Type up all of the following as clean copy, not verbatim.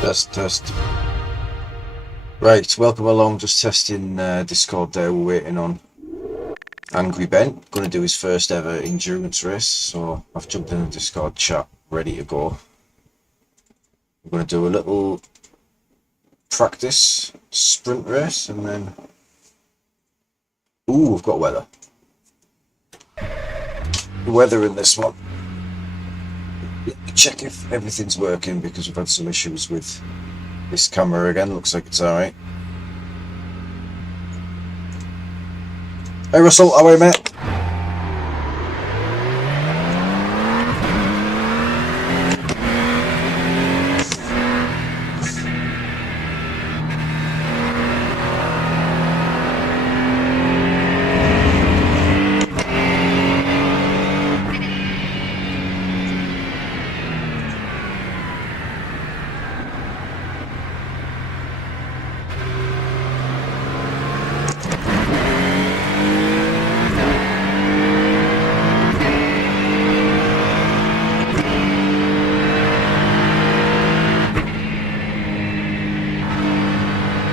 Test. Right, welcome along. Just testing Discord there. We're waiting on Angry Ben. Going to do his first ever endurance race. So I've jumped in the Discord chat, ready to go. We're going to do a little practice sprint race and then... Ooh, we've got weather. Weather in this one. Let me check if everything's working because we've had some issues with this camera again. Looks like it's alright. Hey Russell, how are you, mate?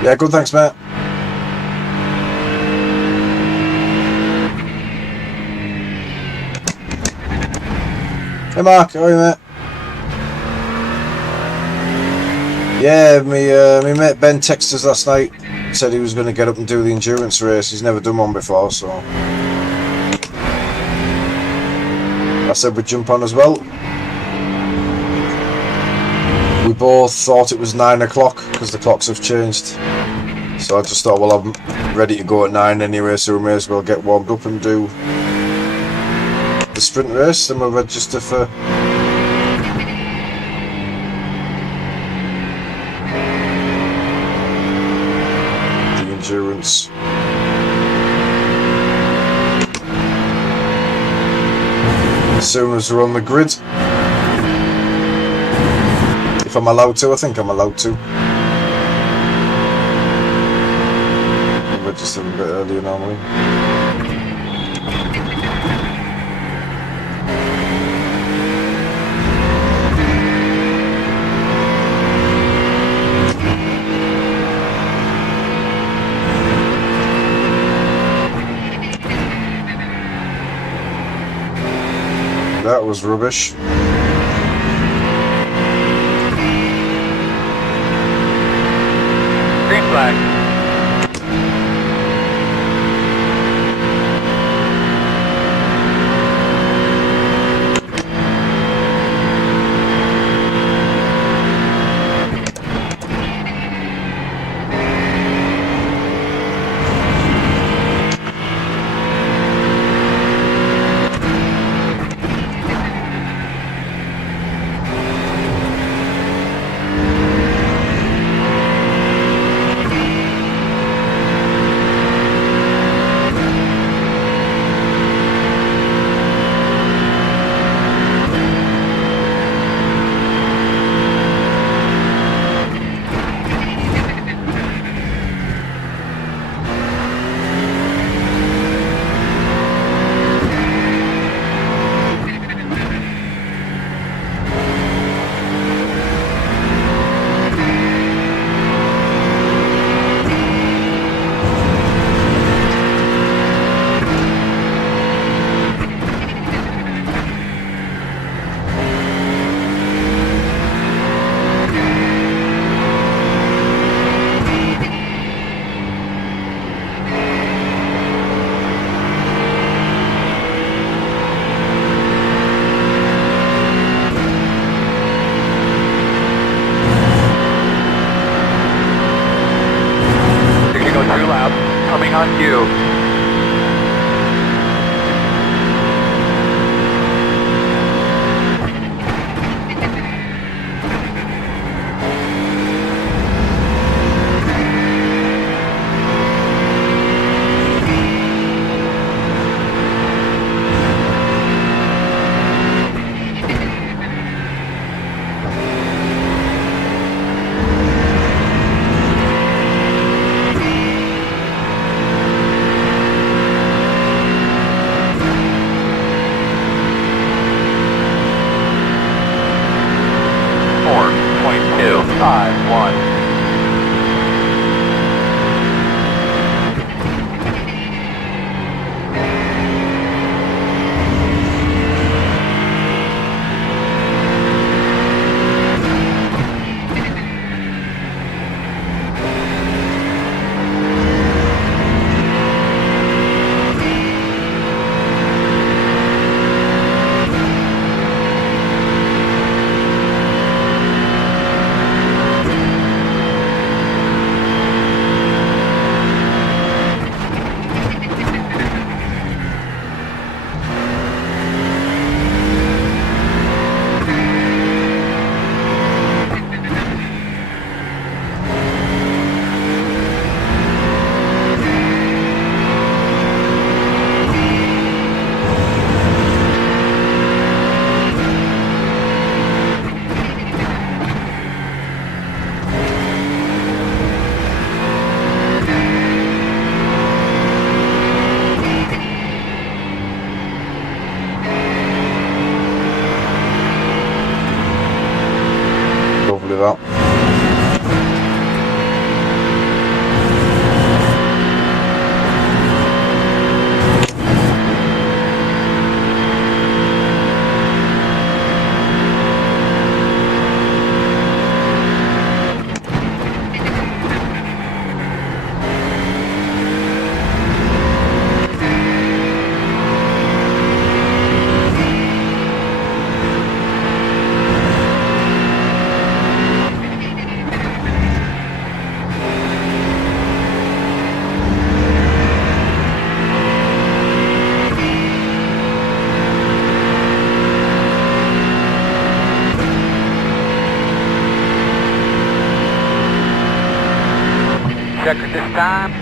Yeah, good, thanks, mate. Hey, Mark, how are you, mate? Yeah, me mate Ben texted us last night. Said he was going to get up and do the endurance race. He's never done one before, so I said we'd jump on as well. We both thought it was 9 o'clock because the clocks have changed. So I just thought, well, I'm ready to go at 9 anyway, so we may as well get warmed up and do the sprint race. Then we'll register for the endurance. As soon as we're on the grid. If I'm allowed to, I think I'm allowed to. I'm registered a bit earlier normally. That was rubbish. Green flag. Coming on you. 2, 5, 1. Lovely that. Checker this time.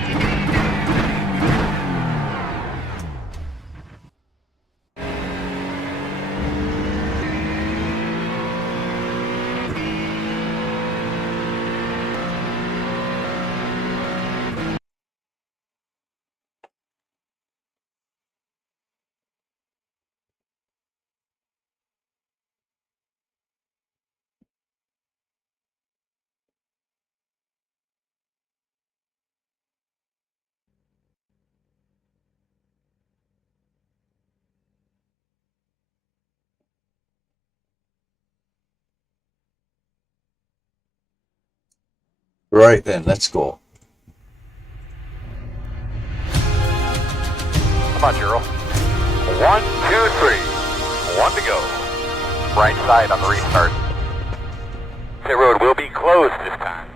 Right then, let's go. Come on, Gerald. 1, 2, 3. 1 to go. Right side on the restart. Pit road will be closed this time.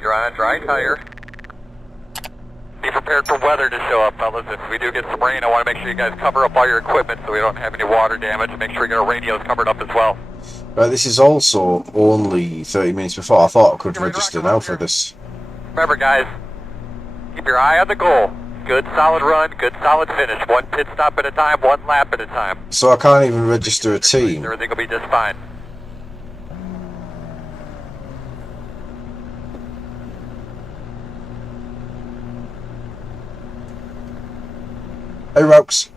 You're on a dry tire. Be prepared for weather to show up, fellas. If we do get some rain, I want to make sure you guys cover up all your equipment so we don't have any water damage. Make sure you get our radios covered up as well. Right, this is also only 30 minutes before. I thought I could register now for this. Remember, guys, keep your eye on the goal. Good solid run, good solid finish. One pit stop at a time, one lap at a time. So I can't even register a team. Everything will be just fine. Hey, Rokes.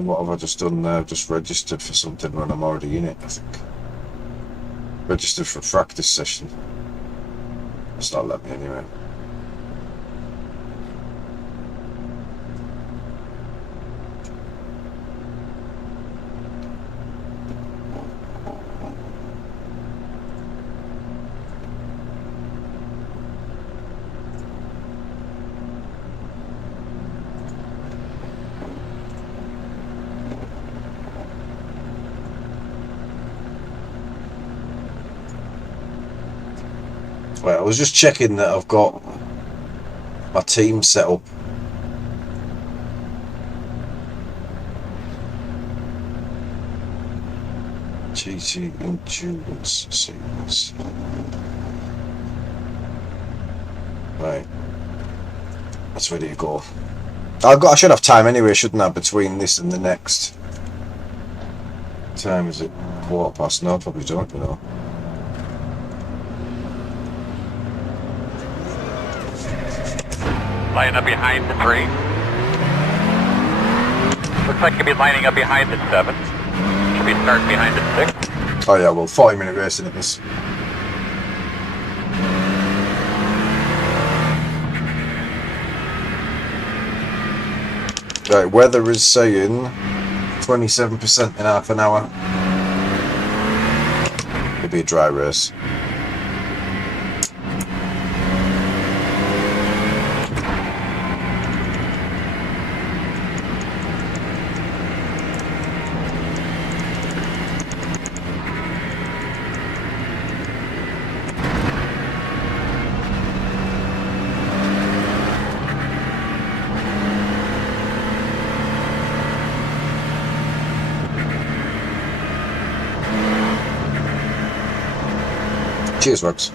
What have I just done there? I've just registered for something when I'm already in it, I think. Registered for a practice session. It's not let me anyway. Right, I was just checking that I've got my team set up. GT Endurance Series. Right, that's ready to go. I should have time anyway, shouldn't I, between this and the next? What time is it? 1:15? No, I probably don't, you know. Line up behind the tree. Look looks like you'll be lining up behind the 7. Should be starting behind the 6. Oh yeah, well, 40-minute racing it is. Right, weather is saying 27% in half an hour. It'll be a dry race. Cheers, Rox.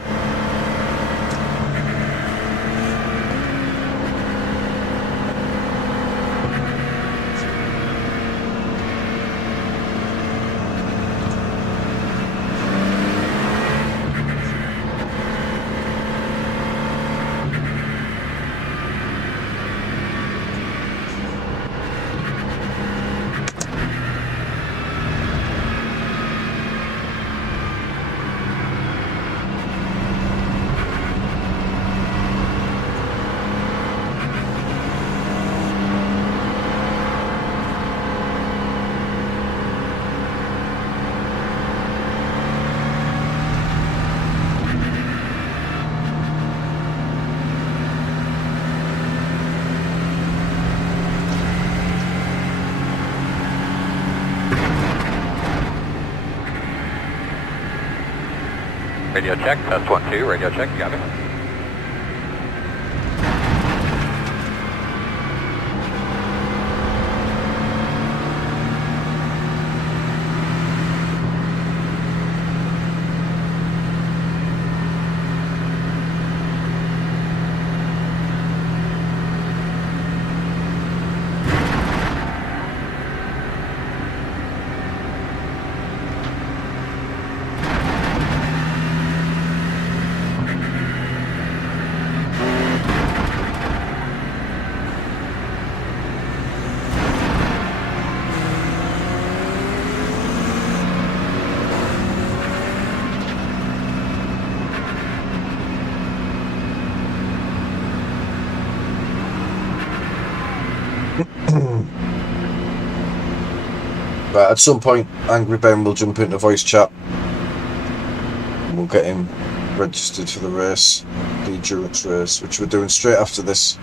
Radio check, test 1, 2, radio check, you got me? Right, at some point, Angry Ben will jump into voice chat and we'll get him registered for the race, the endurance race, which we're doing straight after this.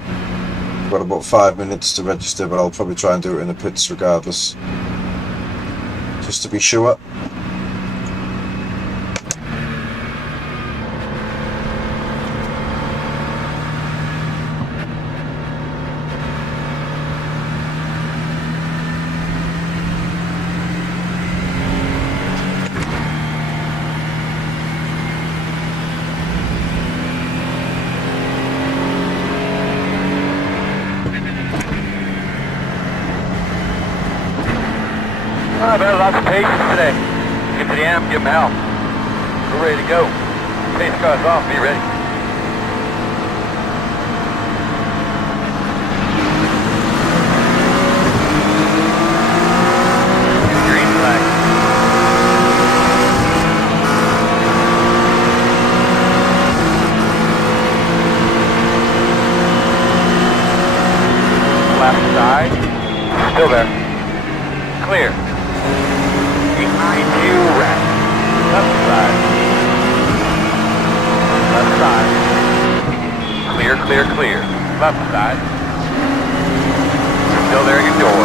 We've got about 5 minutes to register, but I'll probably try and do it in the pits regardless, just to be sure. I've had lots of patience today. Get to the amp, get them out. We're ready to go. Pace car's off, be ready. Green flag. Left side. Still there. Clear. Behind you, rat. Left side. Left side. Clear, clear, clear. Left side. Still there at your door.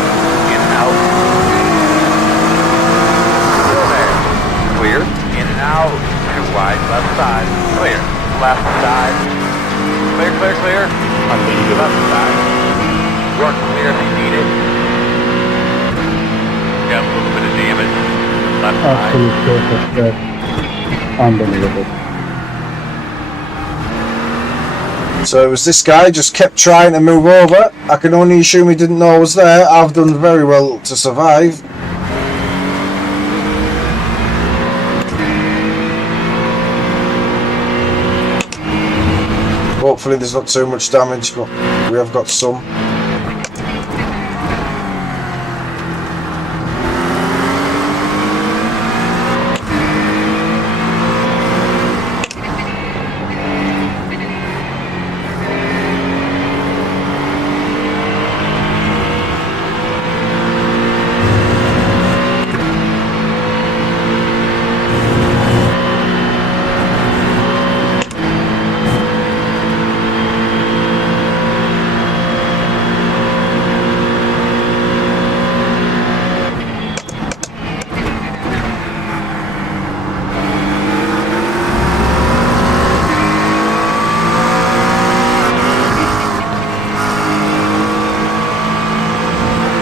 In and out. Still there. Clear. In and out. Too wide. Left side. Clear. Left side. Clear, clear, clear. Left side. Run clear if you need it. Got a little bit of damage. Left side. Absolutely perfect. Unbelievable. So it was this guy just kept trying to move over. I can only assume he didn't know I was there. I've done very well to survive. Hopefully there's not too much damage, but we have got some.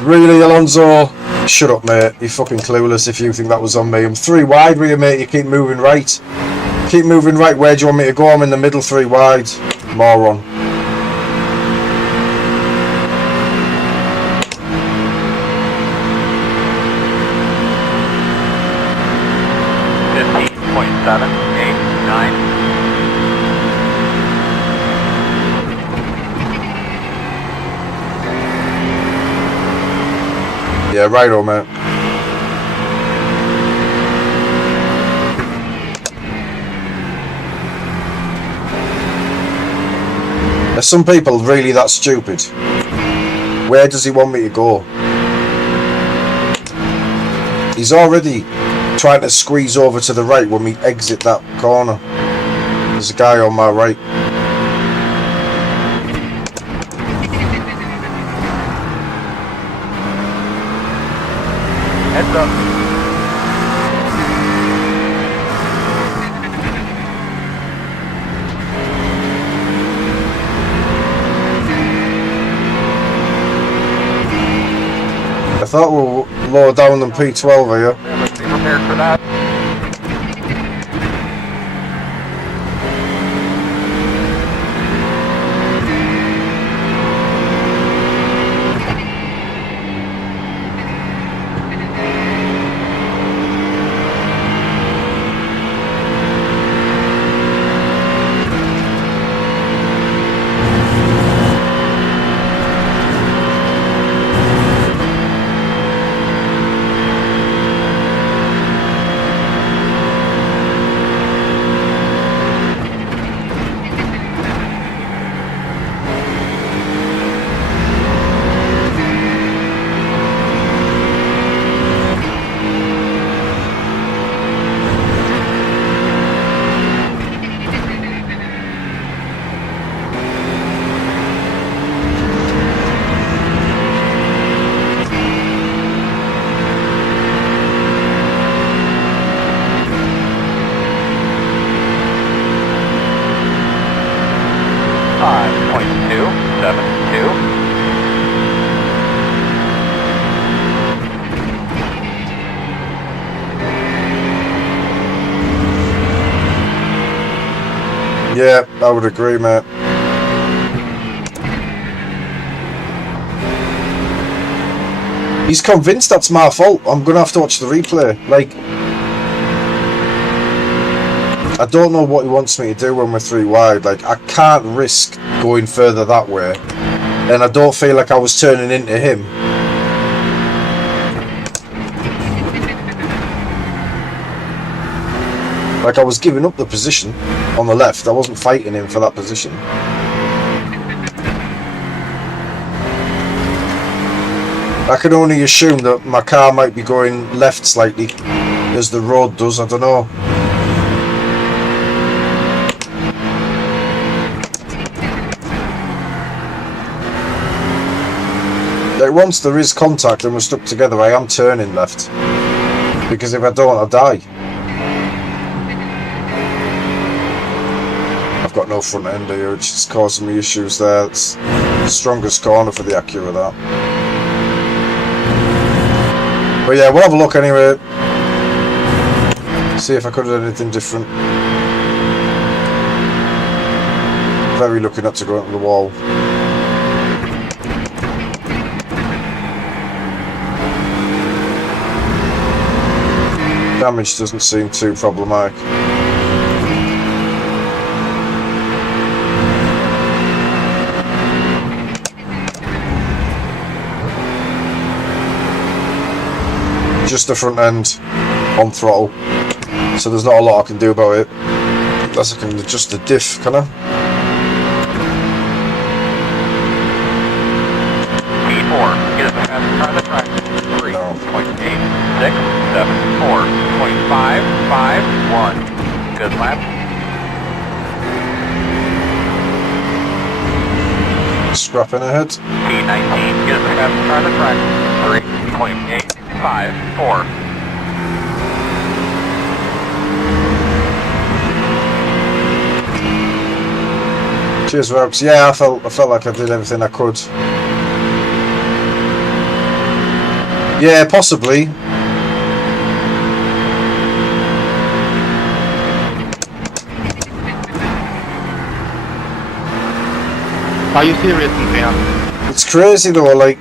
Really, Alonso? Shut up, mate. You're fucking clueless if you think that was on me. I'm 3 wide with you, mate. You keep moving right. Keep moving right. Where do you want me to go? I'm in the middle, 3 wide. Moron. Yeah, righto, mate. Are some people really that stupid? Where does he want me to go? He's already trying to squeeze over to the right when we exit that corner. There's a guy on my right. Heads up. I thought we were lower down than P12 here. Be prepared for that. Yeah, I would agree, mate. He's convinced that's my fault. I'm gonna have to watch the replay. Like, I don't know what he wants me to do when we're 3 wide. Like, I can't risk going further that way, and I don't feel like I was turning into him. Like, I was giving up the position on the left. I wasn't fighting him for that position. I can only assume that my car might be going left slightly as the road does. I don't know. Like, once there is contact and we're stuck together, I am turning left. Because if I don't, I'll die. Got no front end here, which is causing me issues there. It's the strongest corner for the Acura, that. But yeah, we'll have a look anyway. See if I could have done anything different. Very lucky not to go into the wall. Damage doesn't seem too problematic. Just the front end on throttle, so there's not a lot I can do about it unless I can adjust the diff, can I? P4, get it fast, try the track. 3.8674.551. Good lap. Scrapping ahead. P19, get it fast, try the track. 3.854. Cheers, Rox. Yeah, I felt like I did everything I could. Yeah, possibly. Are you serious, man? It's crazy though, like,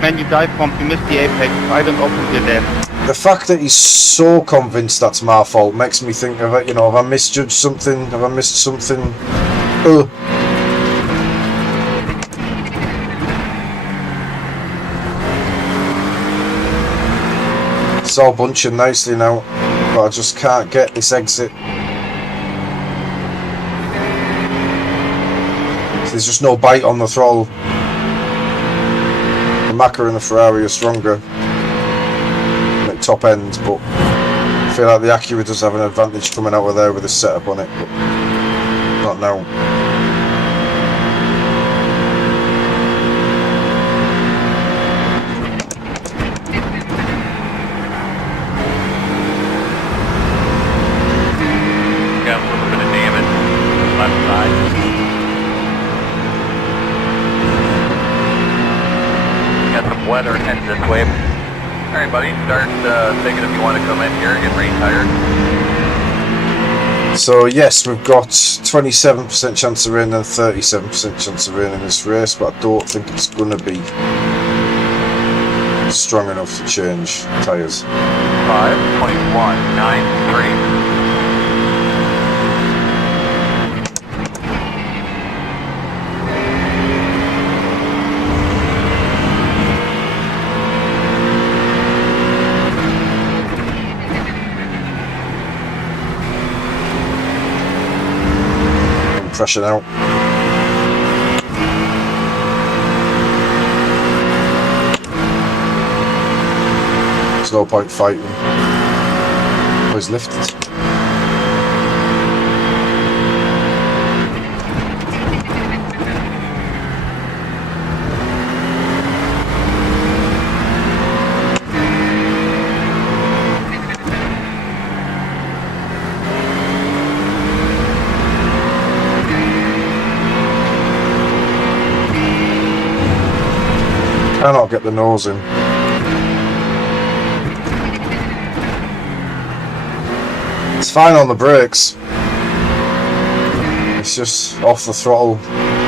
Man, you dive bomb, you missed the apex. I don't open your death. the fact that he's so convinced that's my fault makes me think of it, you know, have I misjudged something? Have I missed something? It's all bunching nicely now, but I just can't get this exit. There's just no bite on the throttle. The Macca and the Ferrari are stronger at top end, but I feel like the Acura does have an advantage coming out of there with the setup on it, but not now. Got a little bit of damage left side. Got some weather heading this way. Alright buddy, start thinking if you want to come in here and get retired. So yes, we've got 27% chance of rain and 37% chance of rain in this race, but I don't think it's going to be strong enough to change tyres. 5:21.93. Pressure now. There's no point fighting. Oh, he's lifted. Cannot get the nose in. It's fine on the brakes. It's just off the throttle,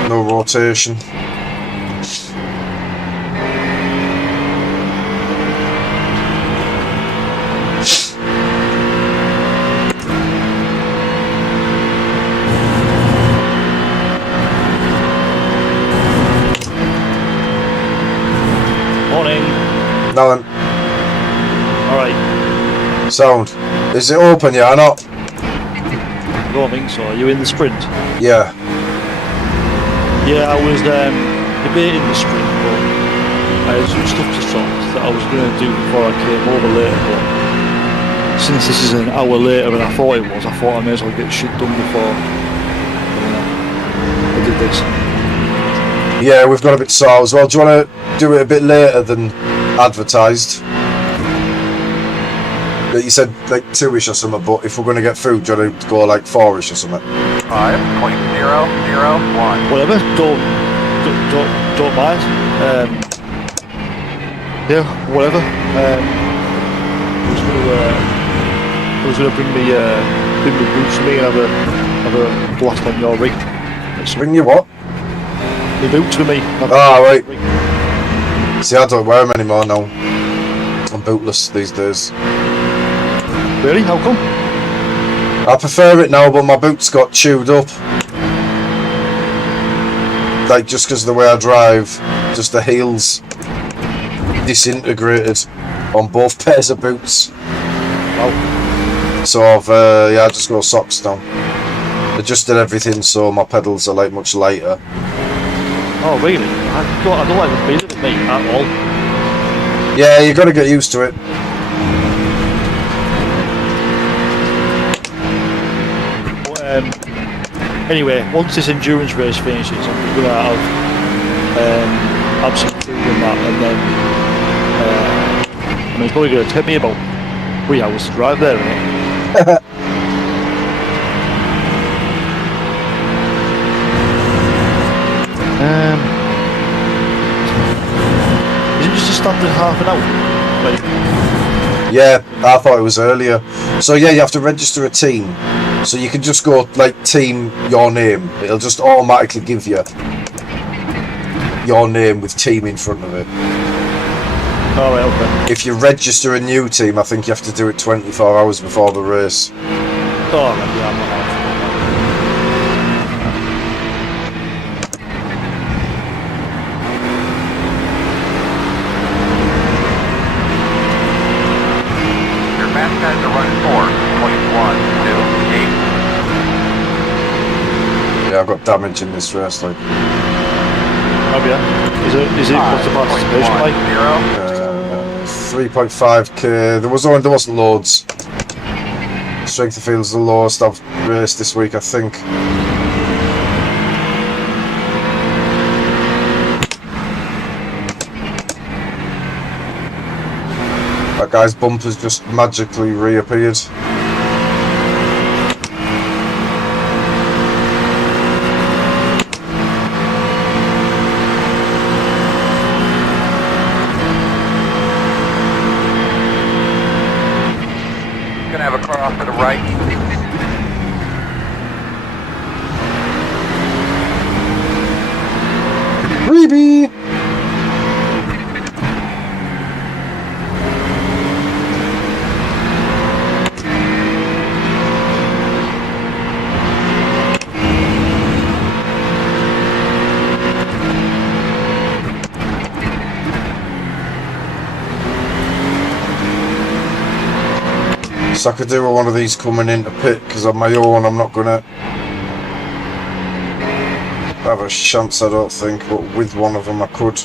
no rotation. Nothing. Alright. Sound. Is it open yet or not? I don't think so. Are you in the sprint? Yeah. Yeah, I was debating the sprint, but I had some stuff to sort that I was going to do before I came over later, but since this is an hour later than I thought it was, I thought I may as well get shit done before I did this. Yeah, we've got a bit sore as well. Do you want to do it a bit later than advertised? That you said like 2ish or something, but if we're going to get food, do you want to go like 4ish or something? 5.001. Whatever, don't mind. Yeah, whatever. I was gonna bring me boots with me and have a blast on your rig. Bring you what? The boots with me. Ah, right. See, I don't wear them anymore now. I'm bootless these days. Really? How come? I prefer it now, but my boots got chewed up. Like, just because of the way I drive, just the heels disintegrated on both pairs of boots. Wow. So I just go socks now. Adjusted everything so my pedals are like much lighter. Oh really? I don't like the feeling of me at all. Yeah, you got to get used to it. But, anyway, once this endurance race finishes, I'm going to have some food and that, and then I mean, it's probably going to take me about 3 hours to drive there, isn't it? is the standard half an hour? Like, Yeah, I thought it was earlier. So yeah, you have to register a team. So you can just go like team your name. It'll just automatically give you your name with team in front of it. oh, right, okay. If you register a new team, I think you have to do it 24 hours before the race. Oh, right, yeah, I'm not half. Your fast times are running 4:21.28. Yeah, I've got damage in this race. Like Oh, yeah. Is it what's the participation like? 3.5k. There wasn't loads. Strength of field's the lowest I've raced this week, I think. That guy's bumper's just magically reappeared. Gonna have a car off to the right. Freebie! So I could do with one of these coming into pit, because on my own I'm not gonna have a chance, I don't think, but with one of them I could.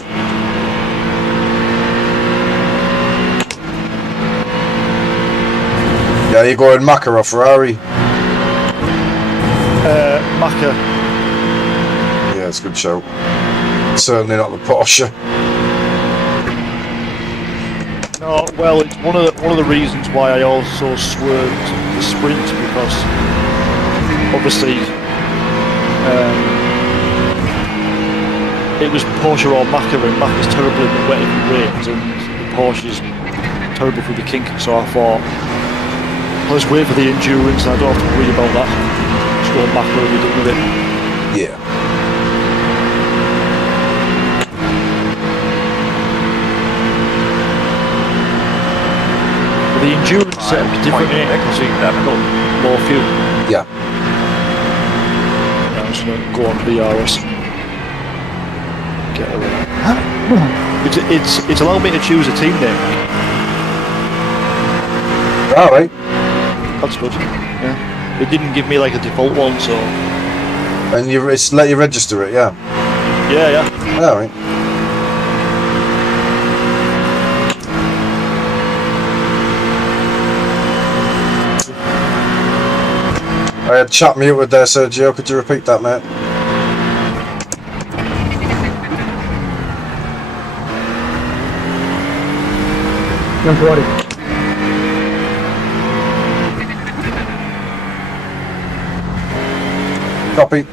Yeah, you going Macca or Ferrari? Macca. Yeah, it's a good show. Certainly not the Porsche. No, well, it's one of the reasons why I also swerved the sprint, because obviously it was Porsche or Macca, and Macca's terrible in the wet if it rains, and the Porsche's terrible for the kink. So I thought, let's wait for the endurance, and I don't have to worry about that. Just go Macca and we're done with it. Yeah. The endurance setup is different, innit? Because you've got more fuel. Yeah. I'm just going to go on VRS. Get around. It's allowed me to choose a team name. Alright. That's good. Yeah. It didn't give me like a default one, so. And it's let you register it, yeah. Yeah. Alright. I had chat muted there, Sergio. Could you repeat that, mate? Don't worry. Copy.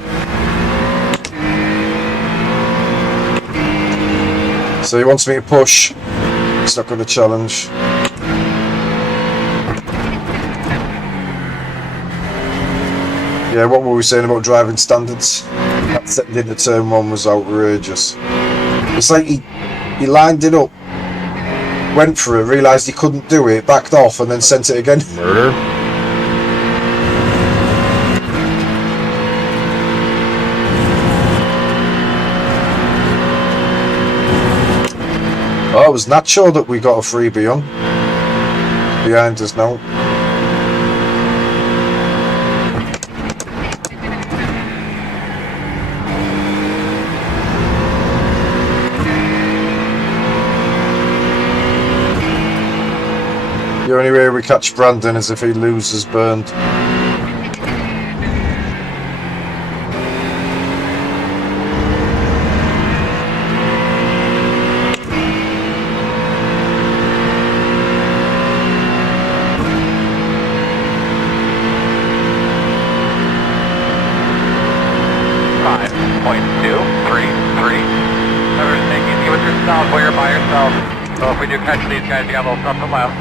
So he wants me to push. It's not going to challenge. Yeah, what were we saying about driving standards? That setting into turn one was outrageous. It's like he lined it up, went for it, realised he couldn't do it, backed off, and then sent it again. Murder. Oh, it was Nacho that we got a freebie on. Behind us now. The only way we catch Brandon is if he loses burned. clear by yourself. So if we do catch these guys, you got a little something left.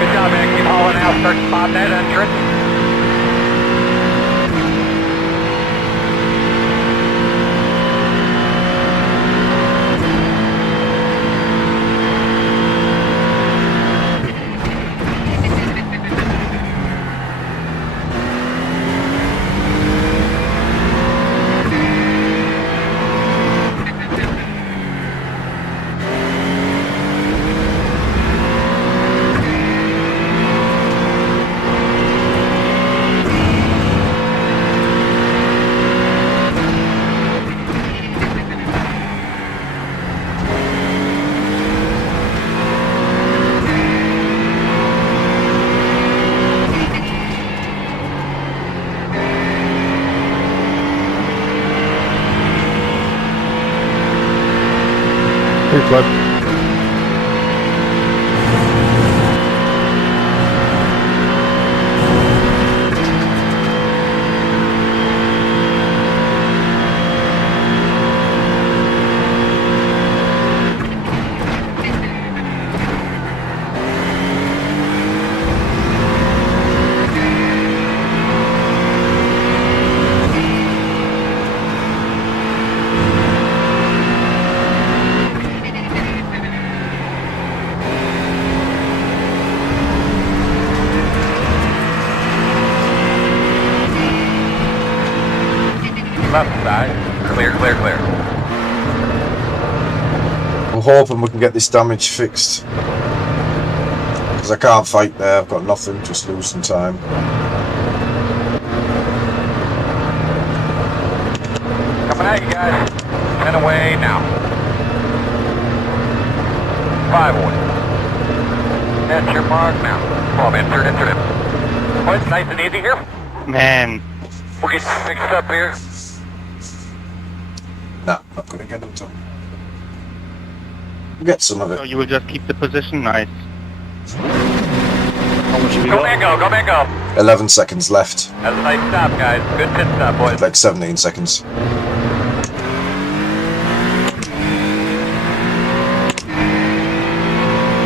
Good job, man. Keep hauling out. Start spotting that entrance. Pretty close. Left side. Clear, clear, clear. I'm hoping we can get this damage fixed. Because I can't fight there, I've got nothing, just losing time. Coming at you guys. 10 away now. 5 away. That's your mark now. Oh man, turn it. Oh, it's nice and easy here. Man, We'll get fixed up here. Nah, not gonna get it done. We'll get some of so it. you will just keep the position? Nice. How much have you Go got? man, go, go man, go. 11 seconds left. That's a nice stop, guys. Good pit stop, boys. Like 17 seconds.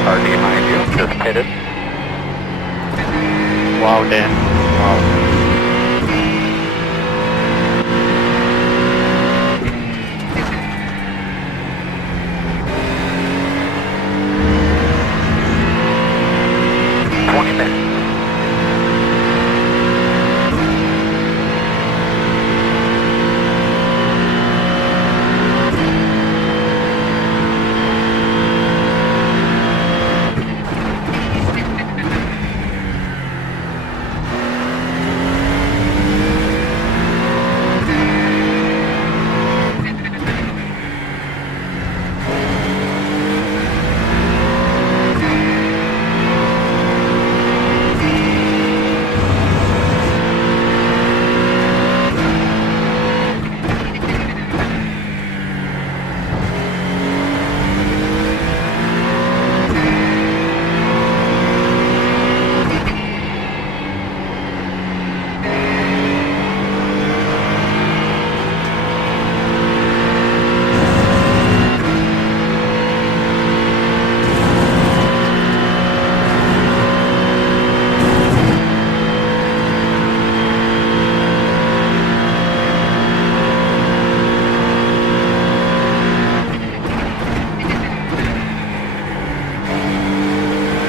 Car behind you, just pitted. Wow, Dan. Wow.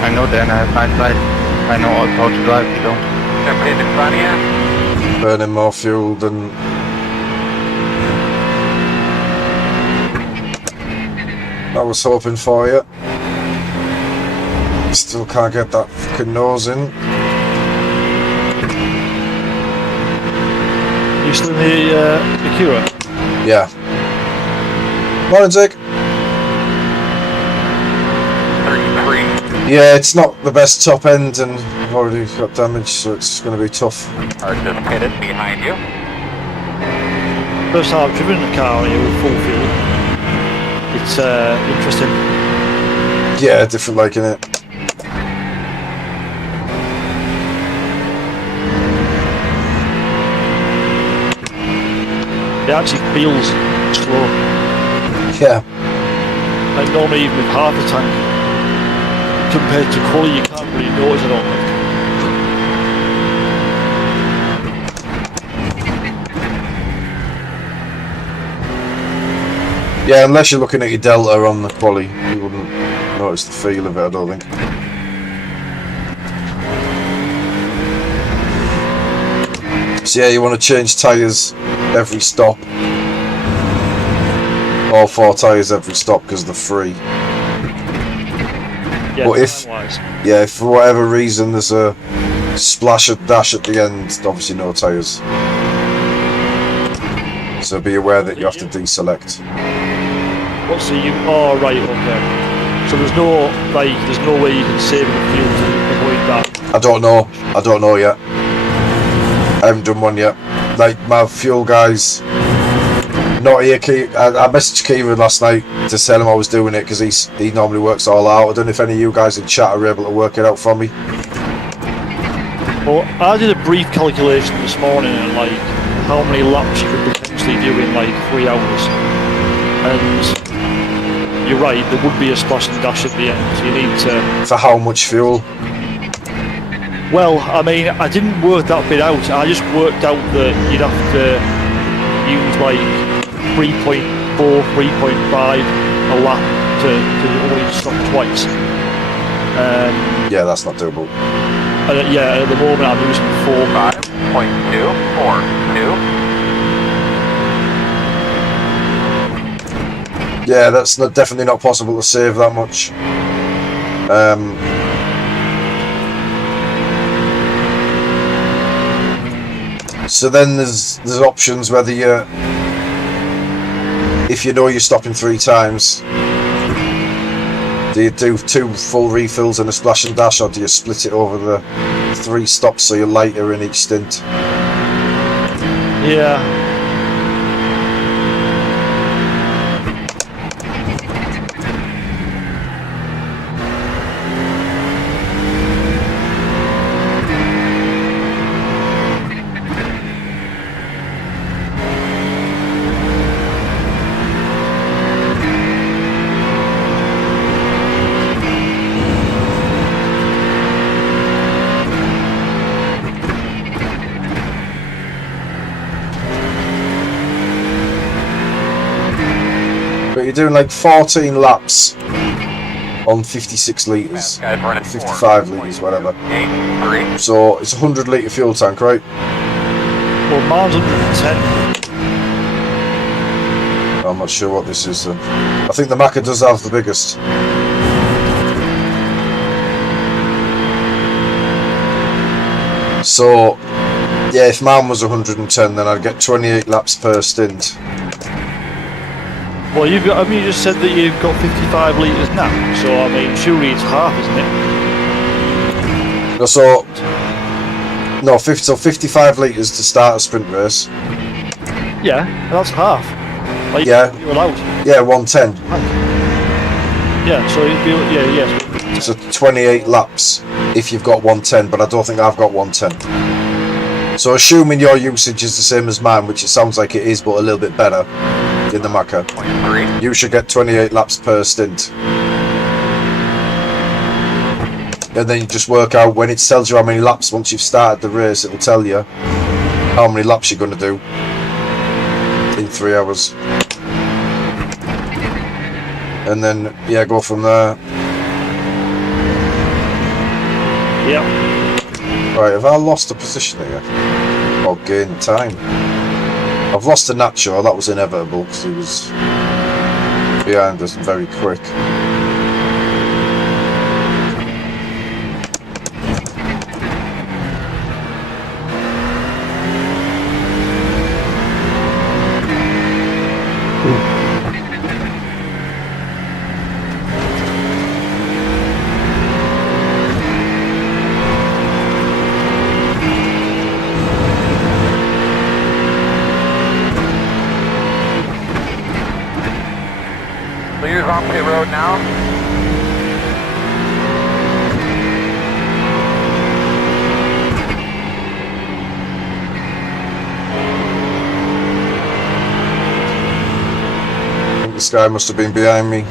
I know Dan, I have hindsight. I know how to drive, you don't. Pit in front of you. Burning more fuel than... I was hoping for you. Still can't get that fucking nose in. You still in the Acura? Yeah. Morning, Zig. 33. Yeah, it's not the best top end and I've already got damage, so it's going to be tough. Car just pitted behind you. First time I've driven a car here with full fuel. It's interesting. Yeah, different like in it. It actually feels slow. Yeah. Like normally even with half a tank compared to quality you can't really notice it on. Yeah, unless you're looking at your delta on the quali, you wouldn't notice the feel of it, I don't think. So yeah, you want to change tyres every stop. All 4 tyres every stop because they're free. Yeah, But if for whatever reason there's a splash or dash at the end, obviously no tyres. So be aware that you have to deselect. What's the you? Oh right, okay. So there's no way you can save the fuel to avoid that. I don't know yet. I haven't done one yet. Like my fuel guys, not here. I messaged Kieran last night to tell him I was doing it because he normally works all out. I don't know if any of you guys in chat are able to work it out for me. Well, I did a brief calculation this morning and like how many laps you could potentially do in like 3 hours. And you're right, there would be a splash and dash at the end. So you need to. For how much fuel? Well, I mean, I didn't work that bit out. I just worked out that you'd have to use like 3.4, 3.5 a lap to only stop twice. Yeah, that's not doable. Yeah, at the moment I'm using 5.242. Yeah, that's definitely not possible to save that much. So then there's options whether if you know you're stopping 3 times, do you do 2 full refills and a splash and dash, or do you split it over the 3 stops so you're lighter in each stint? Yeah. But you're doing like 14 laps on 56 litres, 55 litres, whatever. So it's a 100 litre fuel tank, right? Well, mine's 110. I'm not sure what this is then. I think the Macca does have the biggest. So, yeah, if mine was 110, then I'd get 28 laps per stint. Well, you just said that you've got 55 litres now, so I mean, surely it's half, isn't it? No, so 55 litres to start a sprint race. Yeah, that's half. Like, Yeah. you're allowed. Yeah, 110. Yeah, so it'd be, yeah. So 28 laps if you've got 110, but I don't think I've got 110. So assuming your usage is the same as mine, which it sounds like it is, but a little bit better in the Macca, you should get 28 laps per stint. And then you just work out, when it tells you how many laps, once you've started the race, it will tell you how many laps you're going to do in 3 hours. And then, yeah, go from there. Yeah. Right, have I lost a position here? Or gained time? I've lost a Nacho, that was inevitable because he was behind us very quick. Leaders on pit road now. This guy must have been behind me.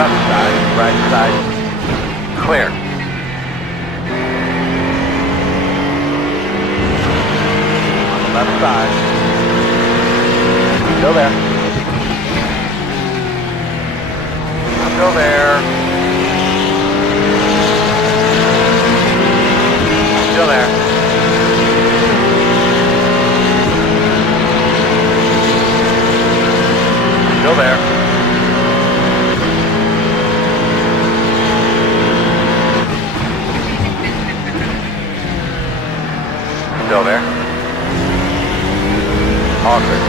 Left side, right side, clear. On the left side. Still there. Still there. Still there. Still there. Still there. All clear.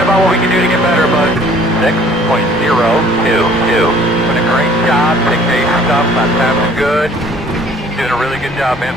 About what we can do to get better, bud. 6.022. Doing a great job. 6A stuff. Last time was good. Doing a really good job, man.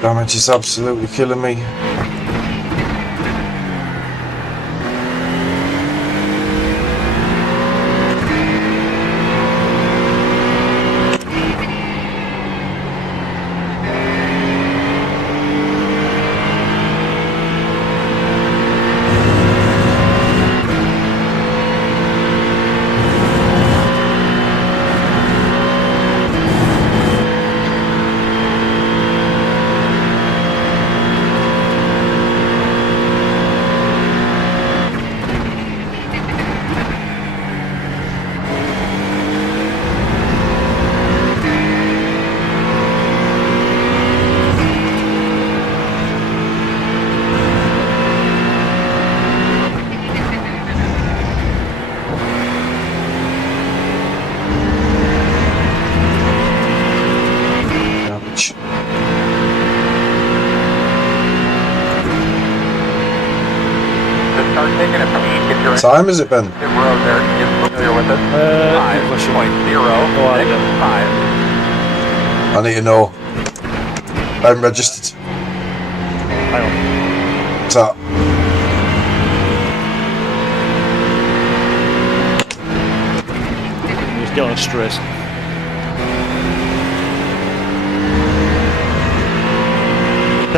Damage is absolutely killing me. What time has it been? Pit road there. Get familiar with it. Good question. 5.0. Next 5. I need to know. I'm registered. Hang on. What's that? Just get on straight.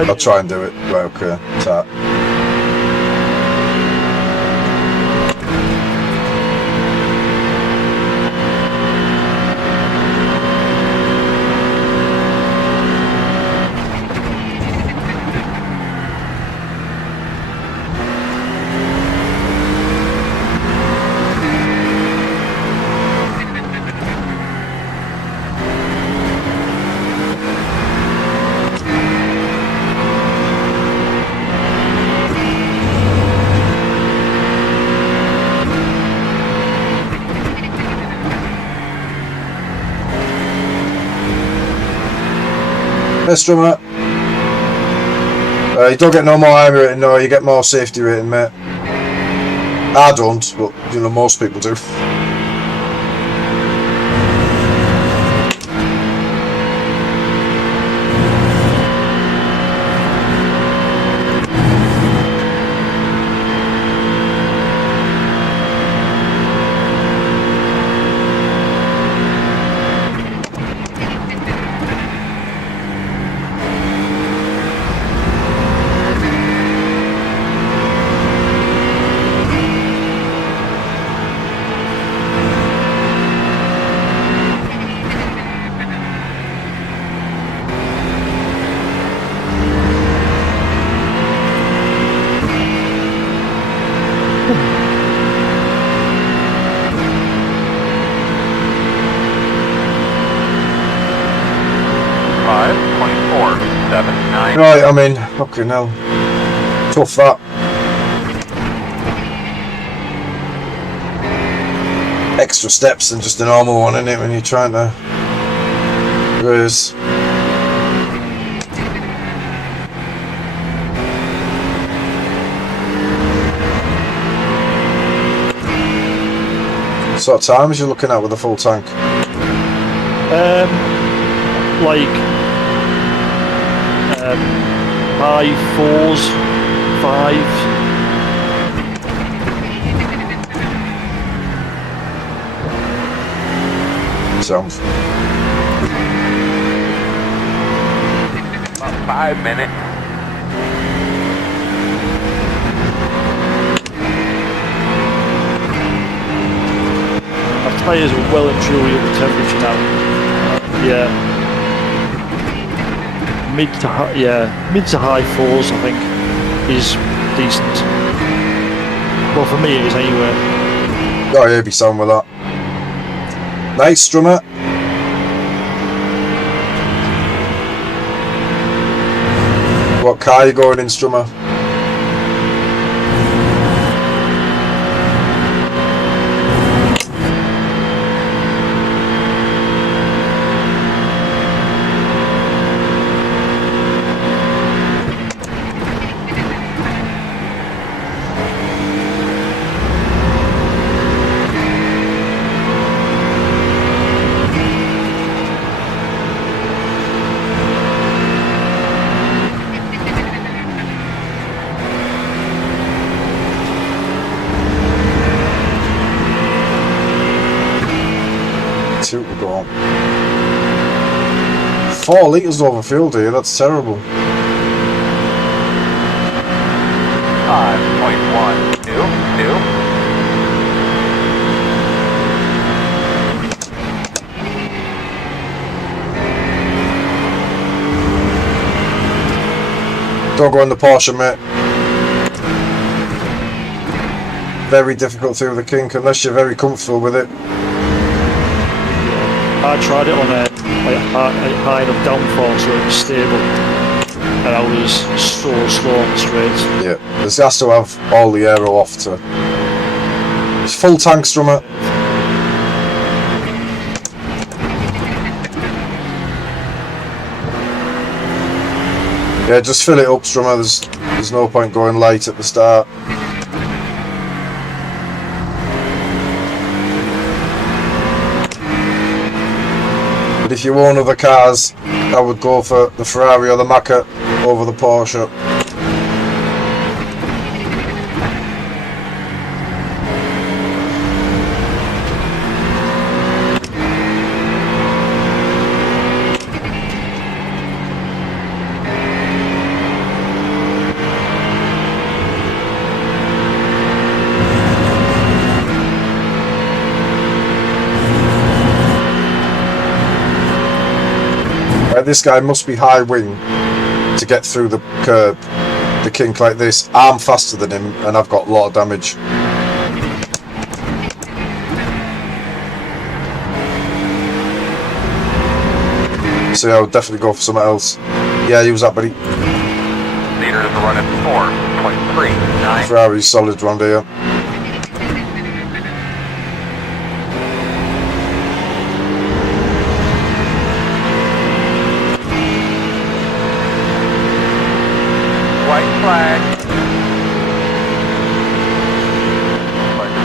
I'll try and do it. Right, okay. What's that? Yes, drummer. You don't get no more high rating, no, you get more safety rating, mate. I don't, but you know, most people do. Right, I mean, fucking hell. Tough that. Extra steps than just a normal one, isn't it, when you're trying to race. What sort of times you're looking at with a full tank? High 4s, 5s. Sounds. About 5 minutes. Our tyres are well and truly at the temperature now. Yeah. Mid to high 4s, I think, is decent. Well, for me it is anyway. Oh, yeah, be sound with that. Nice, drummer. What car are you going in, Strummer? We'll go on. 4 litres over fuel, dear, that's terrible. 5.122. Don't go in the Porsche, mate. Very difficult through the kink unless you're very comfortable with it. I tried it on a high enough downforce so it was stable, and I was so slow on the straights. Yeah, this has to have all the aero off to. It's full tank, Strummer. Yeah, just fill it up, Strummer. There's no point going light at the start. But if you own other cars, I would go for the Ferrari or the Macca over the Porsche. Right, this guy must be high wing to get through the curb, the kink like this. I'm faster than him and I've got a lot of damage. So yeah, I would definitely go for something else. Yeah, use that, buddy. Leader is running 4.39. Ferrari's solid round here. White flag.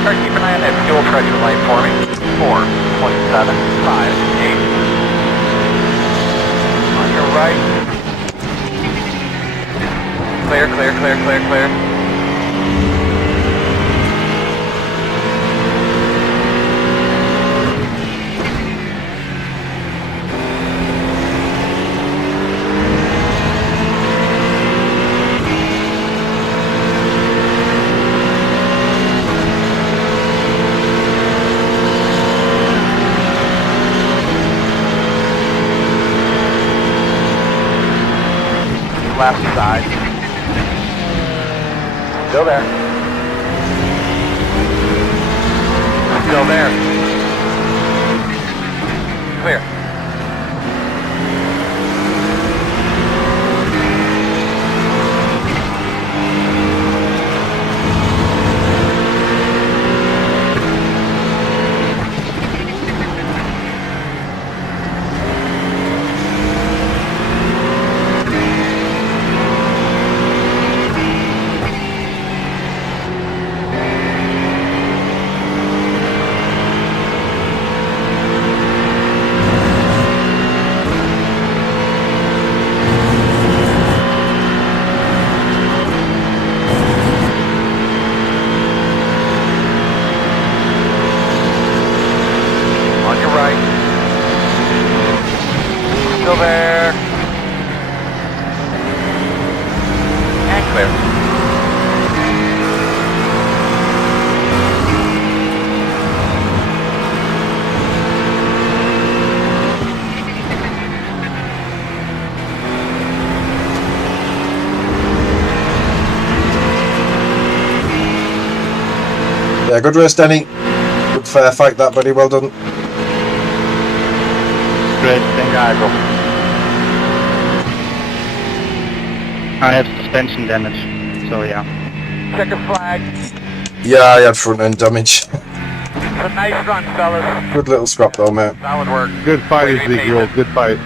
Start keeping an eye on that fuel pressure light for me. 4.758. On your right. Clear, clear, clear, clear, clear. Left side. Still there. Still there. Clear. Still there. And clear. Yeah, good race, Denny. Good fair fight that, buddy. Well done. Great, thank you. I have suspension damage, so yeah. Checker flag. Yeah, I had front end damage. It's a nice run, fellas. Good little scrap though, mate. Solid work. Good fight, Ezekiel. Good fight.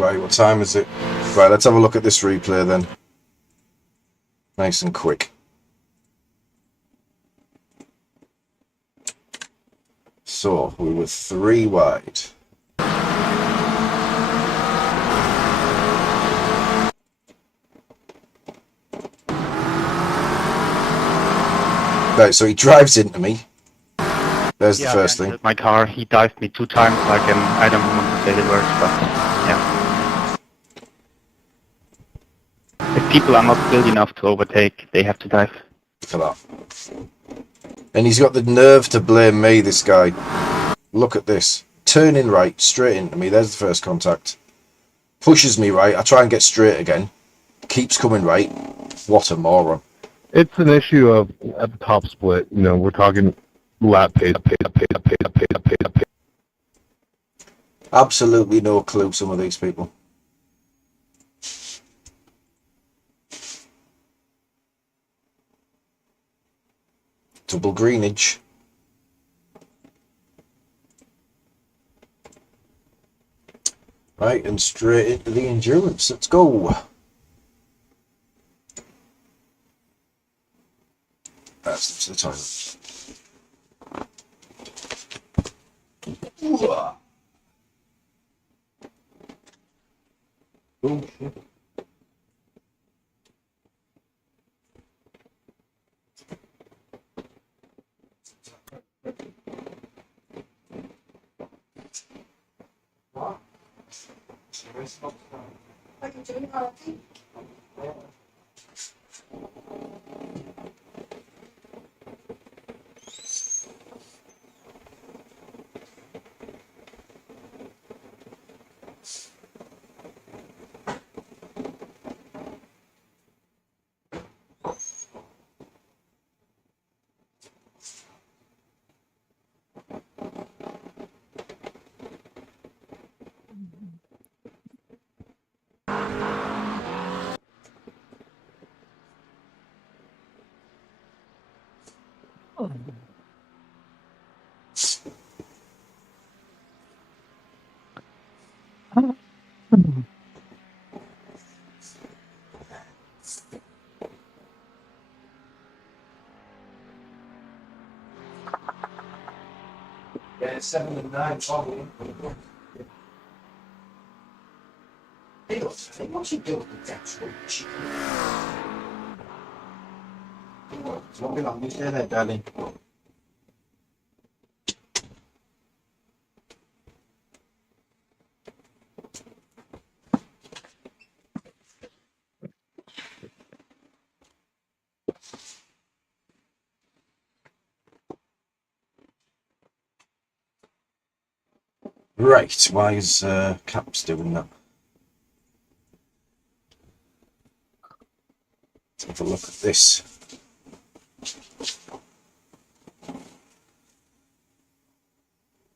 Right, what time is it? Right, let's have a look at this replay then. Nice and quick. So, we were 3 wide. Right, so he drives into me. There's the first thing. My car, he dived me 2 times, I don't want to say the words, but yeah. If people are not skilled enough to overtake, they have to dive. For that. And he's got the nerve to blame me, this guy. Look at this. Turning right, straight into me. There's the first contact. Pushes me right. I try and get straight again. Keeps coming right. What a moron. It's an issue of at the top split. You know, we're talking lap pace. Absolutely no clue, some of these people. Double greenage. Right, and straight into the endurance. Let's go. That's to the toilet. Yeah, 7 and 9 probably. Hey, look, what's he doing with that switch? It's not been on this there, darling. Right, why is Caps doing that? Let's have a look at this.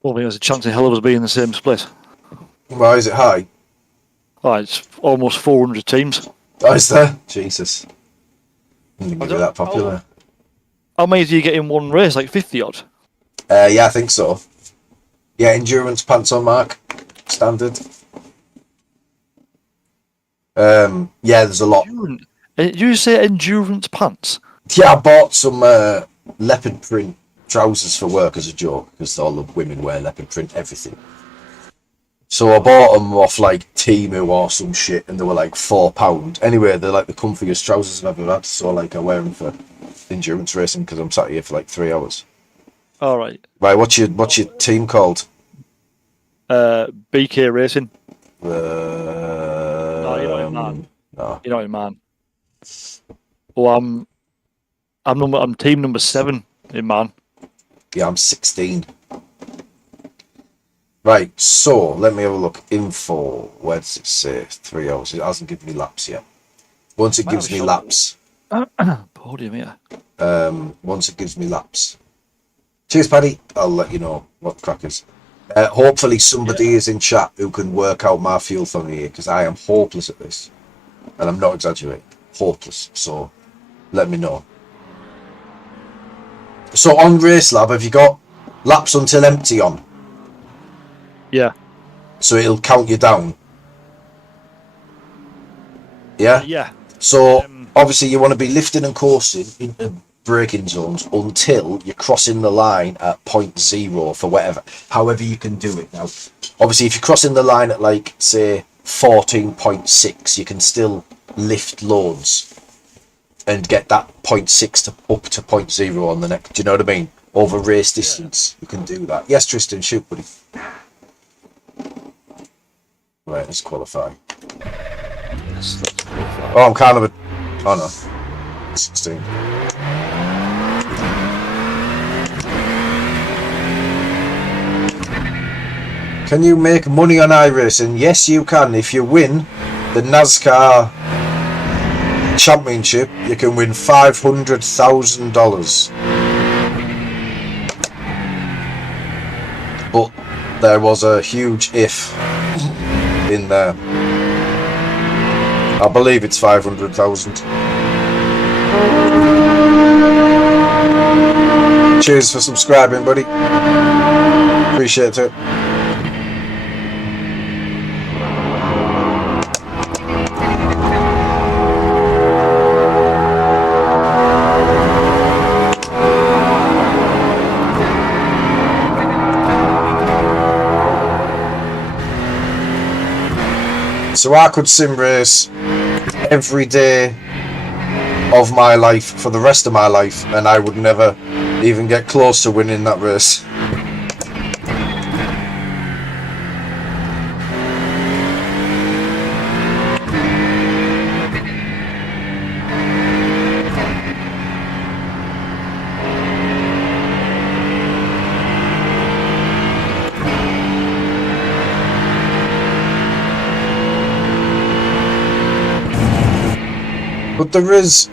Well, I think there's a chance in hell of us being in the same split. Why is it high? Oh, it's almost 400 teams. Oh, is there? Jesus. I didn't think I it that popular. How many do you get in one race? Like 50 odd? Yeah, I think so. Yeah, endurance pants on Mark. Standard. Yeah, there's a lot. Did you say endurance pants? Yeah, I bought some leopard print trousers for work as a joke because all the women wear leopard print everything. So I bought them off like Temu or some shit, and they were like £4. Anyway, they're like the comfiest trousers I've ever had. So like I wear them for endurance racing because I'm sat here for like 3 hours. All right. Right, what's your team called? BK Racing. No, you're not in man. No. You're not in man. Well, I'm team number 7 in man. Yeah, I'm 16. Right, so let me have a look. Info. Where does it say 3 hours? It hasn't given me laps yet. Once it gives me laps. Podium here. Once it gives me laps. Cheers, Paddy. I'll let you know what crack is. Hopefully somebody is in chat who can work out my fuel for me here, because I am hopeless at this. And I'm not exaggerating. Hopeless. So let me know. So on Race Lab, have you got laps until empty on? Yeah. So it'll count you down. Yeah? Yeah. So obviously you want to be lifting and coursing into braking zones until you're crossing the line at 0.0 for whatever, however you can do it. Now, obviously if you're crossing the line at like, say, 14.6, you can still lift loads and get that 0.6 to up to 0.0 on the next. Do you know what I mean? Over race distance, you can do that. Yes, Tristan, shoot, buddy. Right, let's qualify. Yes, let's qualify. Oh, I'm kind of a... Oh, no. 16. Can you make money on iRacing? Yes, you can. If you win the NASCAR Championship, you can win $500,000. But there was a huge if in there. I believe it's 500,000. Cheers for subscribing, buddy. Appreciate it. So I could sim race every day of my life for the rest of my life, and I would never even get close to winning that race. But there is,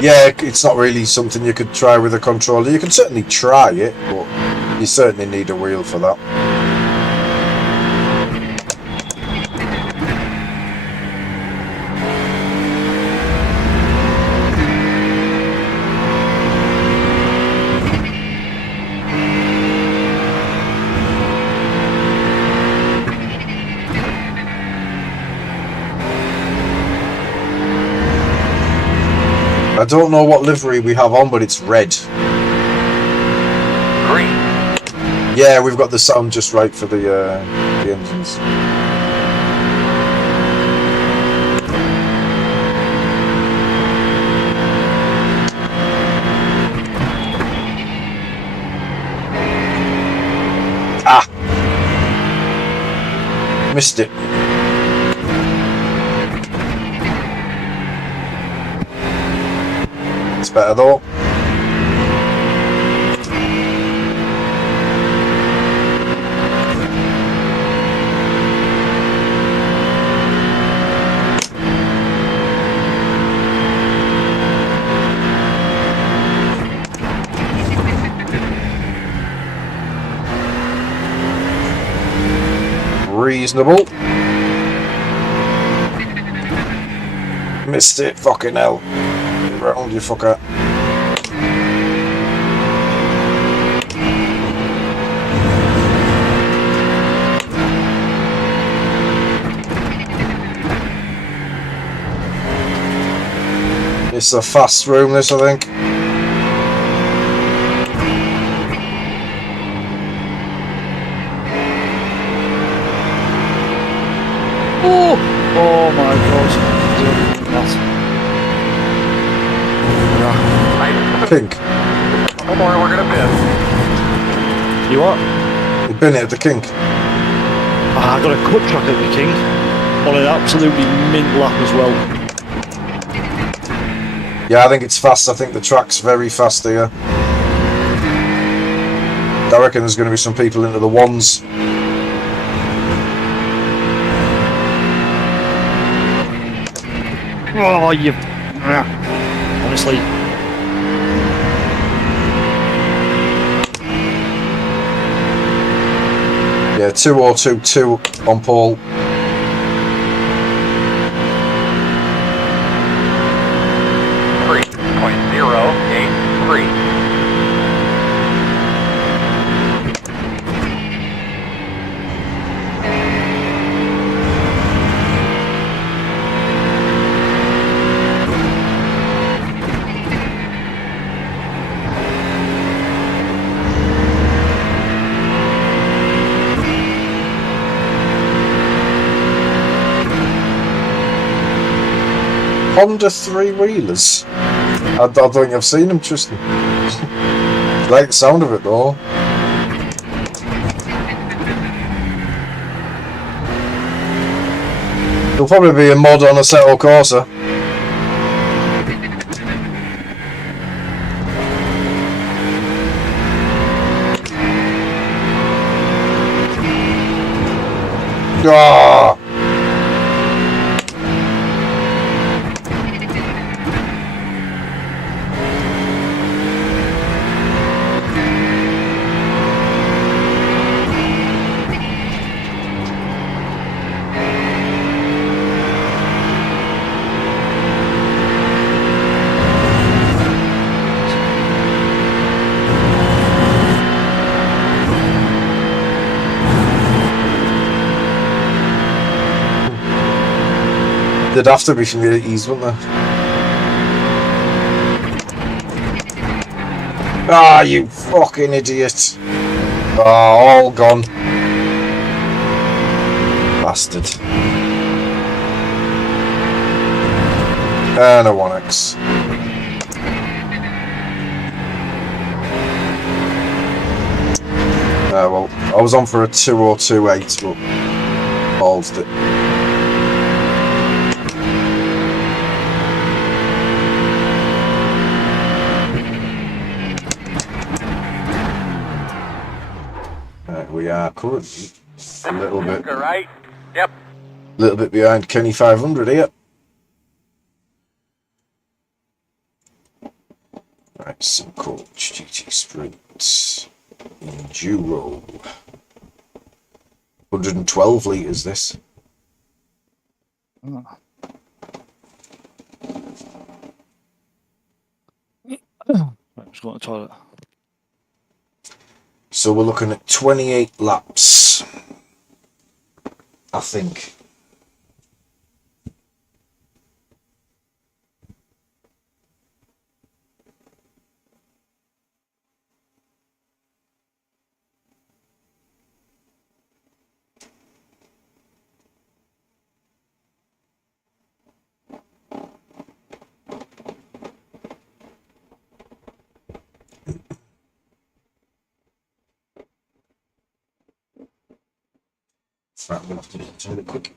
yeah, it's not really something you could try with a controller. You can certainly try it, but you certainly need a wheel for that. I don't know what livery we have on, but it's red. Green. Yeah, we've got the sound just right for the engines. Ah! Missed it. It's better though. Reasonable. Missed it, fucking hell. Round, you fucker. It's a fast room, this, I think. Oh my god. Kink. Don't worry, we're gonna miss. You what? You've been at the kink. I got a cut track at the King on an absolutely mint lap as well. Yeah, I think it's fast. I think the track's very fast here. I reckon there's going to be some people into the ones. Oh, you... Honestly. Yeah, 2022 on pole. Honda three-wheelers. I don't think I've seen them, Tristan. Like the sound of it though. There'll probably be a mod on a Assetto Corsa. Ah! They'd have to be from the 80s, wouldn't they? Ah, you fucking idiot. Ah, all gone. bastard. And a 1x. Well, I was on for a 2028, but ballsed it. We are currently a little bit, Right? Yep. little bit behind Kenny 500 here. Right, some coach GT Sprint Enduro. 112 litres this. I'm just going to the toilet. So we're looking at 28 laps, I think. Right, I'm going to have to just turn it quick.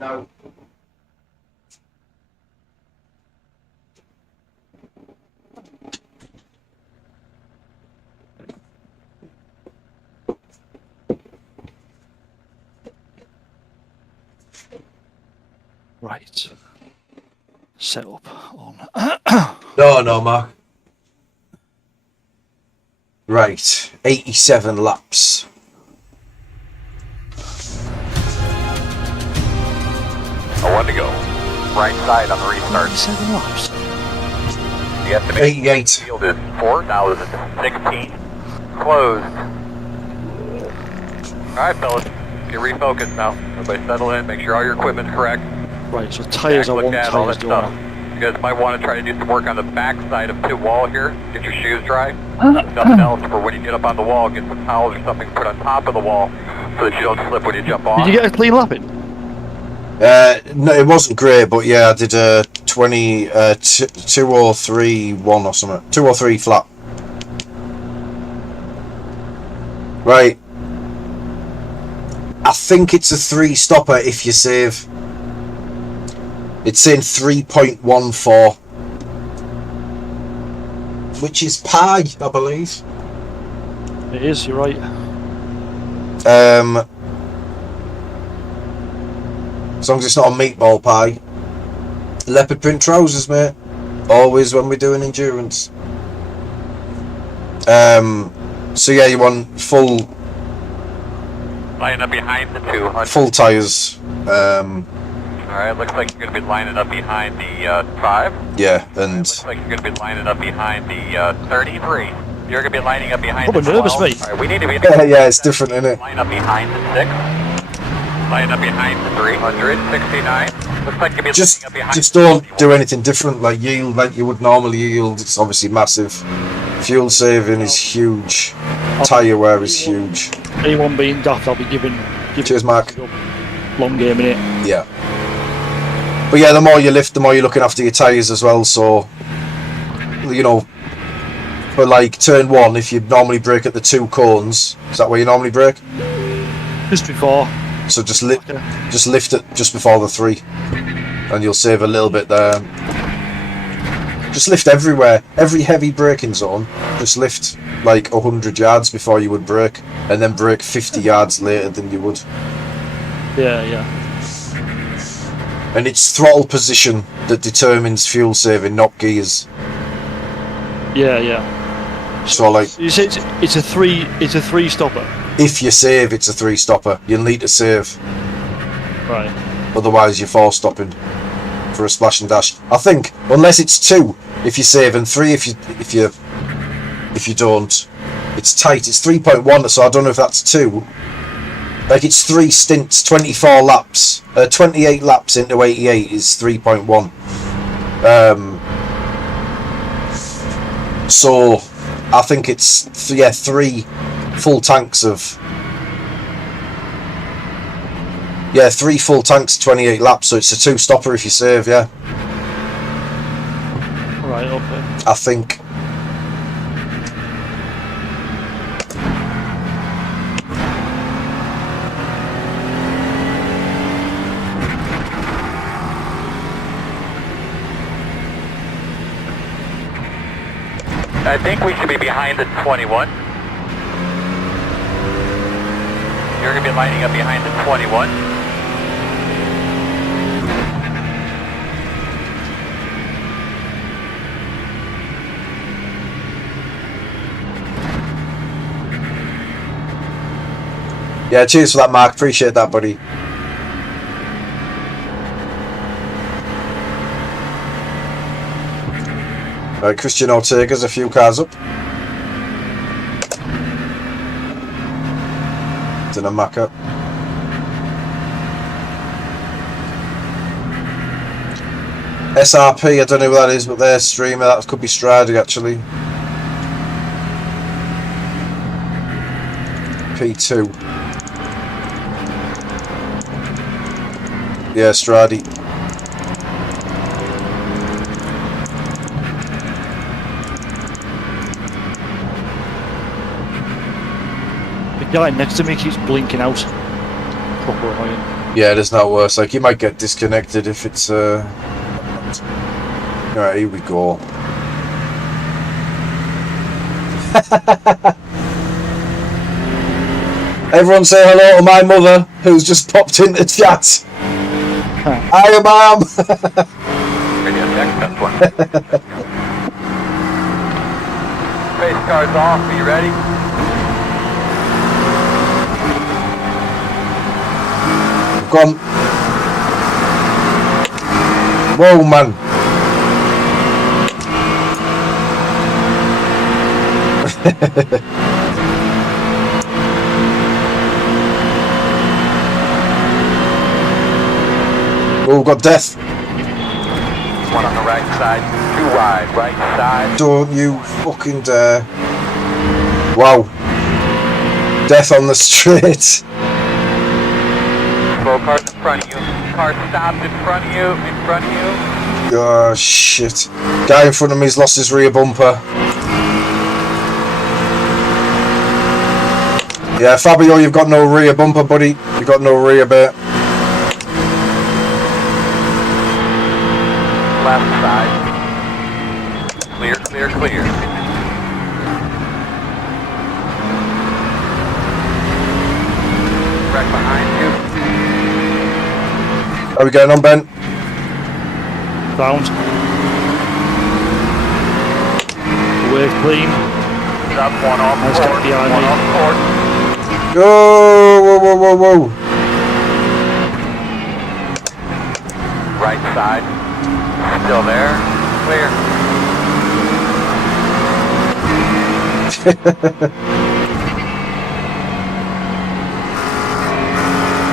Now. Right. Set up on. No, Mark. Right, 87 laps. One to go. Right side on the restart. 7 laps. The estimated 88. field is 4,016. Closed. Alright, fellas. Get refocused now. Everybody settle in. Make sure all your equipment's correct. Right, so tyres are Look one, at all tyres that the stuff. other. You guys might want to try to do some work on the back side of pit wall here. Get your shoes dry. If nothing else, for when you get up on the wall, get some towels or something put on top of the wall so that you don't slip when you jump off. Did you get a clean lapping? No, it wasn't great, but yeah, I did a 203.1 or something. 203 flat. Right. I think it's a 3 stopper if you save. It's saying 3.14, which is pi, I believe. It is, you're right. As long as it's not a meatball pie. Leopard print trousers, mate. Always when we're doing endurance. So yeah, you want full Lining up behind the 200. full tyres. Alright, looks like you're going to be lining up behind the 5. Yeah, and Looks like you're going to be lining up behind the 33. You're going to be lining up behind Probably the 12. nervous, mate. Alright, we need to be... yeah, it's different, isn't it? Line up behind the 6. Line up behind the 369. Looks like you'll be Just lining up behind don't do anything different. Like yield, like you would normally yield. It's obviously massive. Fuel saving is huge. Tyre wear is huge. Anyone being daft, I'll be giving Cheers, Mark. long game in it. Yeah. But yeah, the more you lift, the more you're looking after your tyres as well. So, you know, for like turn 1, if you normally brake at the 2 cones, is that where you normally brake? Just before. So just lift it just before the 3, and you'll save a little bit there. Just lift everywhere, every heavy braking zone. Just lift like 100 yards before you would brake, and then brake 50 yards later than you would. Yeah. And it's throttle position that determines fuel saving, not gears. Yeah. So like, It's a 3 stopper. if you save, it's a 3 stopper. You'll need to save, Right. otherwise you're 4 stopping for a splash and dash. I think unless it's 2 if you save and 3 if you don't. It's tight. It's 3.1, so I don't know if that's 2. Like it's 3 stints, 24 laps, 28 laps into 88 is 3.1. So I think it's 3 full tanks of 3 full tanks, 28 laps. So it's a 2 stopper if you save. Yeah, Right. Okay. I think. I think we should be behind the 21. You're going to be lining up behind the 21. Yeah, cheers for that, Mark. Appreciate that, buddy. Right, Christian Ortega's a few cars up. Didn't a Macca. SRP, I don't know who that is, but they're streamer. That could be Stradi actually. P2. Yeah, Stradi. The guy next to me keeps blinking out. Proper annoying. Yeah, it is not worse. Like, you might get disconnected if it's Alright, here we go. Everyone say hello to my mother, who's just popped into chat. Hiya, Mom. Radio check, that's one. Face car's off, are you ready? Go on. Whoa, man. Oh, we've got death. One on the right side, 2 wide, right side. Don't you fucking dare. Wow. Death on the straight. Slow cars in front of you. Car stopped in front of you, Oh, shit. Guy in front of me's lost his rear bumper. Yeah, Fabio, you've got no rear bumper, buddy. You've got no rear bit. Left side. Clear, clear, clear. Right behind you. How are we going on, Ben? Sound. Way clean. Up, one off Nice court, cut behind one me. off court. Whoa, whoa, whoa, whoa. Right side. Still there. Clear.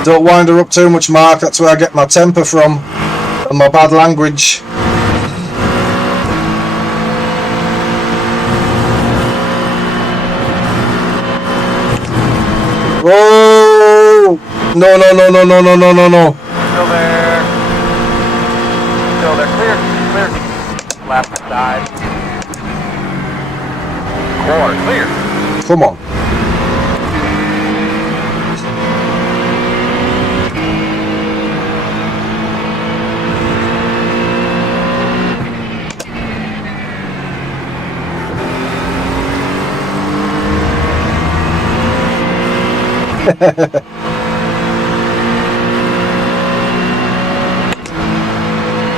Don't wind her up too much, Mark. That's where I get my temper from. And my bad language. Whoa! No, no, no, no, no, no, no, no, no. Still there. Still there. Clear. Clear. Left side. Core clear. Come on.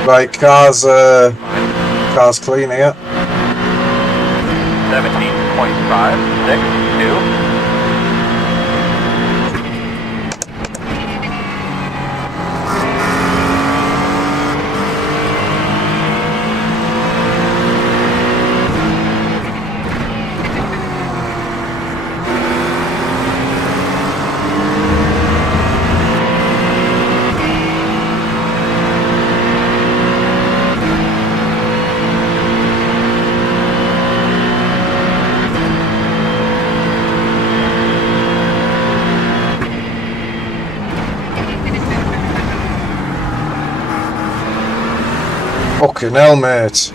Right, car's clean here. 17.562. Fucking hell, mate.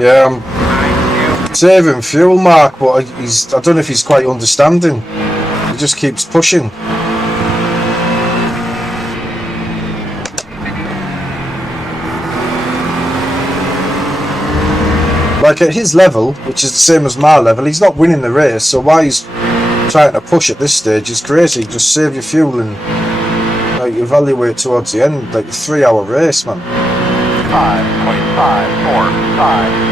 Yeah, I'm saving fuel, Mark, but I don't know if he's quite understanding. He just keeps pushing. Like at his level, which is the same as my level, he's not winning the race, so why he's trying to push at this stage is crazy. Just save your fuel and like evaluate towards the end, like a 3-hour race, man. 5.545.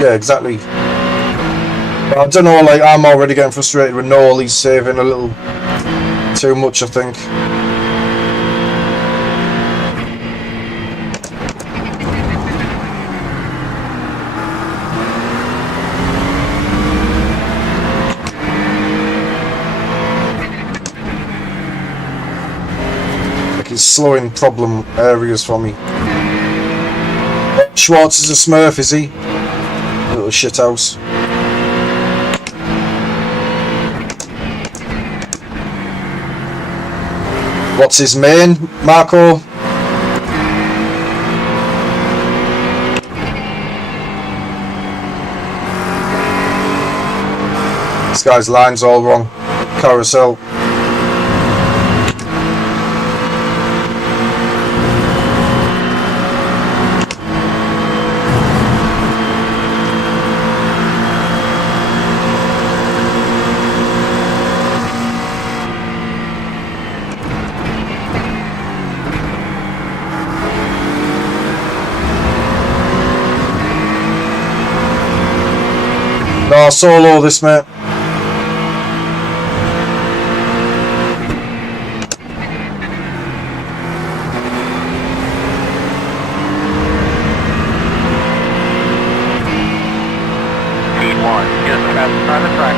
Yeah, exactly. But I don't know, like, I'm already getting frustrated with Noel. He's saving a little too much, I think. Like, he's slowing problem areas for me. Schwartz is a smurf, is he? Little shithouse. What's his main, Marco? This guy's line's all wrong. Carousel. No, solo this, mate. Speed 1 is the fastest on the track.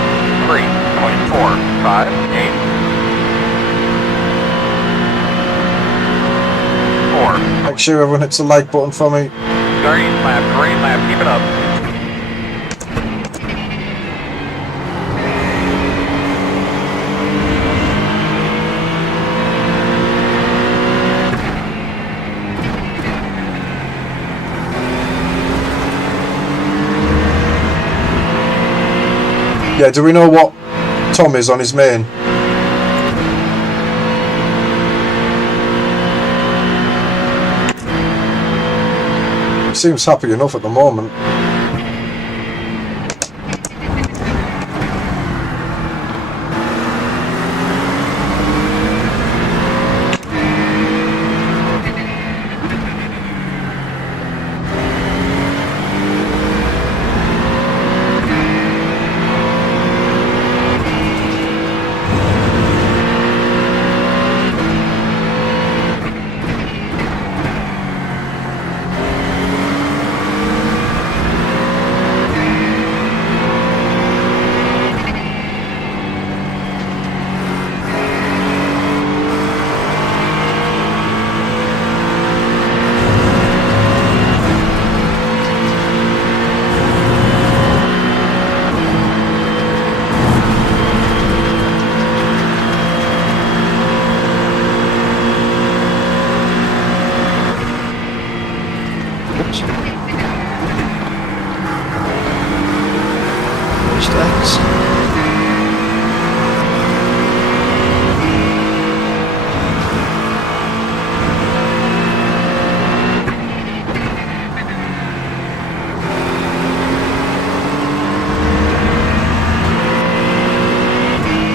3.458. 4. Make sure everyone hits the like button for me. Green lap, keep it up. Yeah, do we know what Tom is on his main? He seems happy enough at the moment. Oops. First X.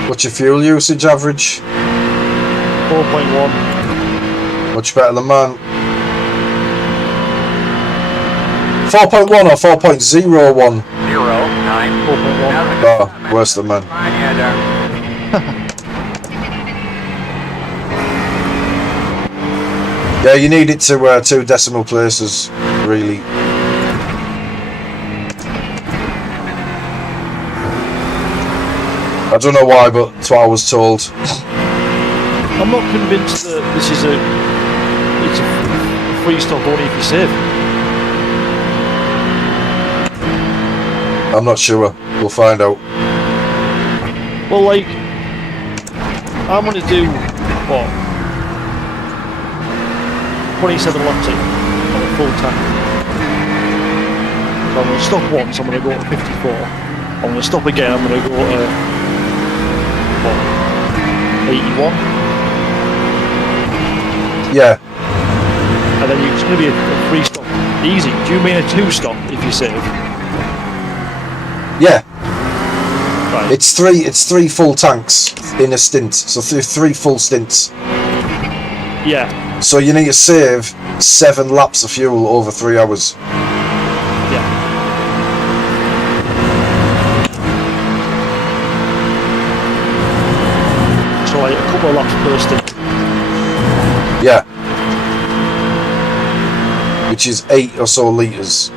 What's your fuel usage average? 4.1. Much better than mine. 4.1 or 4.01? 0, 9. 4.1. Oh, worse than mine. Fine, yeah, there. Yeah, you need it to 2 decimal places, really. I don't know why, but that's what I was told. I'm not convinced that this is a free stop only if you save. I'm not sure. We'll find out. Well, like, I'm gonna do what 27 laps in on a full tank. So I'm gonna stop once. I'm gonna go to 54. I'm gonna stop again. I'm gonna go to what 81. Yeah. And then it's going to be a free stop. Easy. Do you mean a 2 stop if you save? Yeah. Right. It's three full tanks in a stint. So 3 full stints. Yeah. So you need to save 7 laps of fuel over 3 hours. Yeah. So like a couple of laps per stint. Yeah. Which is 8 or so litres.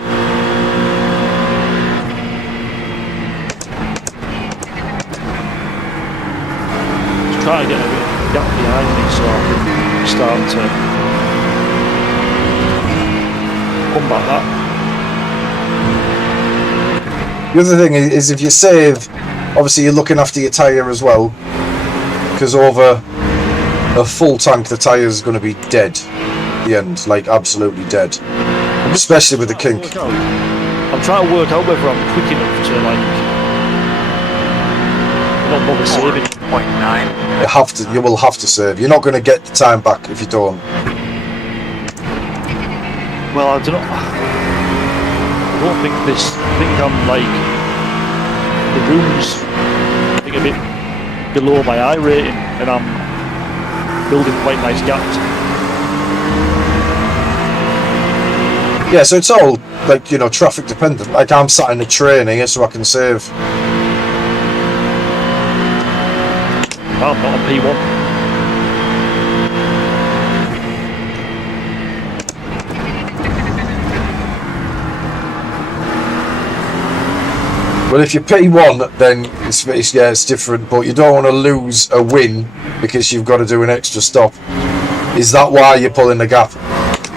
Just try to get a bit of a gap behind me so I can start to combat that. The other thing is if you save, obviously you're looking after your tyre as well, because over a full tank the tyre is going to be dead at the end, like absolutely dead, especially with the kink. I'm trying to work out whether I'm quick enough to like not bother saving. 0.9. You will have to save. You're not going to get the time back if you don't. Well, I don't know. I don't think this. I think I'm like the room's I think a bit below my iRating, and I'm building quite nice gaps. Yeah, so it's all like, you know, traffic dependent. Like I'm sat in a train here so I can save. I'm not on P1. Well, if you're P1, then it's different, but you don't want to lose a win because you've got to do an extra stop. Is that why you're pulling the gap?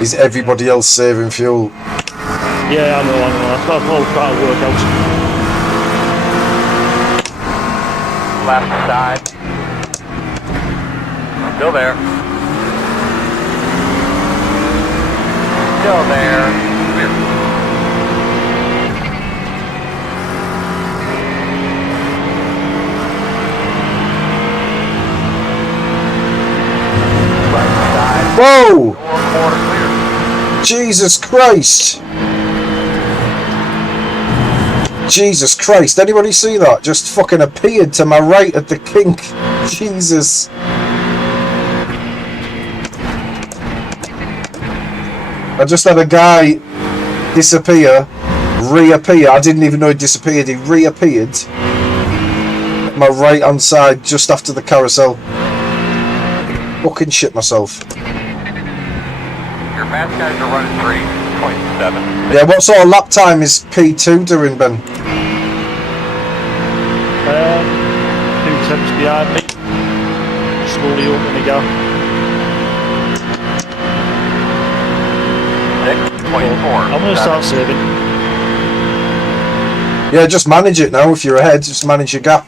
Is everybody else saving fuel? Yeah, I know. That's what I'm trying to work out. Left side. Still there. Still there. Clear. 1 Whoa! Quarter clear. Jesus Christ! Jesus Christ, anybody see that? Just fucking appeared to my right at the kink. Jesus. I just had a guy disappear, reappear. I didn't even know he disappeared. He reappeared at my right hand side just after the carousel. Fucking shit myself. Your fast guys are running 3.7. Yeah, what sort of lap time is P2 doing, Ben? 2 tenths behind me. Slowly opening the gap. 6.4. I'm going to start saving. Yeah, just manage it now. If you're ahead, just manage your gap.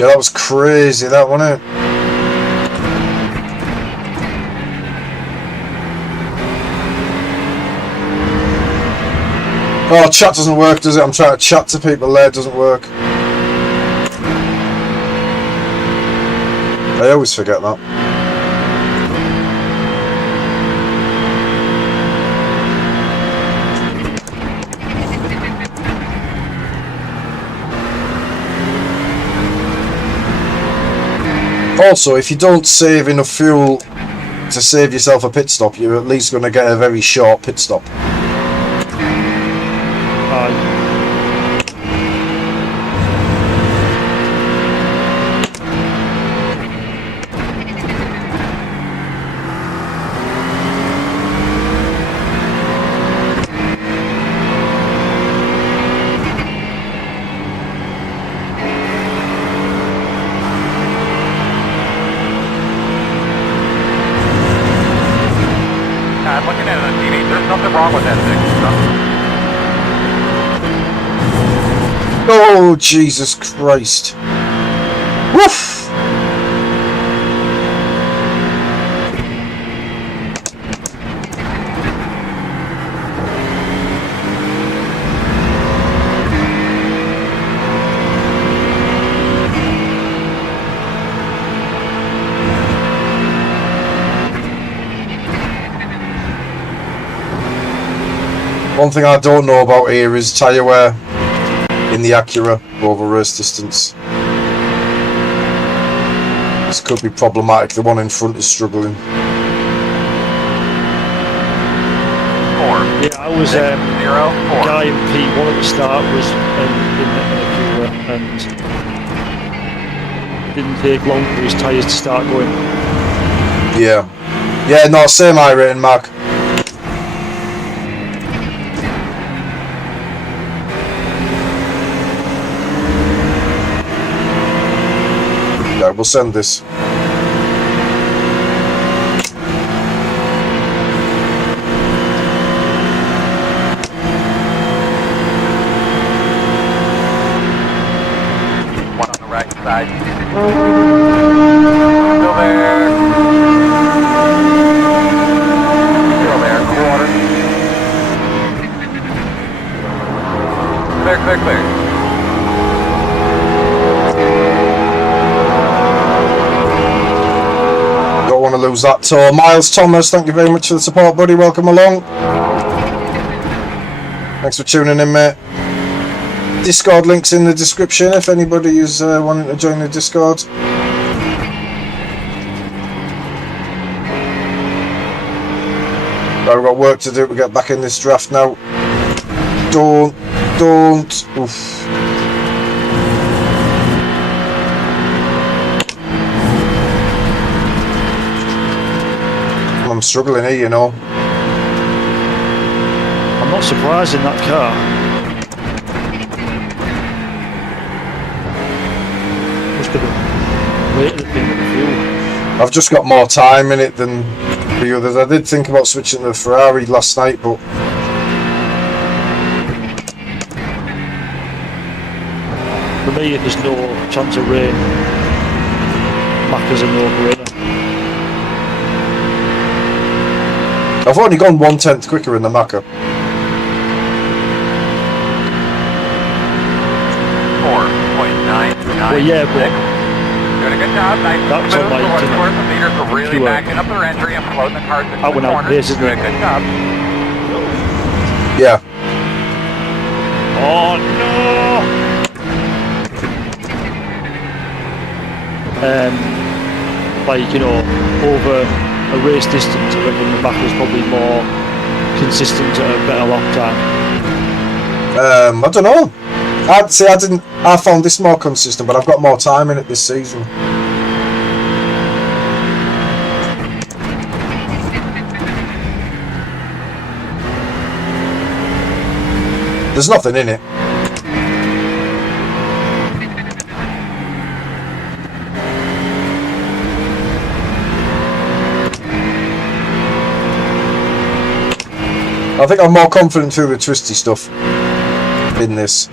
Yeah, that was crazy, that wasn't it? Oh, chat doesn't work, does it? I'm trying to chat to people there, it doesn't work. I always forget that. Also, if you don't save enough fuel to save yourself a pit stop, you're at least going to get a very short pit stop. I'm looking at it on TV. There's nothing wrong with that thing. Oh, Jesus Christ. Woof! One thing I don't know about here is tyre wear in the Acura over race distance. This could be problematic. The one in front is struggling. 4. Yeah, I was 0, 4. the guy in P1 at the start was in the Acura and it didn't take long for his tyres to start going. Yeah. Yeah, no, same iRacing, Mark. Yeah, we'll send this. One on the right side. Still there. Still there. Quarter. Clear, clear, clear. Don't want to lose that. So, Miles Thomas, thank you very much for the support, buddy. Welcome along. Thanks for tuning in, mate. Discord links in the description if anybody is wanting to join the Discord. Right, we've got work to do to get back in this draft now. Don't. Oof. I'm struggling here, you know. I'm not surprised in that car. Just got to wait at the thing with the fuel. I've just got more time in it than the others. I did think about switching to the Ferrari last night, but For me, if there's no chance of rain, Macca's a no-brainer. I've only gone 1/10 quicker in the Macca. 4.996. Well, yeah, but Doing a good job. Nice and That's smooth. on my The internet. horsepower meters are really Pure. backing up their entry and floating the cars into That the went out corners. pace, isn't Good, it? good job. Yeah. Oh no! Like, you know, over a race distance, I reckon the back was probably more consistent at a better lap time. I don't know. I found this more consistent, but I've got more time in it this season. There's nothing in it. I think I'm more confident through the twisty stuff in this.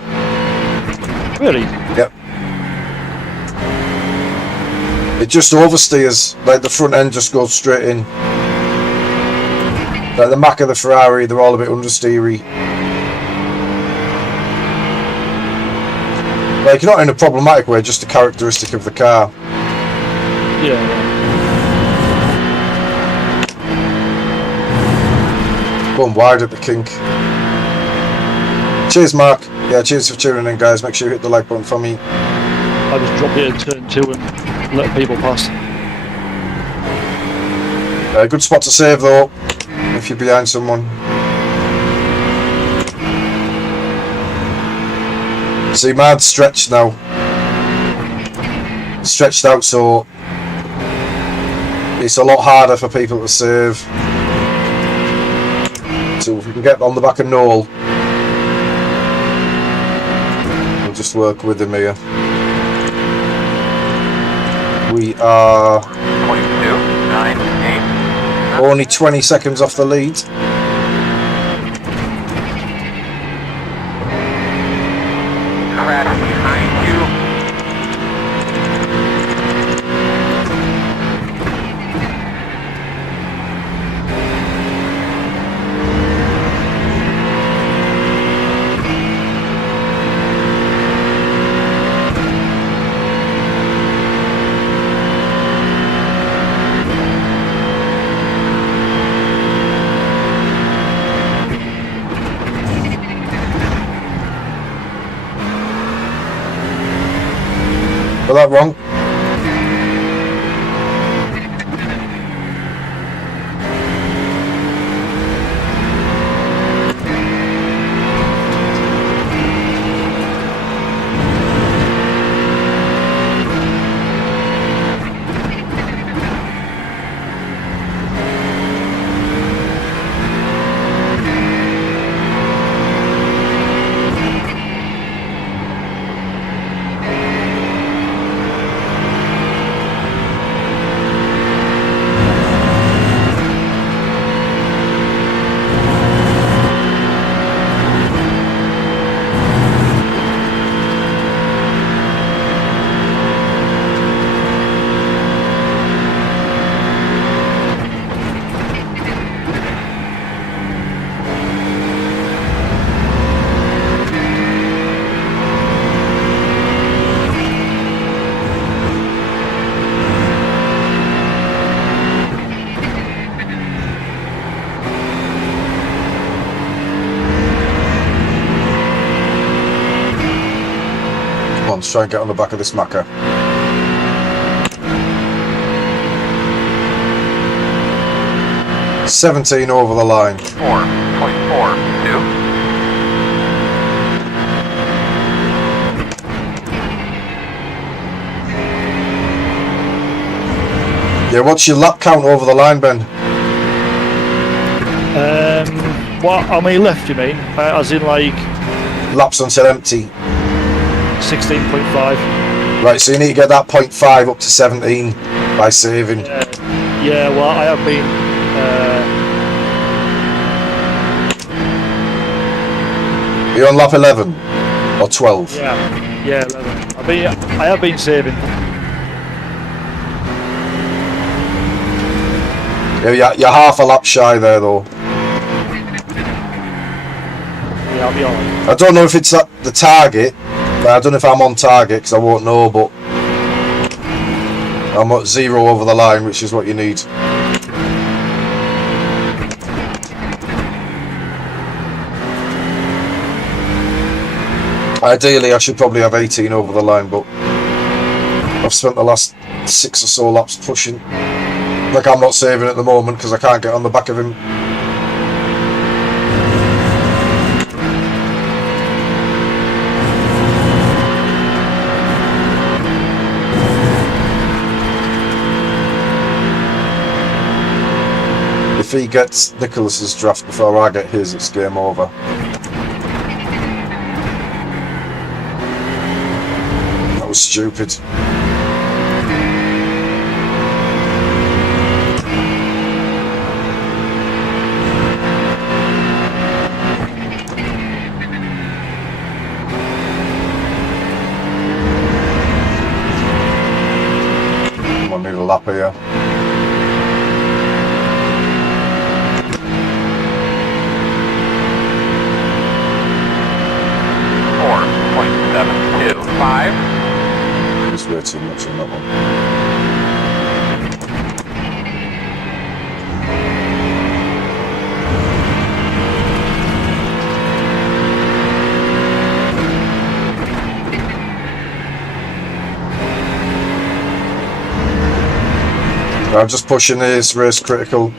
Really? Yep. It just oversteers, like the front end just goes straight in. Like the Mac of the Ferrari, they're all a bit understeery. Like, not in a problematic way, just a characteristic of the car. Yeah. Going wide at the kink. Cheers, Mark. Yeah, cheers for tuning in, guys. Make sure you hit the like button for me. I just dropped it at turn 2 and let people pass. Good spot to save, though, if you're behind someone. See, mine's stretched now. Stretched out, so it's a lot harder for people to save. So if we can get on the back of Noel, we'll just work with him here. We are 22, 9, 8. only 20 seconds off the lead. Crash behind you. Got that wrong. Let's try and get on the back of this Macca. $17 over the line. 4.42. Yeah, what's your lap count over the line, Ben? What, how many left, you mean? As in, like, Laps until empty. 16.5. Right, so you need to get that 0.5 up to 17 by saving. Yeah, well, I have been... You're on lap 11 or 12. yeah, 11. I have been saving. Yeah, you're half a lap shy there, though. Yeah, I'll be alright. I don't know if it's at the target, but I don't know if I'm on target because I won't know, but I'm at 0 over the line, which is what you need. Ideally, I should probably have 18 over the line, but I've spent the last 6 or so laps pushing. Like, I'm not saving at the moment because I can't get on the back of him. If he gets Nicholas's draft before I get his, it's game over. That was stupid. I need a lap here. 4.725. There's way too much on that one. I'm just pushing this race critical.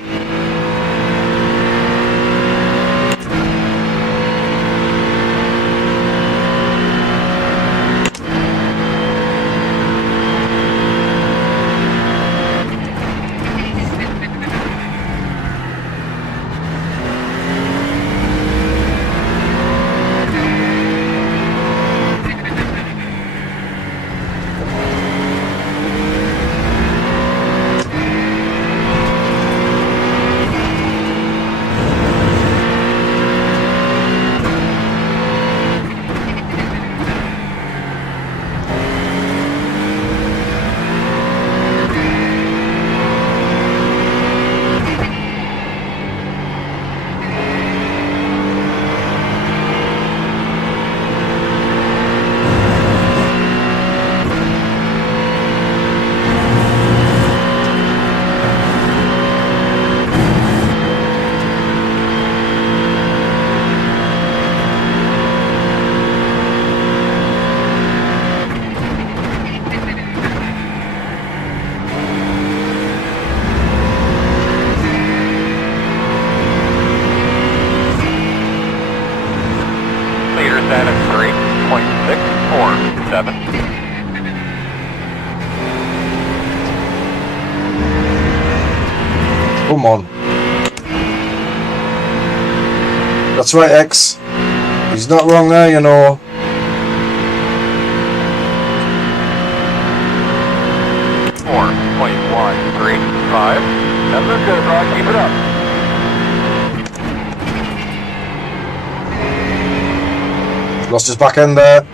That is 3.647. Come on. That's right, X. He's not wrong there, you know. .135. That looks good, Brock. Keep it up. Lost his back end there.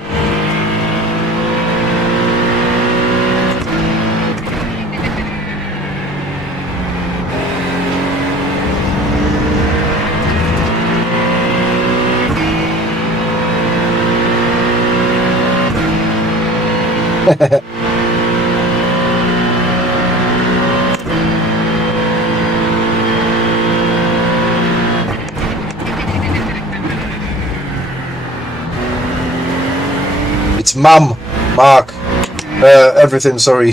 It's Mum, Mark. Everything, sorry.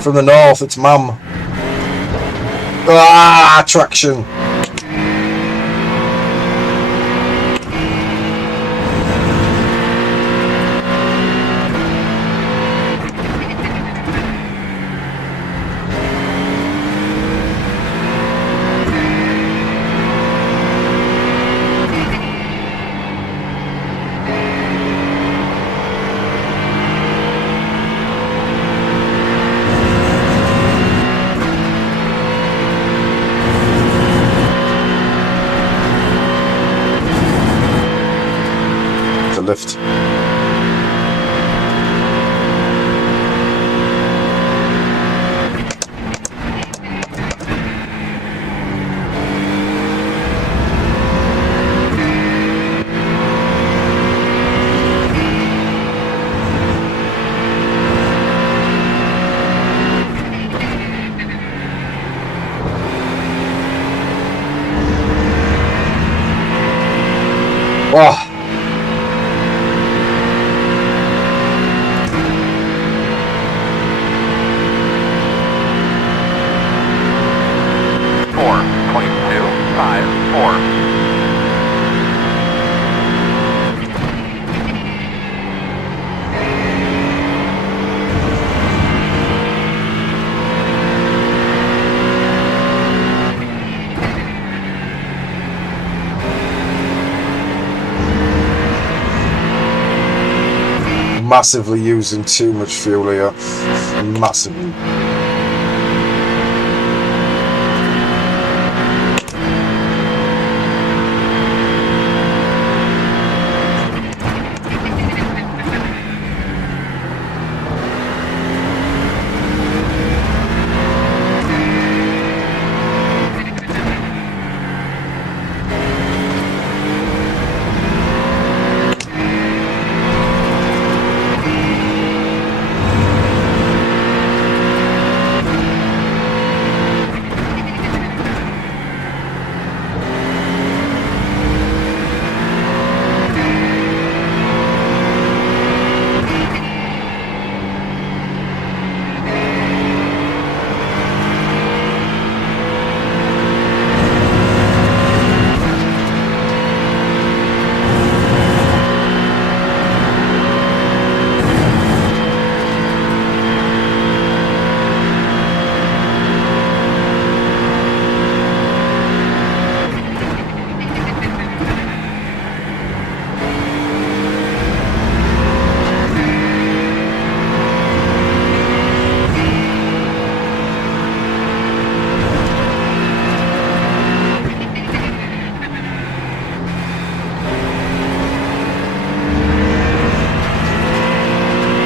From the north, it's Mum. Ah, traction. Lift. Oh, 4.254. massively using too much fuel here. Massively.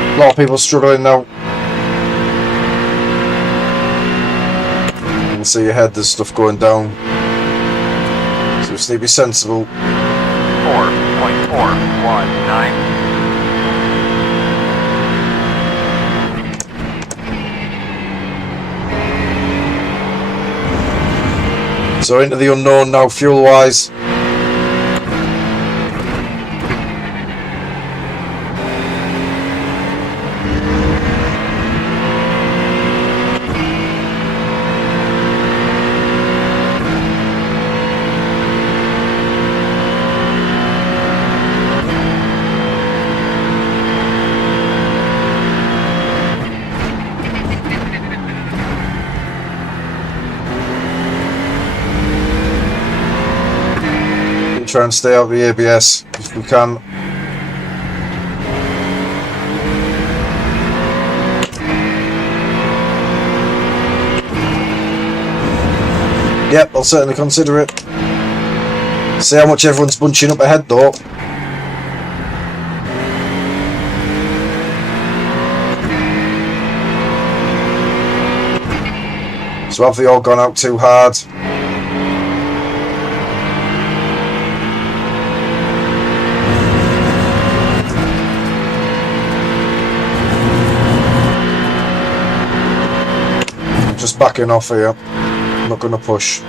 A lot of people struggling now. You can see ahead there's stuff going down. So just need to be sensible. 4.419. So into the unknown now, fuel wise. Try and stay out of the ABS if we can. Yep, I'll certainly consider it. See how much everyone's bunching up ahead though. So have they all gone out too hard? Just backing off here. I'm not going to push.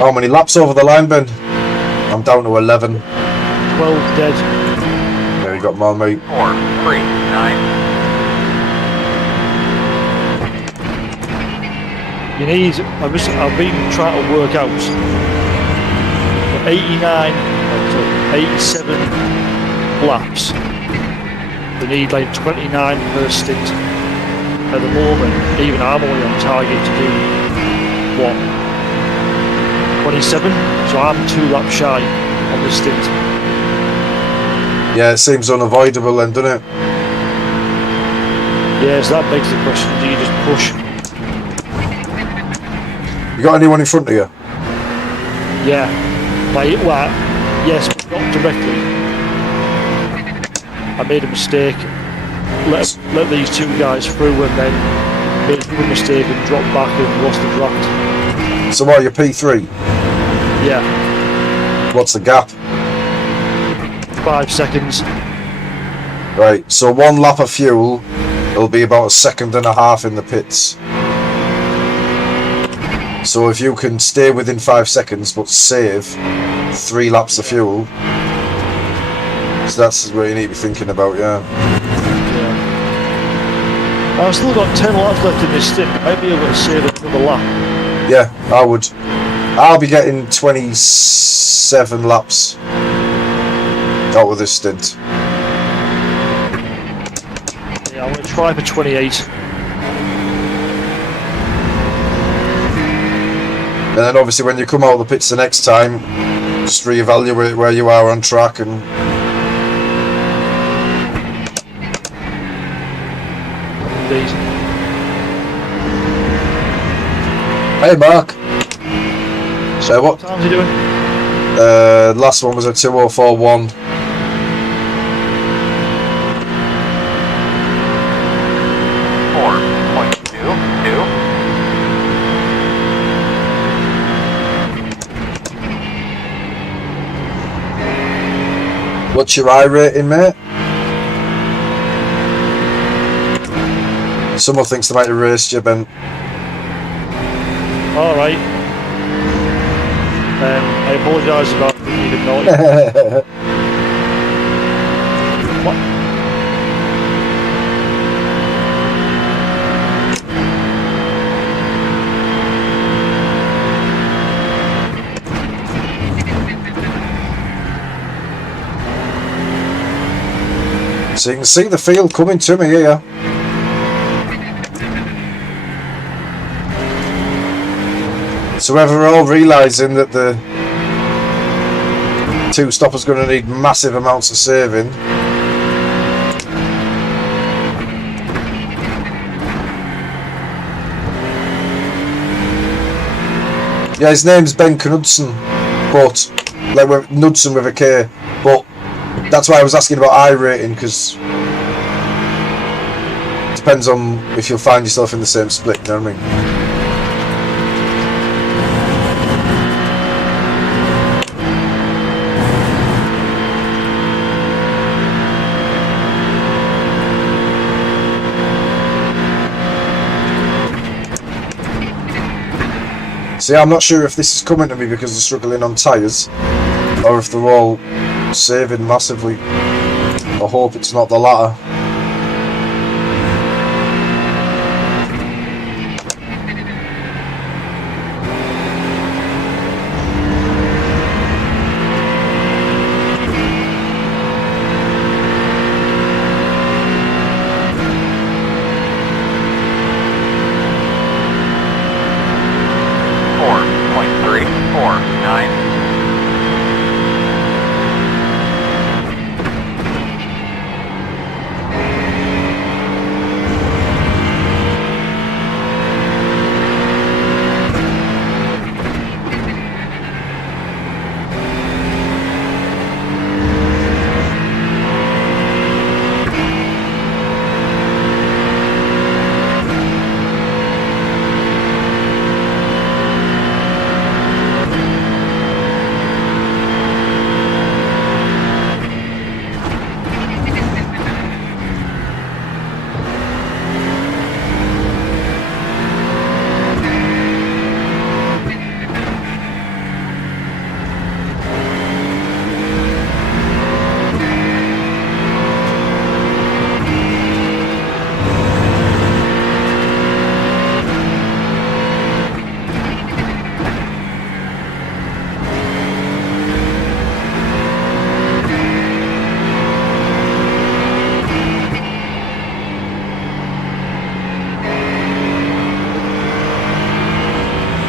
How many laps over the line, Ben? I'm down to 11. 12 dead. There you got more, mate. 4.39. You need, I've been trying to work out 89, 87 laps. They need like 29 per stint. At the moment, even I'm only on target to do what? 27, so I'm 2 laps shy on this stint. Yeah, it seems unavoidable then, doesn't it? Yeah, so that begs the question, do you just push? You got anyone in front of you? Yeah. Well, yes, but not directly. I made a mistake. Let these two guys through and then made a mistake and dropped back and lost the draft. So what, you're P3? Yeah. What's the gap? 5 seconds. Right, so 1 lap of fuel, it'll be about 1.5 seconds in the pits. So if you can stay within 5 seconds but save 3 laps of fuel, so that's what you need to be thinking about, yeah. I've still got 10 laps left in this stint. I might be able to save another lap. Yeah, I would. I'll be getting 27 laps out of this stint. Yeah, I'm going to try for 28. And then obviously when you come out of the pits the next time, just reevaluate where you are on track and... Indeed. Hey Mark! So what? What time's he doing? Last one was a 2041. What's your iRating, mate? Someone thinks they might have raced you, Ben. Alright. I apologise about being even naughty. What? So you can see the field coming to me here. So we're all realising that the two stopper's going to need massive amounts of saving. Yeah, his name's Ben Knudsen, but like Knudsen with a K, but that's why I was asking about iRating, because it depends on if you'll find yourself in the same split, you know what I mean? See, I'm not sure if this is coming to me because they're struggling on tyres, or if they're all saving massively. I hope it's not the latter.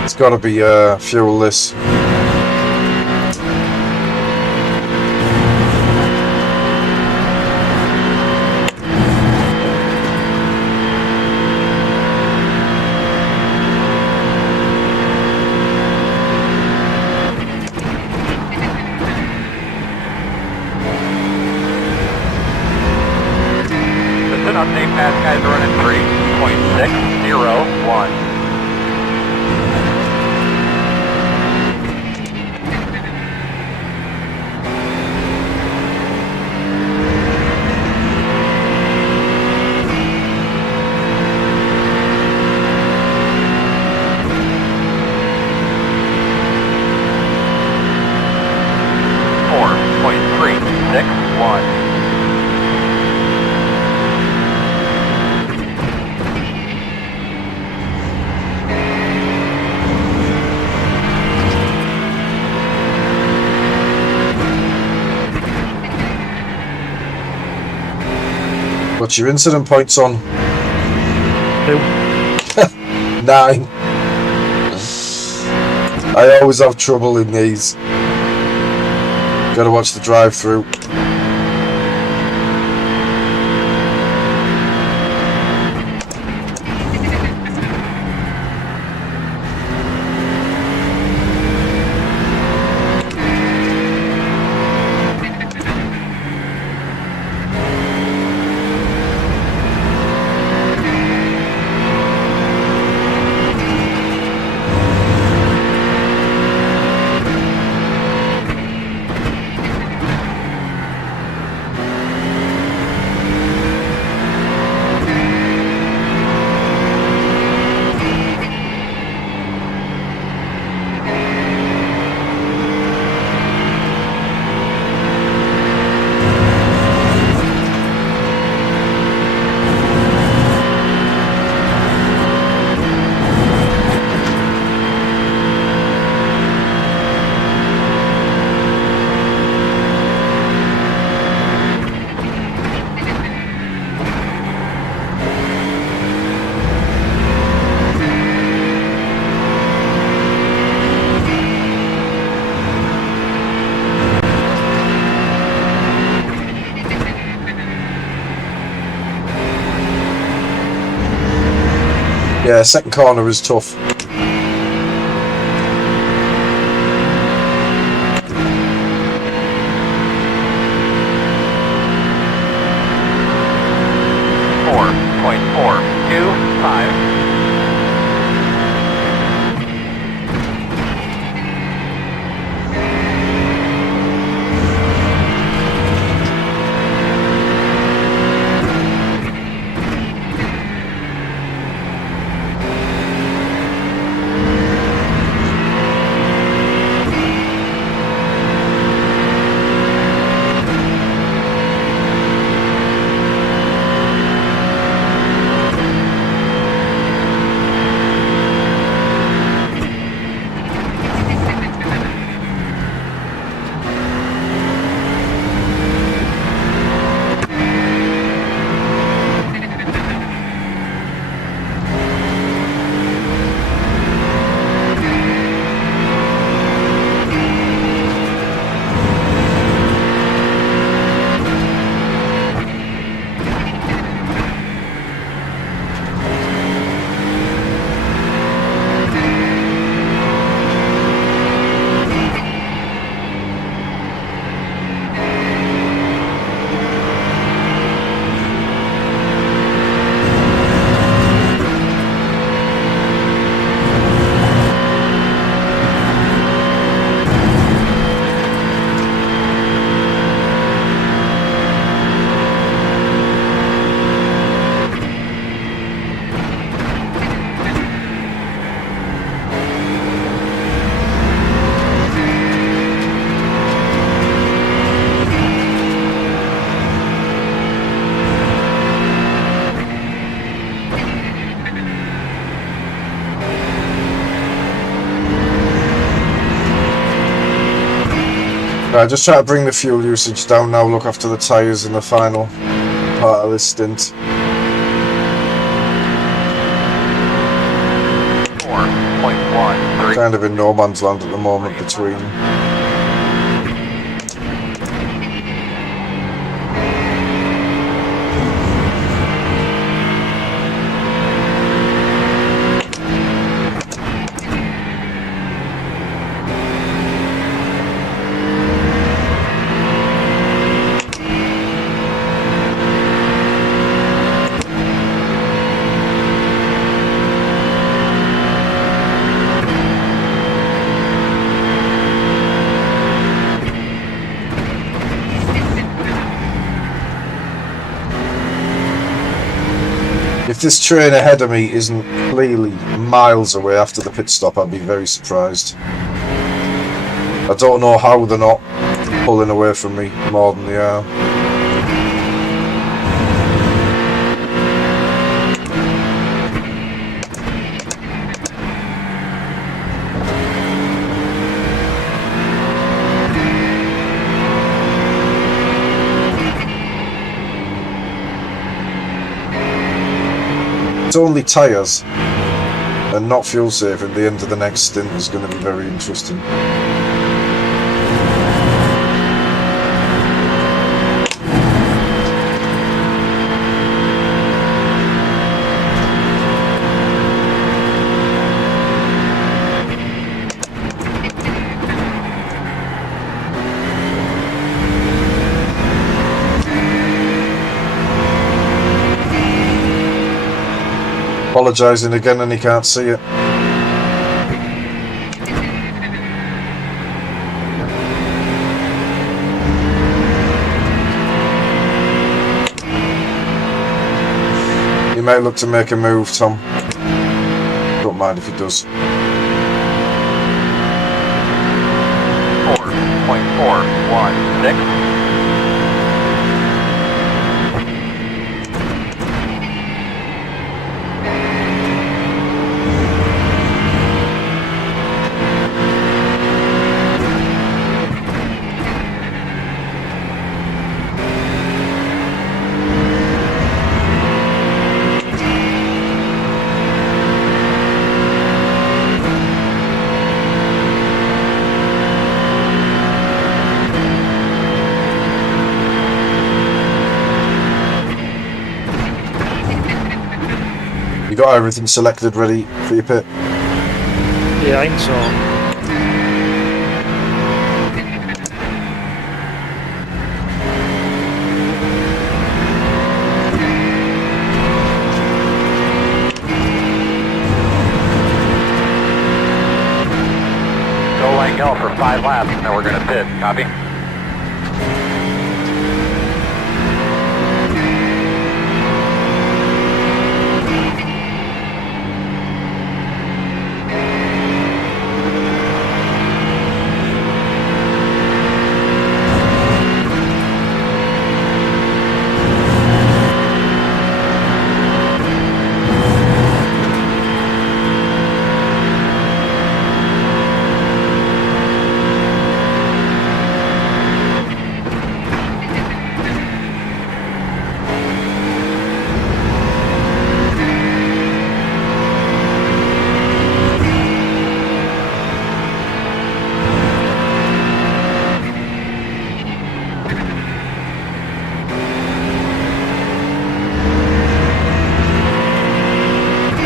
It's got to be fuelless. What's your incident points on? 2. 9. I always have trouble in these. Gotta watch the drive-through. Yeah, second corner is tough. Right, just try to bring the fuel usage down now, look after the tyres in the final part of this stint. 4.13. Kind of in no man's land at the moment between. If this train ahead of me isn't clearly miles away after the pit stop, I'd be very surprised. I don't know how they're not pulling away from me more than they are. it's only tyres and not fuel saving, the end of the next stint is going to be very interesting. Apologising again and he can't see it. He might look to make a move, Tom. Don't mind if he does. 4.416. You got everything selected ready for your pit? Yeah, I think so. Go line go for 5 laps, and then we're going to pit. Copy?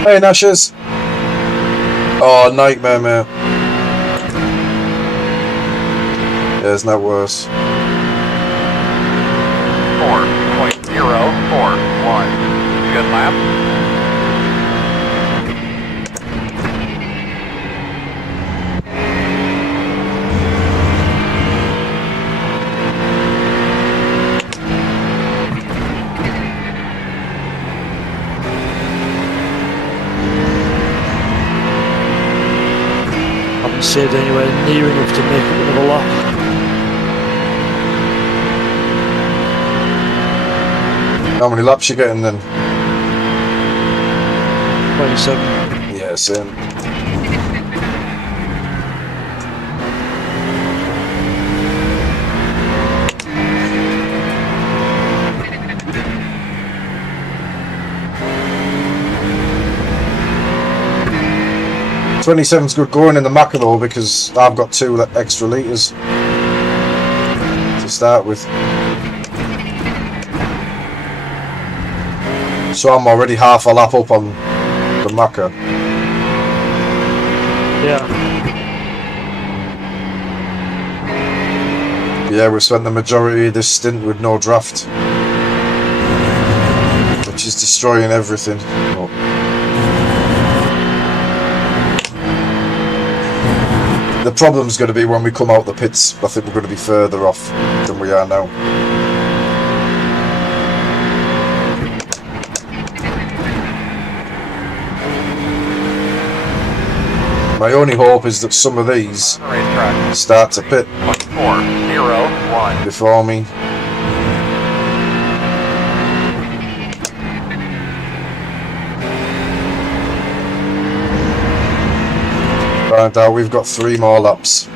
Hey Nashers! Oh, nightmare, mate. Yeah, isn't that worse? 4.041. Good lap. Haven't saved anywhere near enough to make up another lap. How many laps you getting then? 27. Yeah, same. .27's good going in the Macca though, because I've got 2 extra litres to start with. So I'm already half a lap up on the Macca. Yeah. Yeah, we spent the majority of this stint with no draft, which is destroying everything. Oh. The problem's going to be when we come out the pits. I think we're going to be further off than we are now. My only hope is that some of these Racetrack. start to pit 4.041. before me. Find out we've got 3 more laps.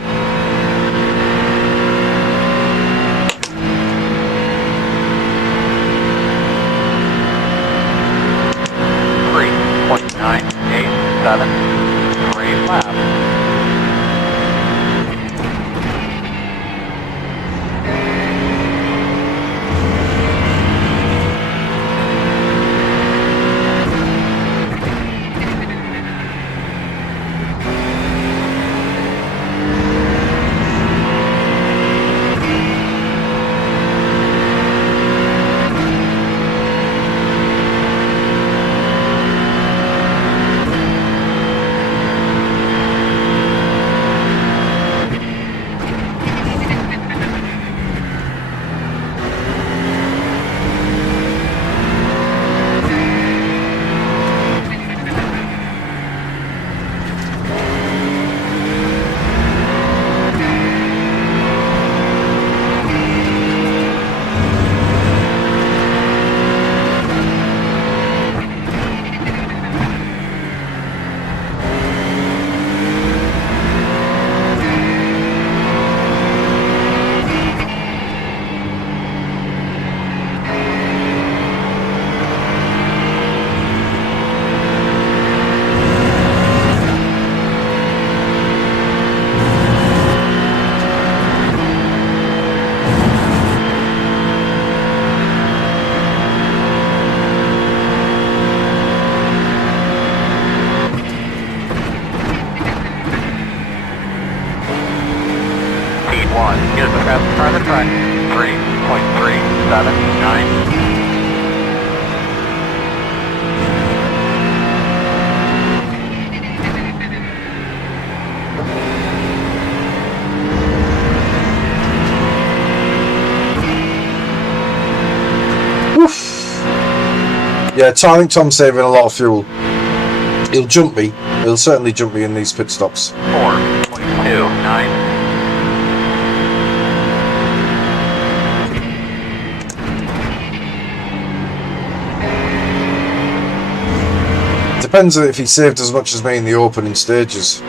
P1, get the fastest car on the track. 3.379. Yeah, I think Tom's saving a lot of fuel. He'll jump me. He'll certainly jump me in these pit stops. 4.29. Depends if he saved as much as me in the opening stages.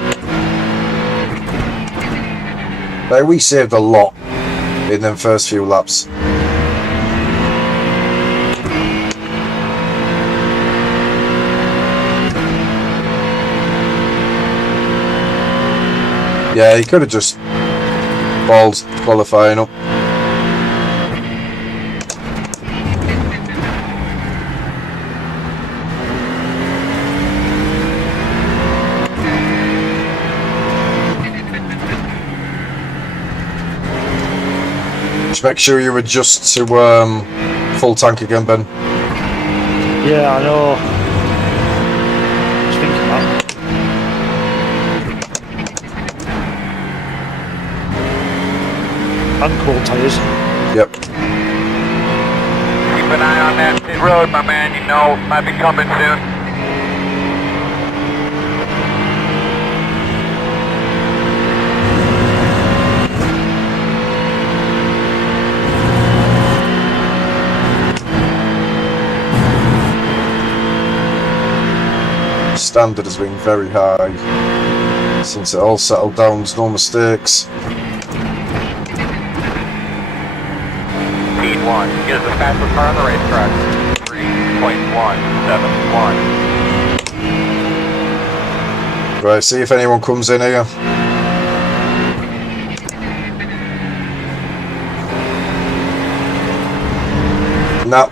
Like, we saved a lot in them first few laps. Yeah, he could have just balled qualifying up. Just make sure you adjust to full tank again, Ben. Yeah, I know. Just thinking that. And cold tyres. Yep. Keep an eye on that pit road, my man. You know, might be coming soon. Standard has been very high since it all settled down. There's no mistakes. P1, get the fastest car on the racetrack. 3.171. Right, see if anyone comes in here. No.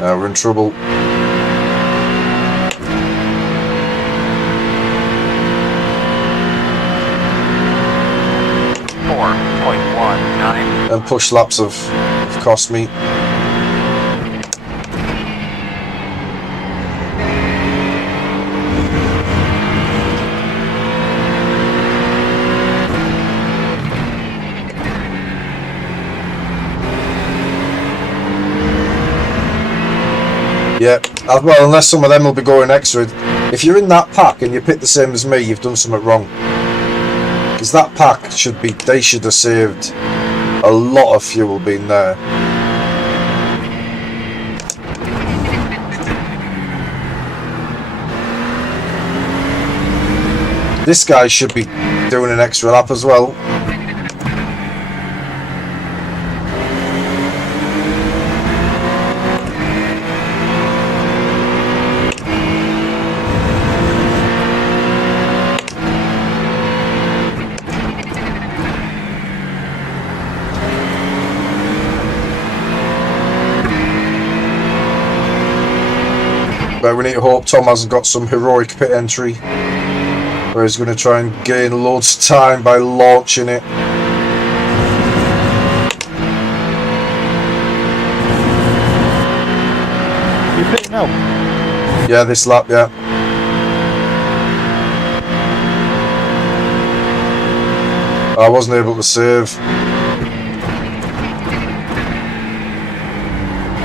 Now we're in trouble. And push laps have cost me. Yeah, well, unless some of them will be going extra. If you're in that pack and you pick the same as me, you've done something wrong. Because that pack they should have saved a lot of fuel being there. This guy should be doing an extra lap as well. But we need to hope Tom hasn't got some heroic pit entry where he's going to try and gain loads of time by launching it. You pitting now? Yeah, this lap, yeah. I wasn't able to save.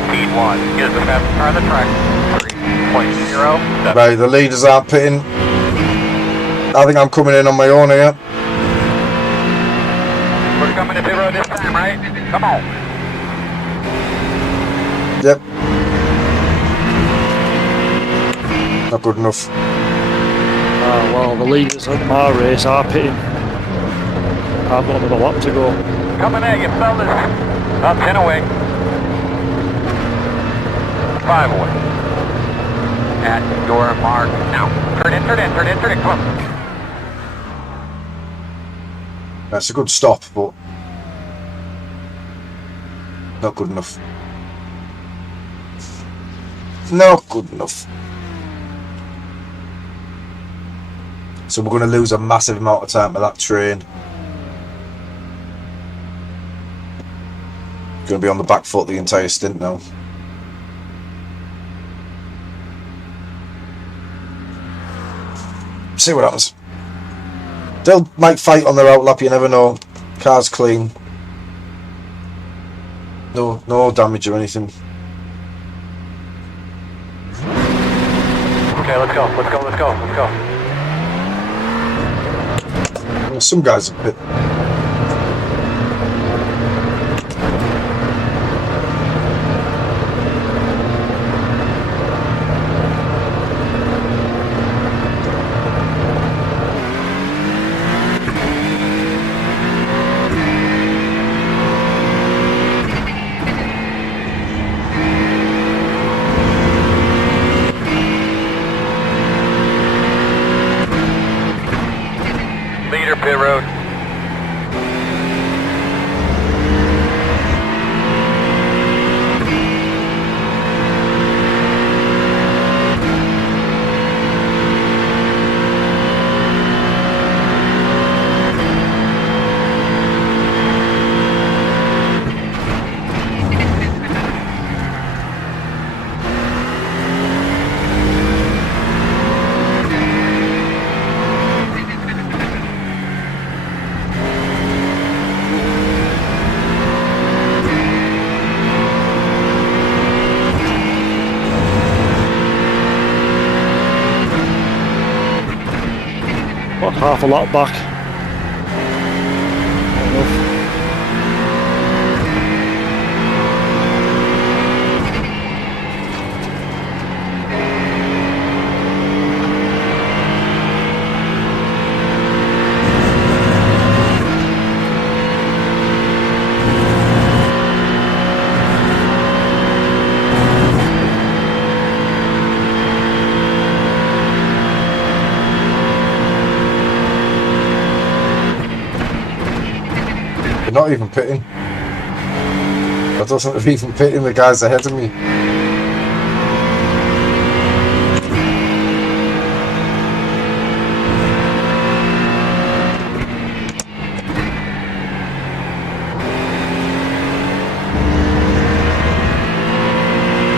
P1, get the fastest car on the track. 3.07. Right, the leaders aren't pitting. I think I'm coming in on my own here. We're coming to pit road this time, right? Come on. Yep. Not good enough. Well, the leaders of my race are pitting. I've got another lap to go. Coming at you, fellas. Up 10 away. 5 away. At your mark now. Turn in. Come on. That's a good stop, but not good enough. Not good enough. So we're going to lose a massive amount of time to that train. Going to be on the back foot the entire stint now. See what happens. They might fight on their outlap, you never know. Car's clean. No damage or anything. Okay, let's go. Well, some guys are a bit... Leader pit road. About half a lap back. Enough. Not even pitting. I don't think they're even pitting the guys ahead of me.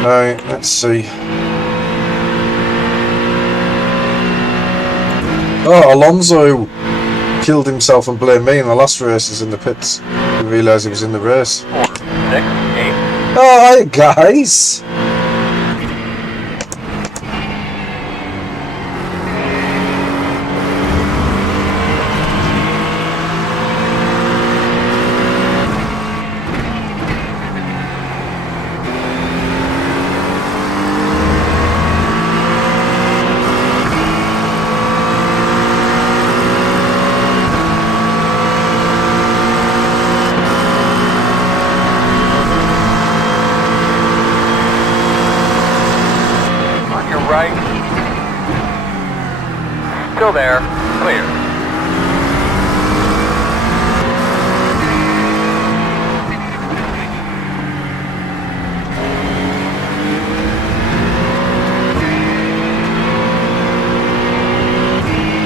Alright, let's see. Oh, Alonso killed himself and blamed me in the last races in the pits. I didn't realise he was in the race. 4, 6, 8. Oh, hi guys! Right. Still there. Clear.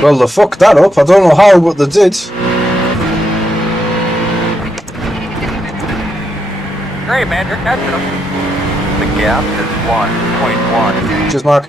Well, they fucked that up. I don't know how, but they did. Great, man. You're catching them. The gap is 1.1. Cheers, Mark.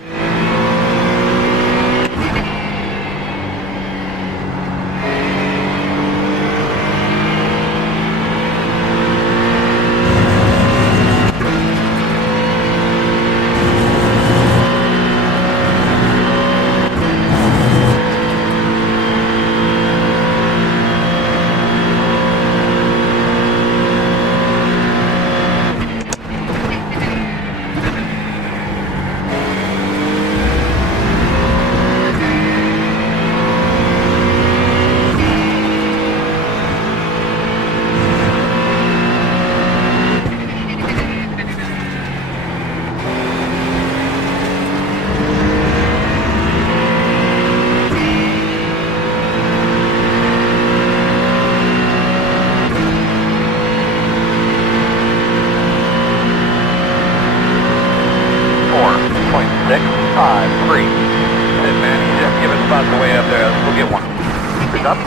Tires up.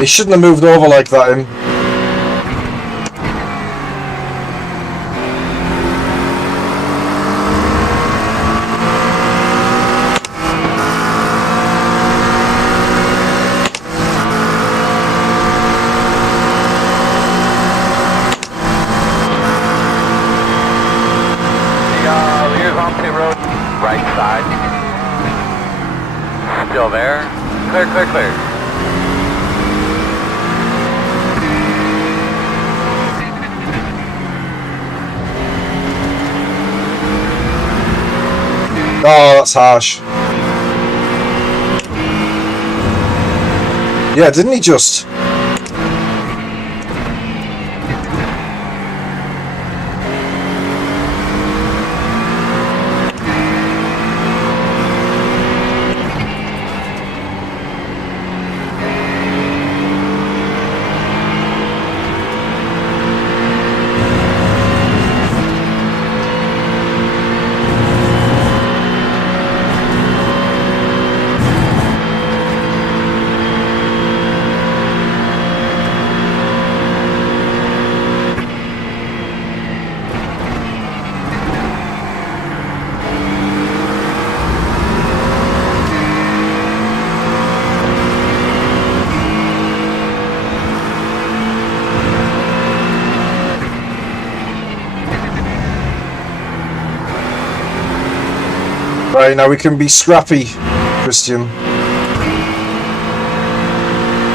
He shouldn't have moved over like that, him. Leaders on pit road, right side. Still there. Clear, clear, clear. Oh, that's harsh. Yeah, didn't he just? Right, now we can be scrappy, Christian.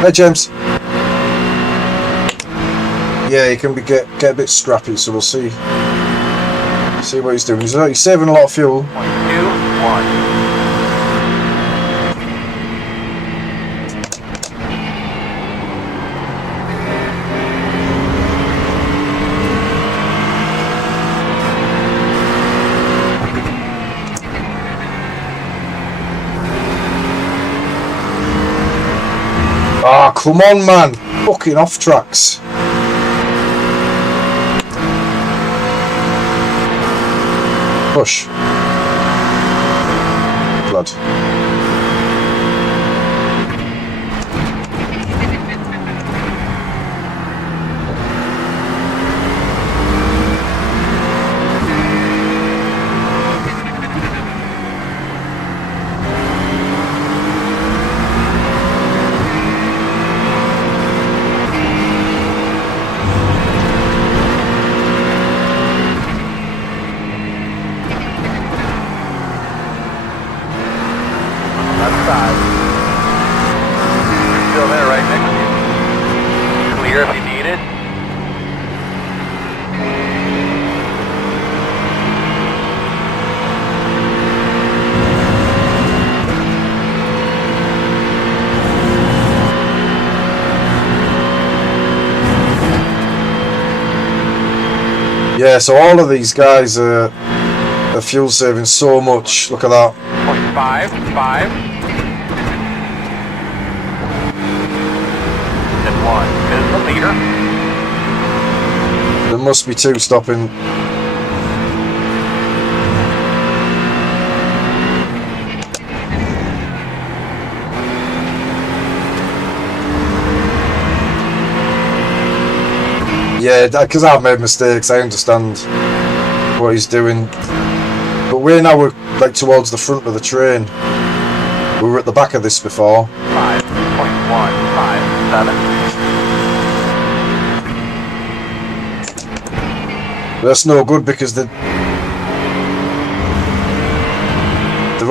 Hey, James. Yeah, he can be get a bit scrappy, so we'll see what he's doing. He's saving a lot of fuel. 2, 1. Ah, come on, man. Fucking off tracks. Push. Blood. Left side. Still there, right next to you. Clear if you need it. Yeah, so all of these guys are fuel saving so much. Look at that. 0.5, 5. And 1. Is the leader. There must be two stopping. Yeah, because I've made mistakes. I understand what he's doing. But we're like towards the front of the train. We were at the back of this before. 5.157. That's no good because they're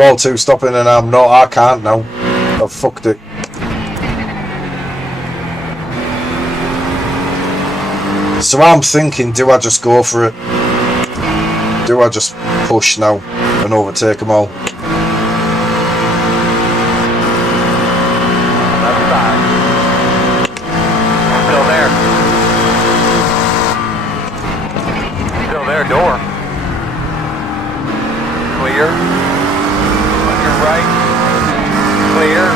all two stopping and I'm not. I can't now. I've fucked it. So I'm thinking, do I just go for it? Do I just push now and overtake them all? Left side. Still there. Still there, door. Clear. On your right. Clear.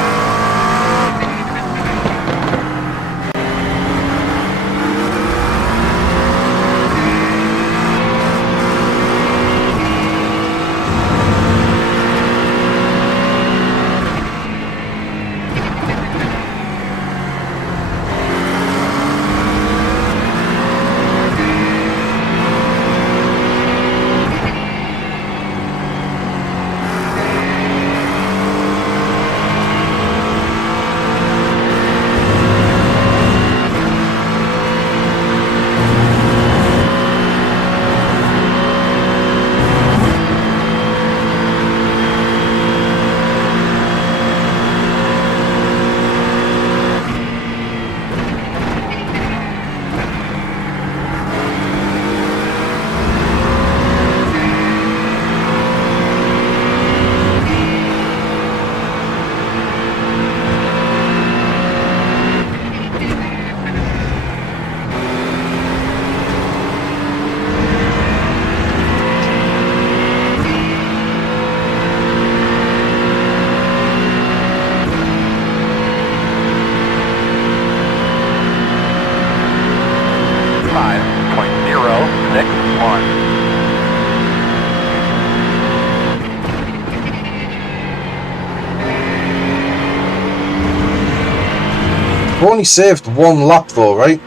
only saved one lap though, right?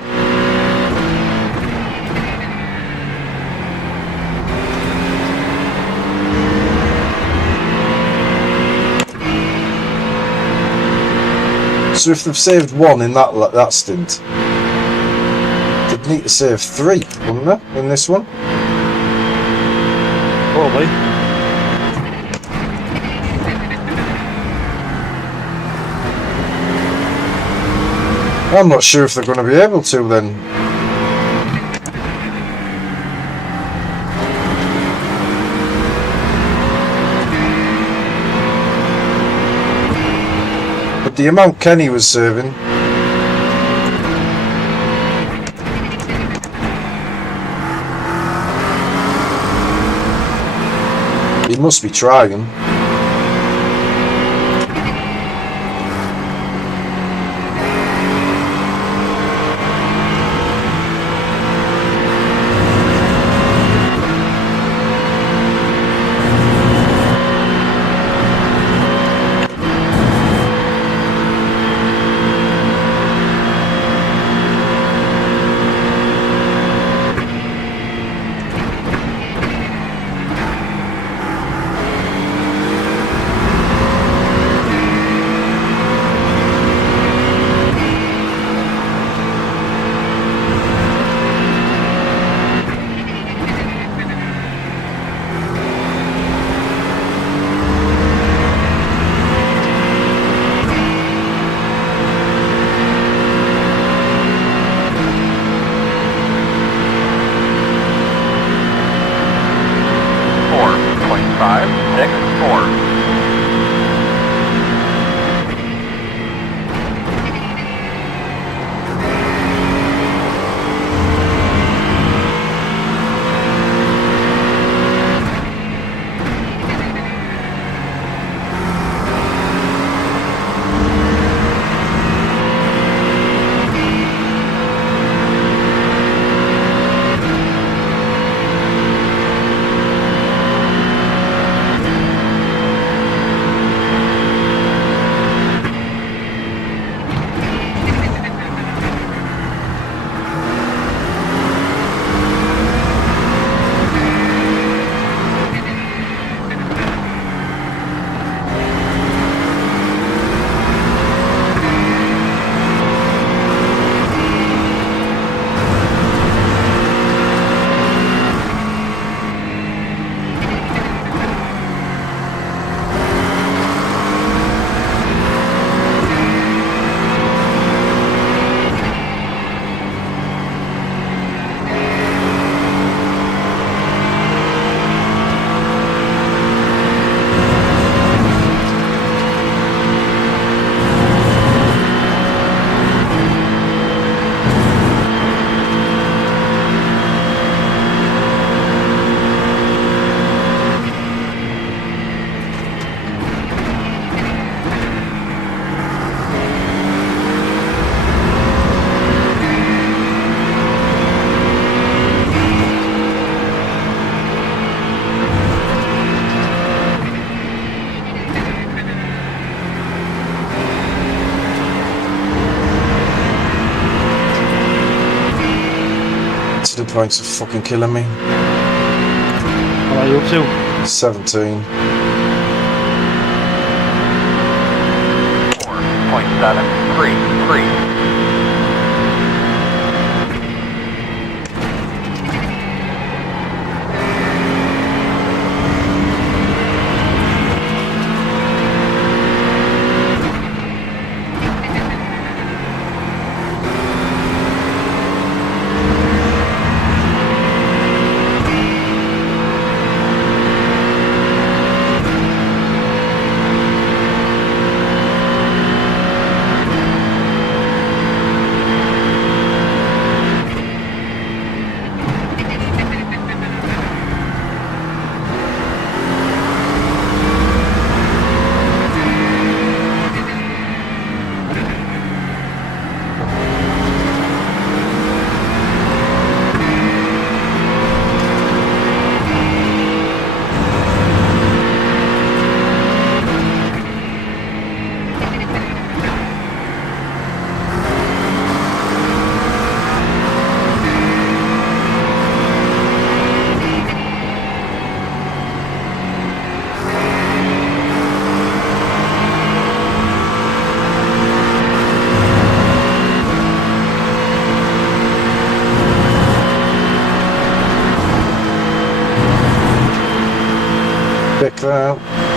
So if they've saved one in that stint, they'd need to save 3, wouldn't they, in this one? Probably. I'm not sure if they're going to be able to then. But the amount Kenny was serving, he must be trying. Points are fucking killing me. What are you up to? 17. 4.733. Pick that.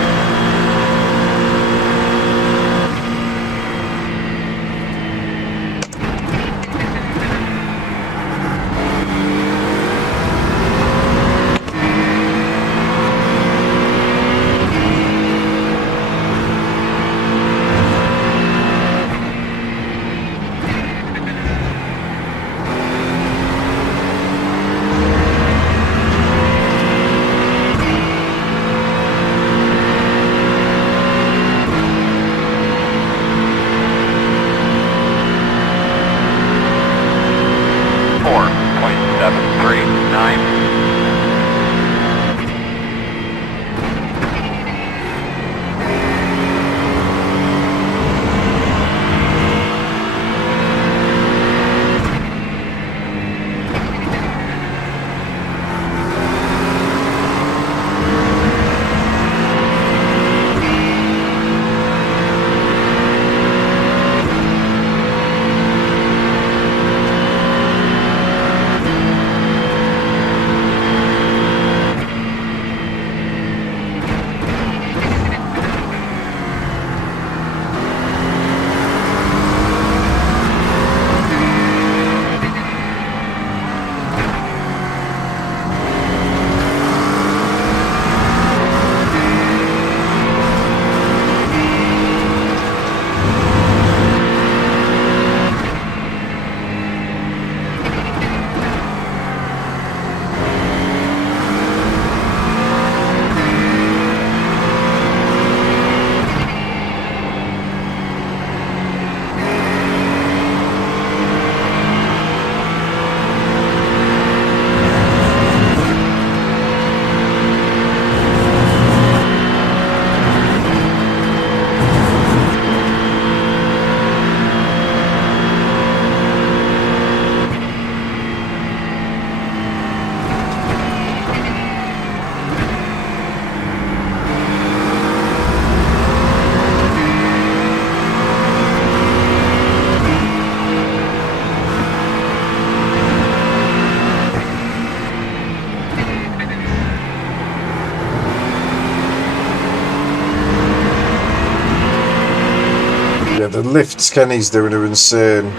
Yeah, the lifts Kenny's doing are insane.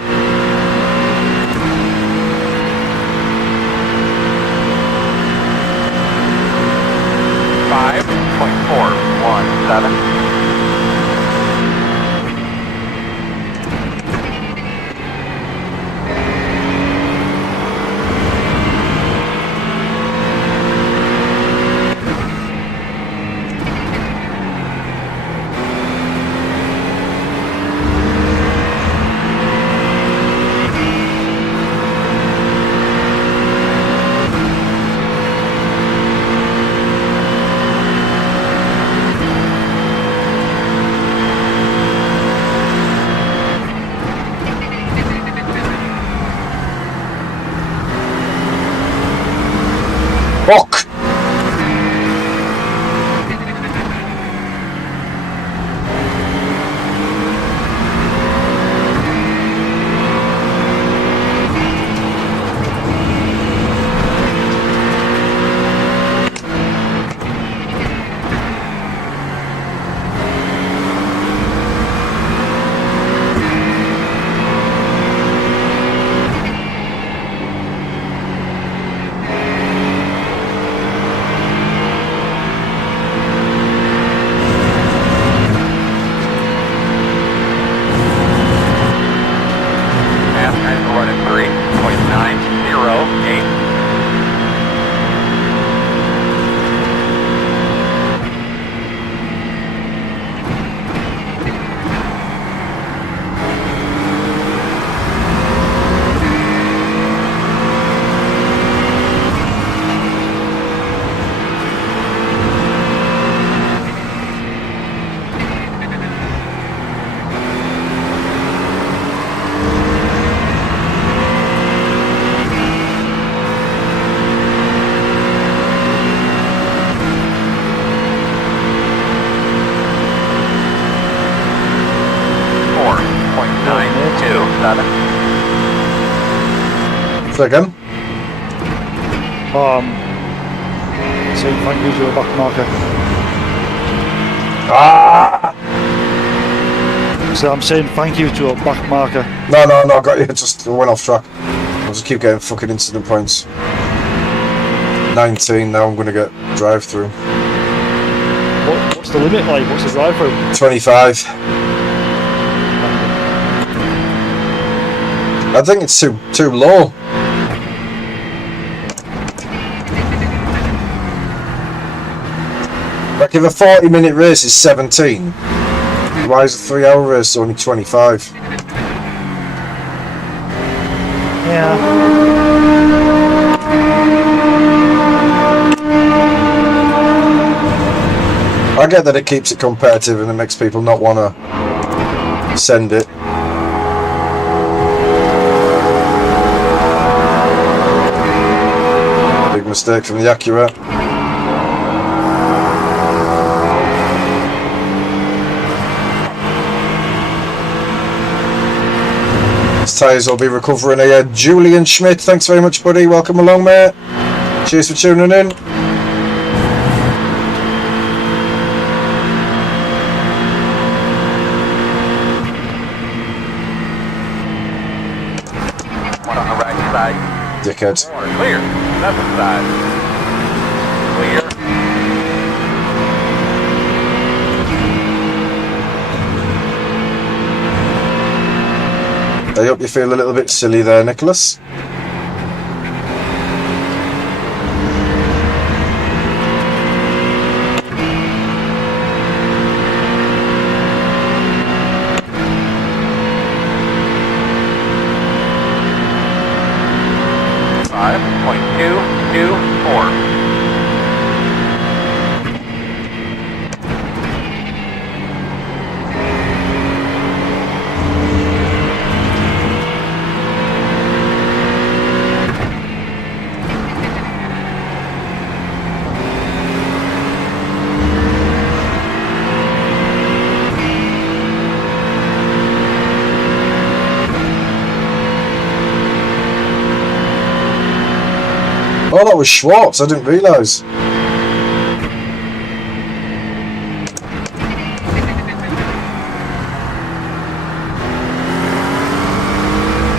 5.417. Fuck! Second. Saying thank you to the back marker. Ah! So I'm saying thank you to a back marker. No, I got you. Just went off track. I'll just keep getting fucking incident points. 19, now I'm going to get drive-through. What's the limit like? What's the drive through? 25. I think it's too low. Like if a 40-minute race is 17, why is a 3-hour race only 25? Yeah. I get that it keeps it competitive and it makes people not want to send it. Big mistake from the Acura. His tyres will be recovering here. Julian Schmidt, thanks very much, buddy. Welcome along, mate. Cheers for tuning in. One on the right side. Dickhead. Four, clear. Left side. Clear. I hope you feel a little bit silly there, Nicholas. Oh, that was Schwartz, I didn't realise.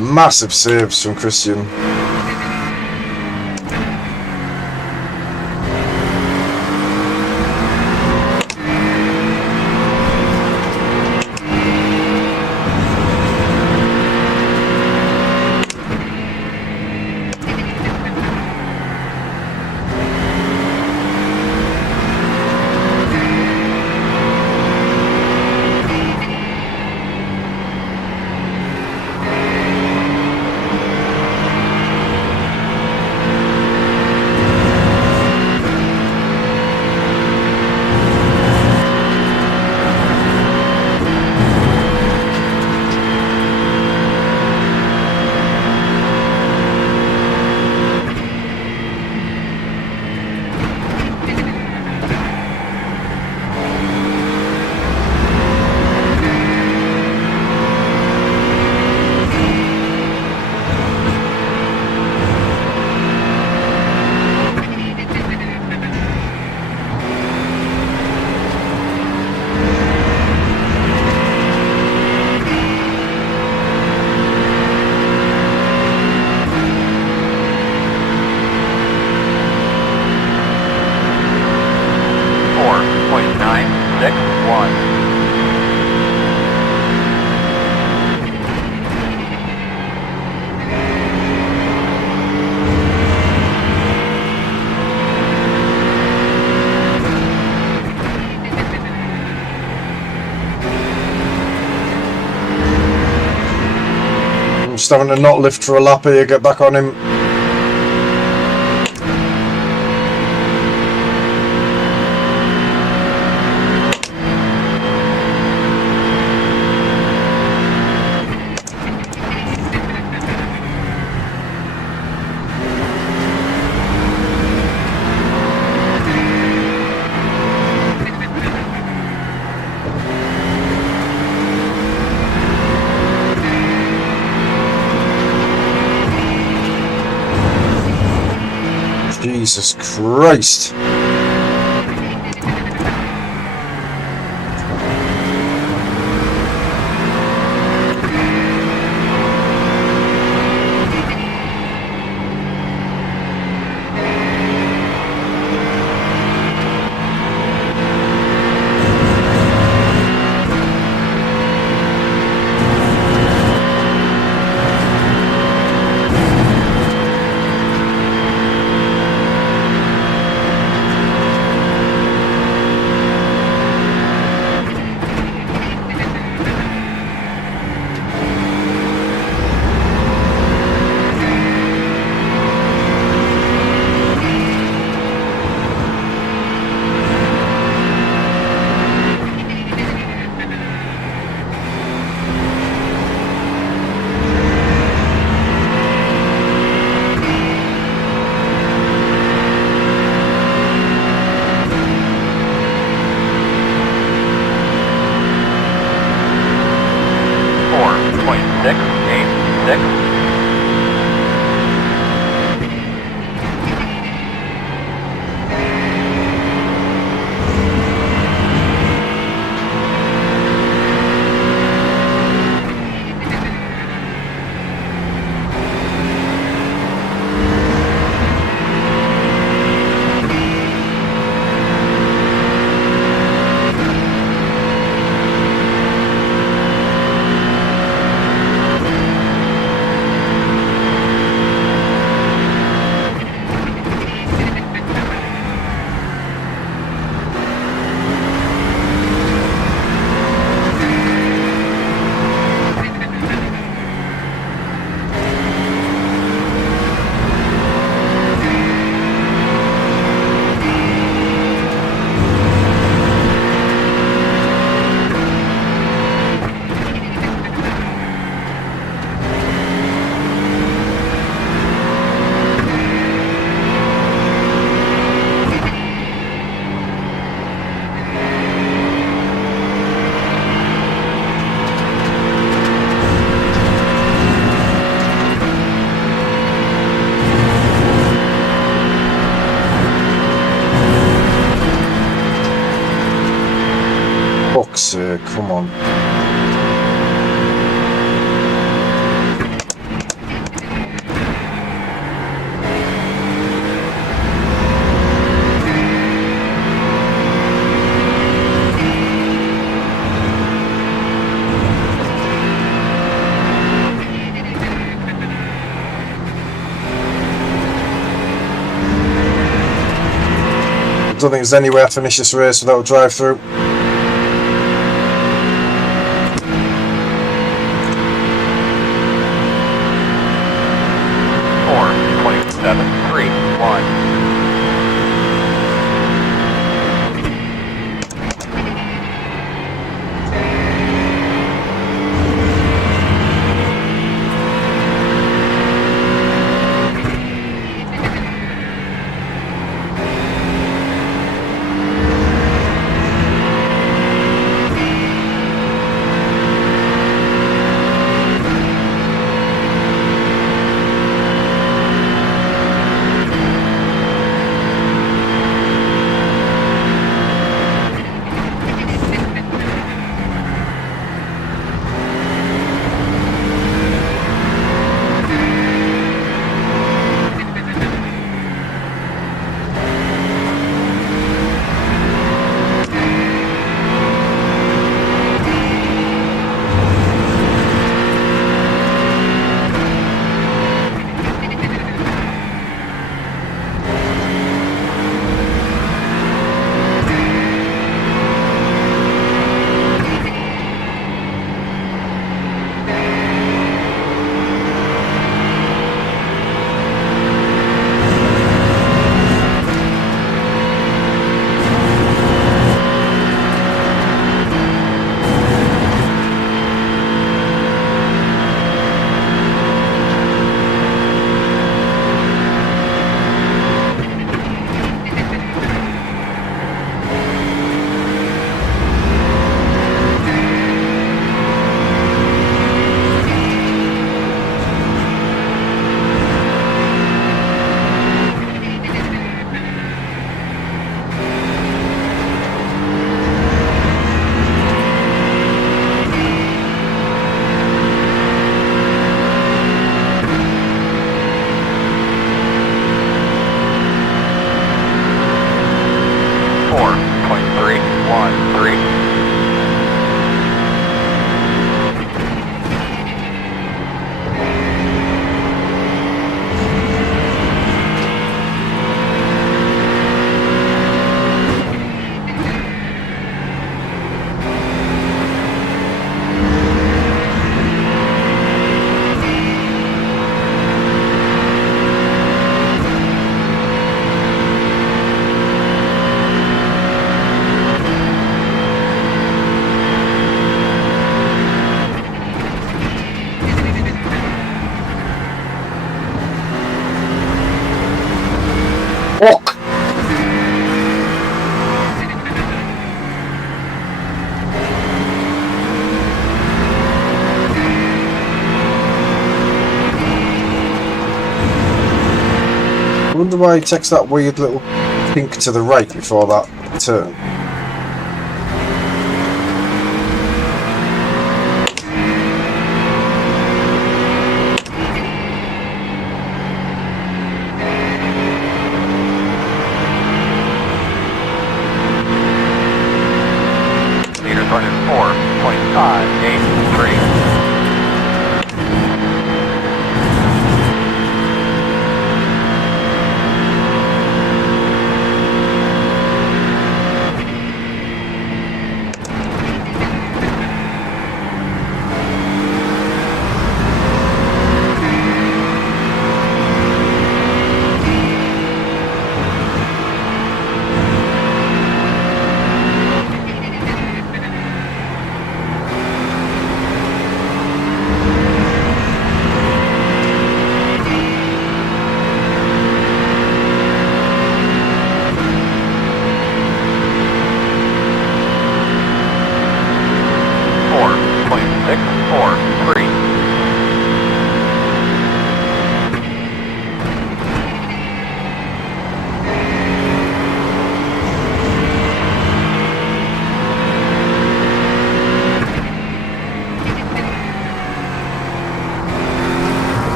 Massive saves from Christian. Just having to not lift for a lap here, get back on him. Jesus Christ. 6, 8, 6. Fuck's sake, come on. I don't think there's any way I finish this race without a drive-through. 7, 3, 1. wonder why it takes that weird little kink to the right before that turn. Leaders running 4.583.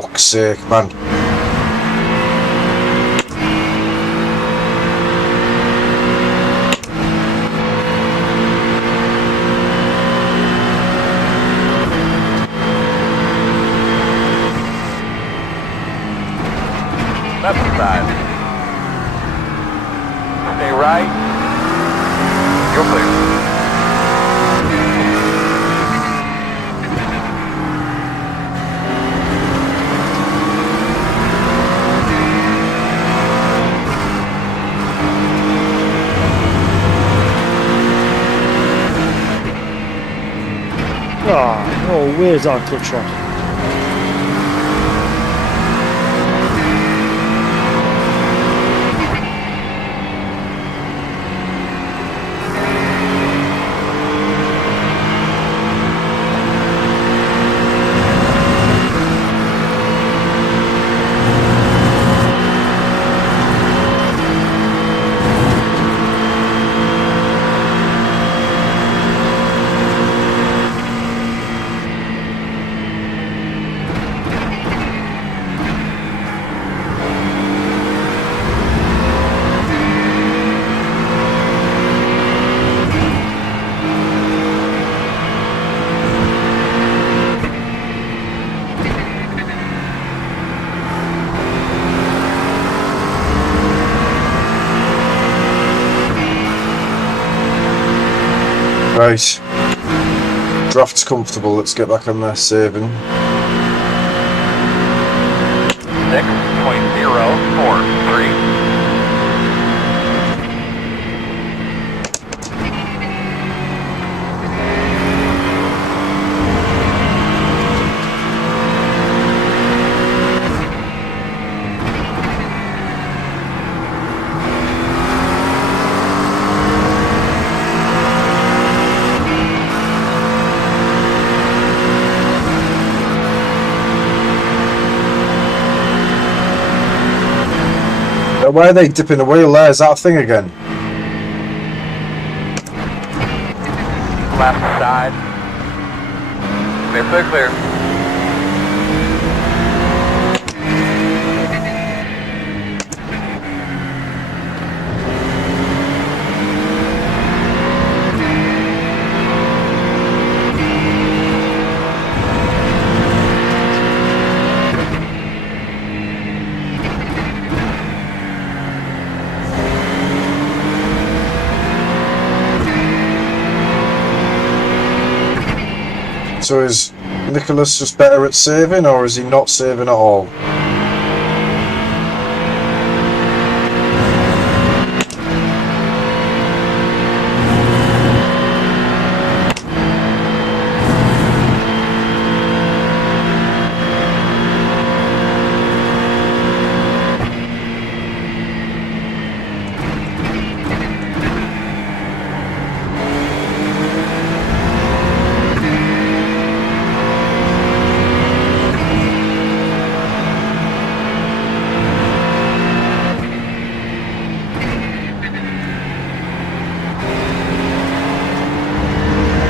Fuck's sake, man. Left side. Stay right. You're clear. Ah, no, where's our clutch on? Right. Draft's comfortable, let's get back on there, saving. 6.043. Why are they dipping the wheel there? Is that a thing again? Left side. Clear, clear, clear. So is Nicholas just better at saving, or is he not saving at all?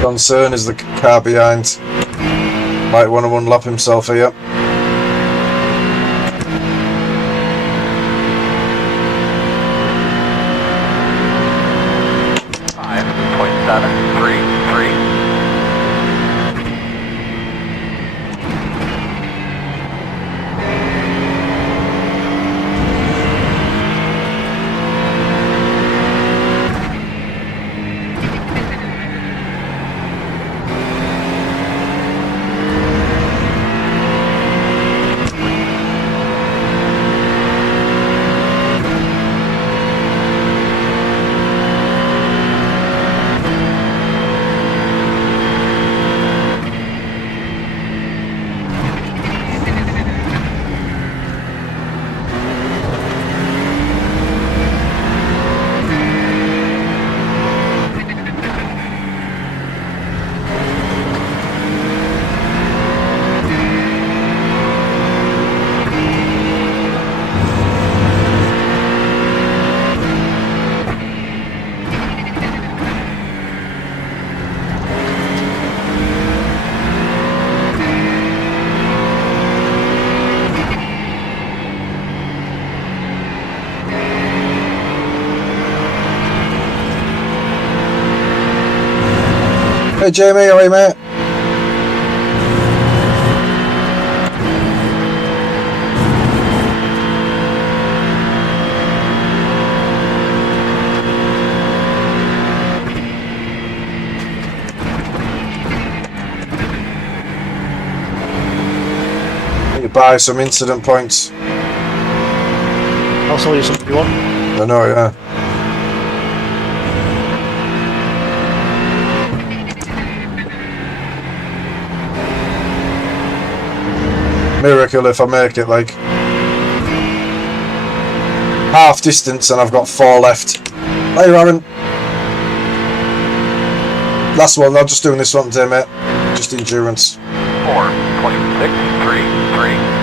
concern is the car behind. Might want to unlap himself here. 5.733. Hey Jamie, how are you, mate? Need to buy some incident points. I'll sell you something you want. I know, yeah. Miracle if I make it, like half distance and I've got 4 left. Hey Aaron. Last one, I'm just doing this one today, mate. Just endurance. 4.633.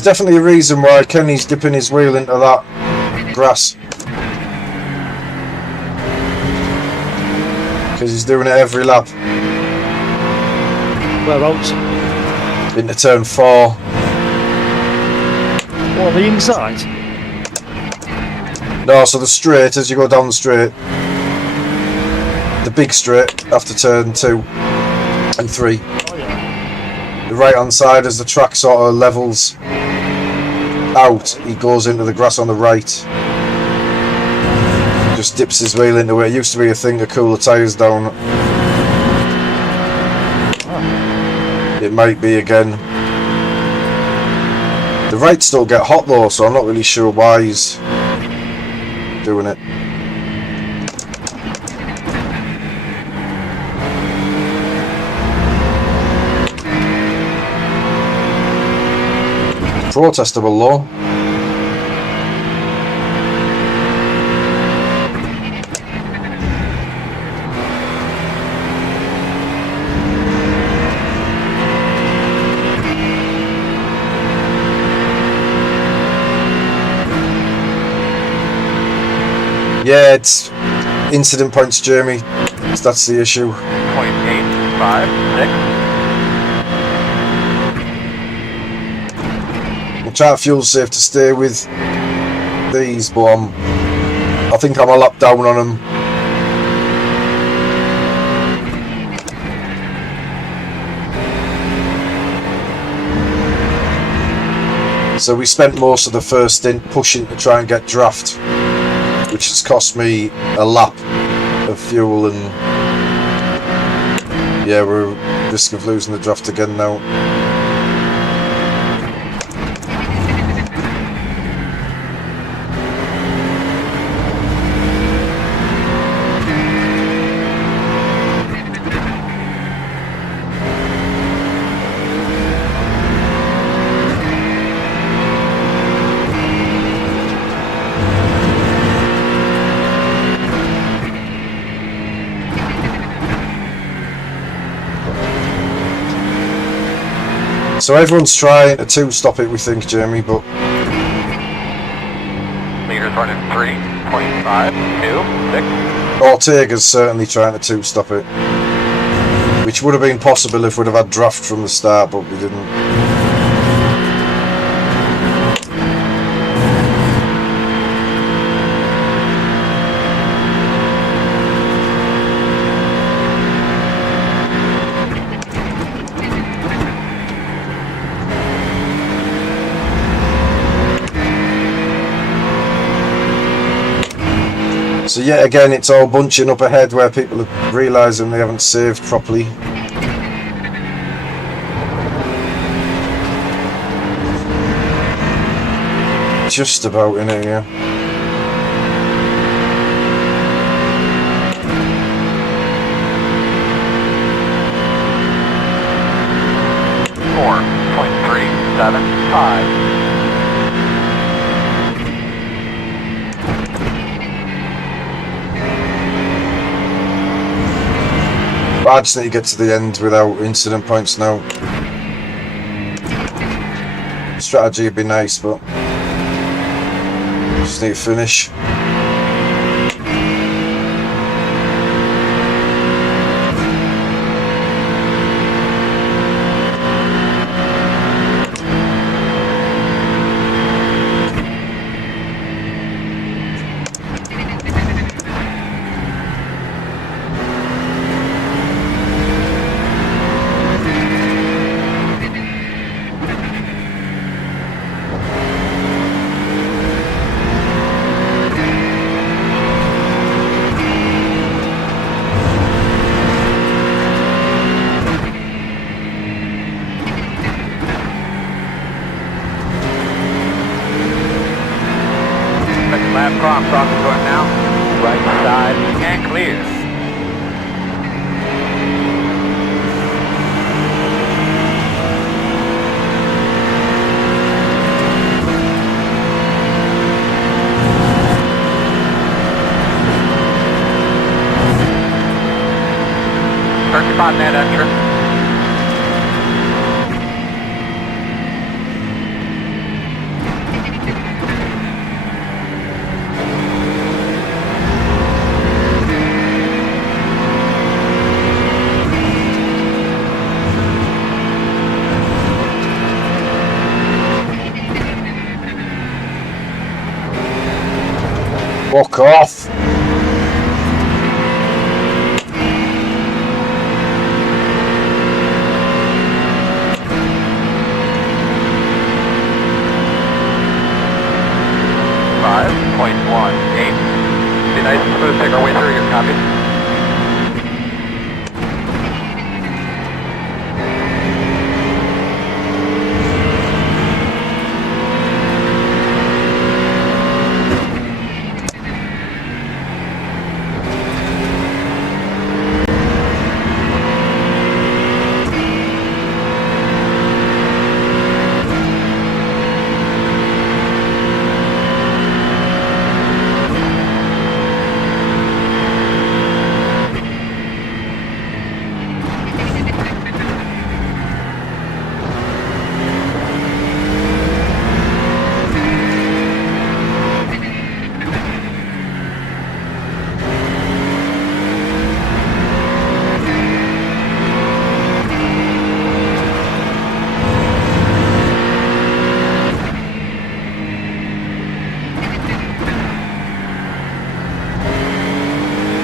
There's definitely a reason why Kenny's dipping his wheel into that grass. Because he's doing it every lap. Whereabouts? Into turn 4. What, the inside? No, so the straight, as you go down the straight, the big straight after turn 2 and 3. Oh yeah. The right hand side, as the track sort of levels out, he goes into the grass on the right. Just dips his wheel into it. It used to be a thing to cool the tyres down. It might be again. The rights still get hot though, so I'm not really sure why he's doing it. Protestable law. Yeah, it's incident points, Jeremy. That's the issue. 0.856. I'm trying to fuel safe to stay with these, but I think I'm a lap down on them. So we spent most of the first stint pushing to try and get draft, which has cost me a lap of fuel, and yeah, we're at risk of losing the draft again now. So everyone's trying to two-stop it, we think, Jeremy, but Meters running 3.526. Ortega's certainly trying to two-stop it, which would have been possible if we'd have had draft from the start, but we didn't. So yet again, it's all bunching up ahead where people are realising they haven't saved properly. Just about in it, yeah. .375. I just need to get to the end without incident points now. Strategy would be nice, but just need to finish. Lap cross off the door now. Right side and clear. First spot net entrance. Walk off. Be nice and smooth, take our way through your copy.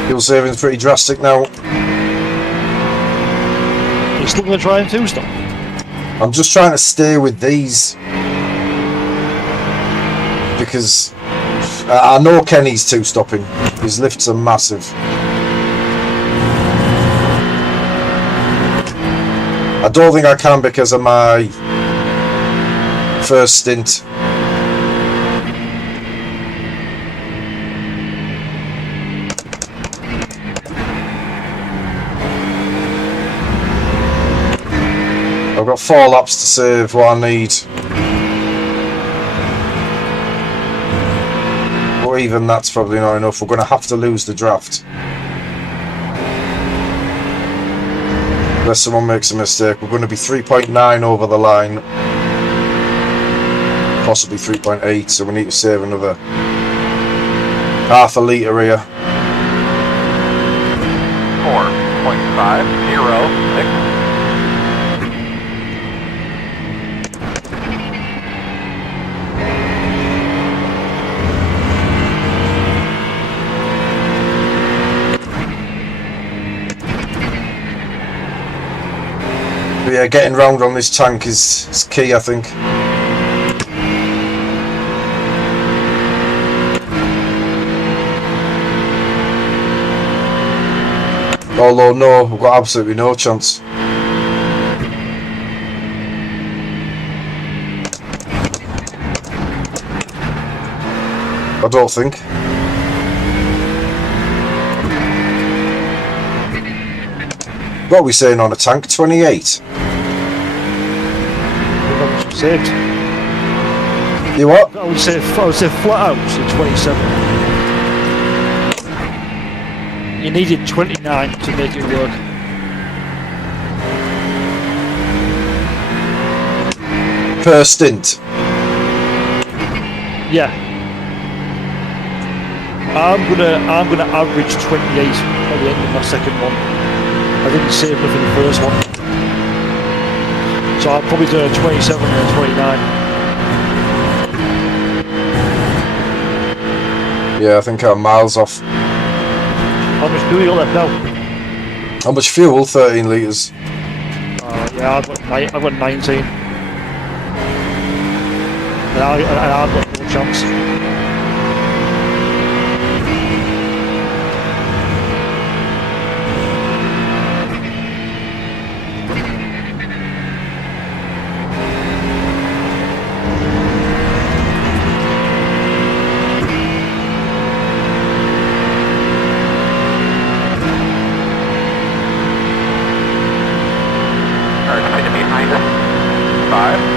Fuel saving's pretty drastic now. You're still going to try and two-stop? I'm just trying to stay with these. Because I know Kenny's two-stopping. His lifts are massive. I don't think I can because of my first stint. I've got 4 laps to save what I need. But even that's probably not enough. We're going to have to lose the draft. Unless someone makes a mistake. We're going to be 3.9 over the line. Possibly 3.8, so we need to save another half a litre here. 4.506. But yeah, getting round on this tank is key, I think. Although no, we've got absolutely no chance. I don't think. What are we saying on a tank? 28? Saved. You what? I would say flat out, so 27. You needed 29 to make it work. Per stint? Yeah. I'm gonna average 28 at the end of my second one. I didn't save enough in the first one. So I'll probably do a 27 and a 29. Yeah, I think I'm miles off. How much fuel you got left now? How much fuel? 13 litres. Yeah, I've got 19. And I've got no chance. Behind us.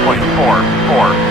5.44.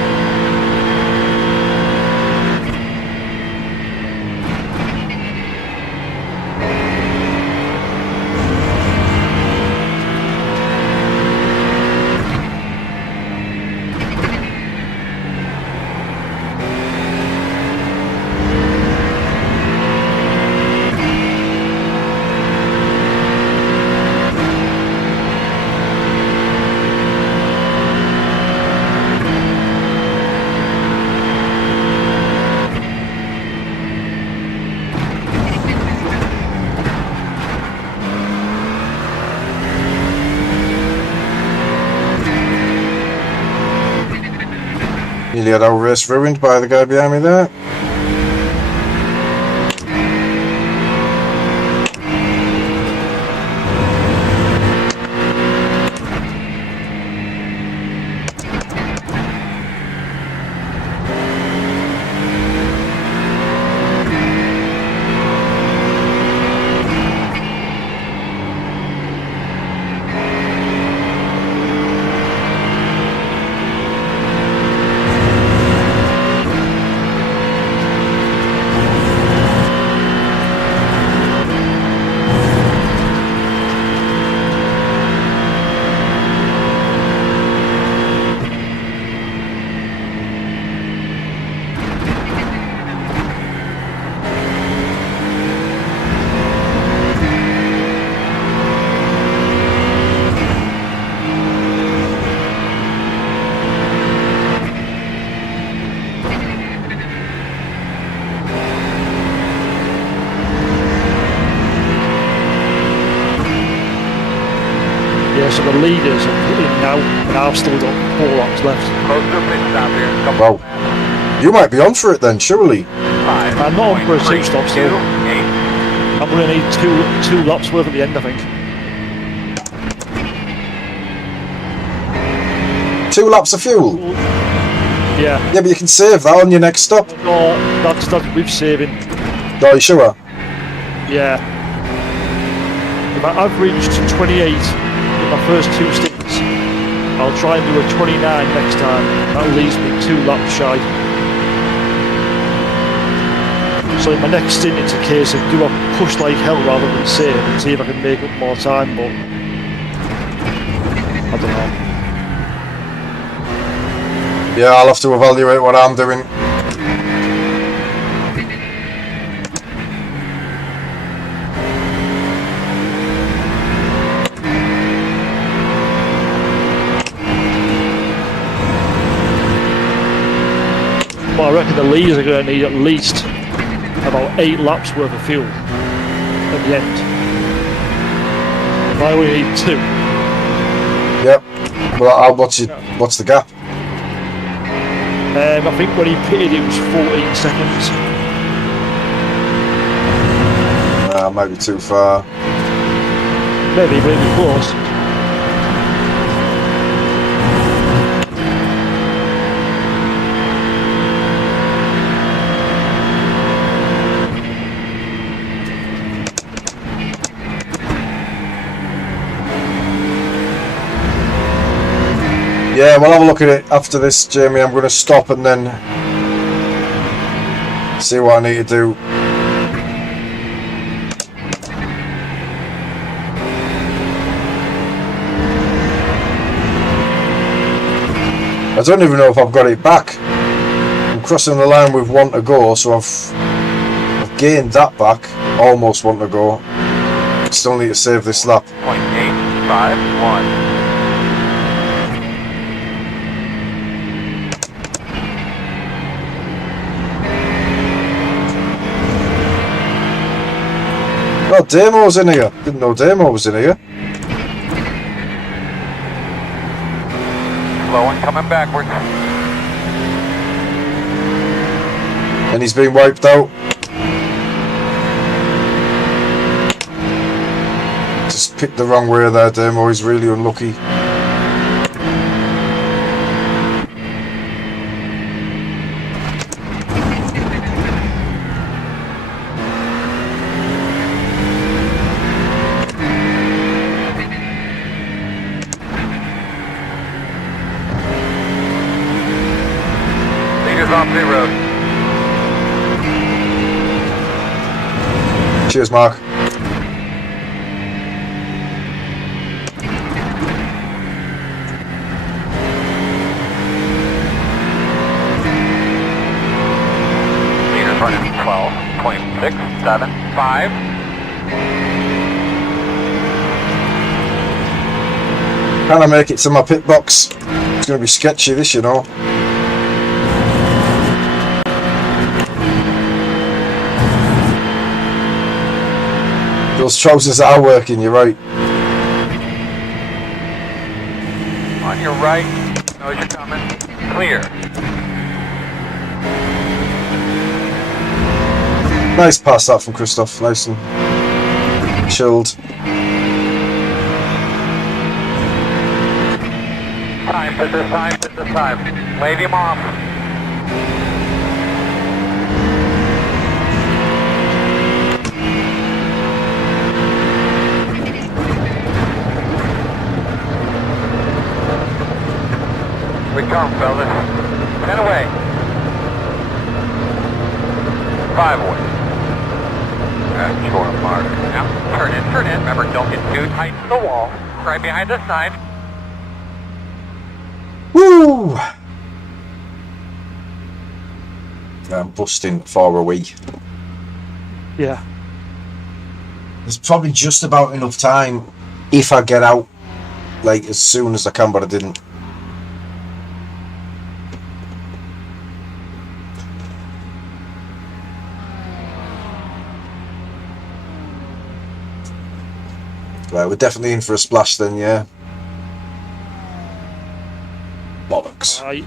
Nearly had our race ruined by the guy behind me there. Yeah, so the leaders are put in now, and I've still got 4 laps left. Close to a pit stop here. Couple Well, you might be on for it then, surely. I'm not on for a 2 stop still. 8. I'm going to need two laps worth at the end, I think. 2 laps of fuel. Yeah. Yeah, but you can save that on your next stop. No, that's with saving. Are you sure? Yeah. If I averaged 28 in my first 2 stints, I'll try and do a 29 next time. That leaves me 2 laps shy. So in my next stint, it's a case of do I push like hell rather than save and see if I can make up more time, but I don't know. Yeah, I'll have to evaluate what I'm doing. Well, I reckon the leaders are going to need at least about 8 laps worth of fuel at the end. I only need 2. Yep. Well, what's the gap? I think when he pitted it was 14 seconds. Might be too far. Maybe, but it was close. Yeah, we'll have a look at it after this, Jamie. I'm going to stop and then see what I need to do. I don't even know if I've got it back. I'm crossing the line with 1 to go, so I've gained that back. Almost 1 to go. Still need to save this lap. 0.851. Oh, Damo's in here. Didn't know Damo was in here. Slow and coming backwards. And he's been wiped out. Just picked the wrong way there, Damo. He's really unlucky. Off the road. Cheers, Mark. Meters running 12.675. Can I make it to my pit box? It's going to be sketchy, this, you know. Those trousers are working, you're right. On your right, knows you're coming. Clear. Nice pass that from Christoph, nice and chilled. Time, put this time. Wave him off. We come, fellas. 10 away. 5 away. Short mark. Now, turn in. Remember, don't get too tight to the wall. Right behind this sign. Woo! I'm busting far away. Yeah. There's probably just about enough time if I get out like as soon as I can, but I didn't. Right, we're definitely in for a splash then, yeah. Bollocks. Right.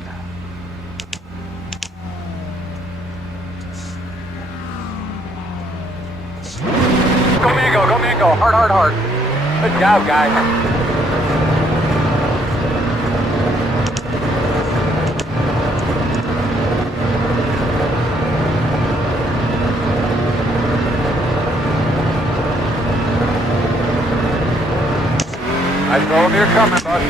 Go, man, go. Hard. Good job, guys. I told him you're coming, bud.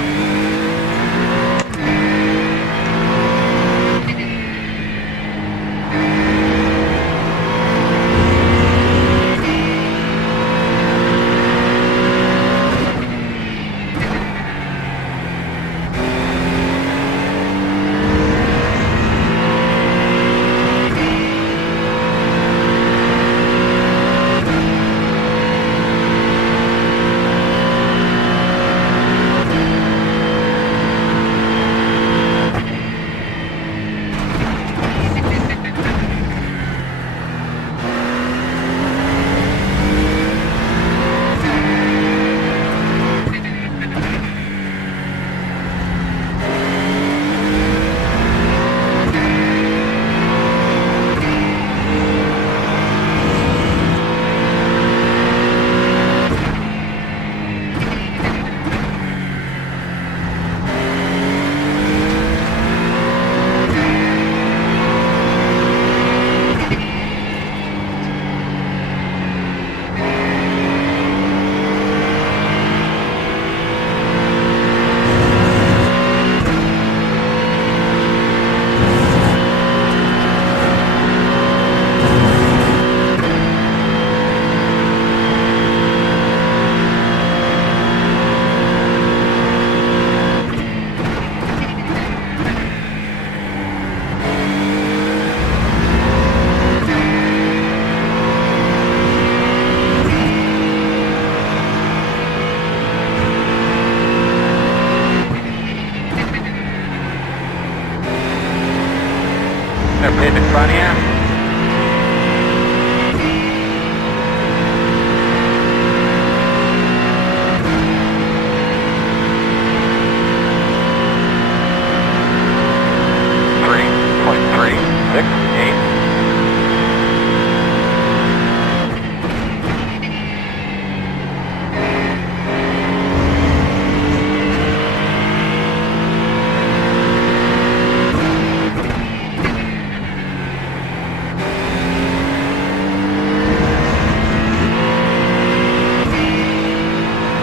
They're pitting in front of you.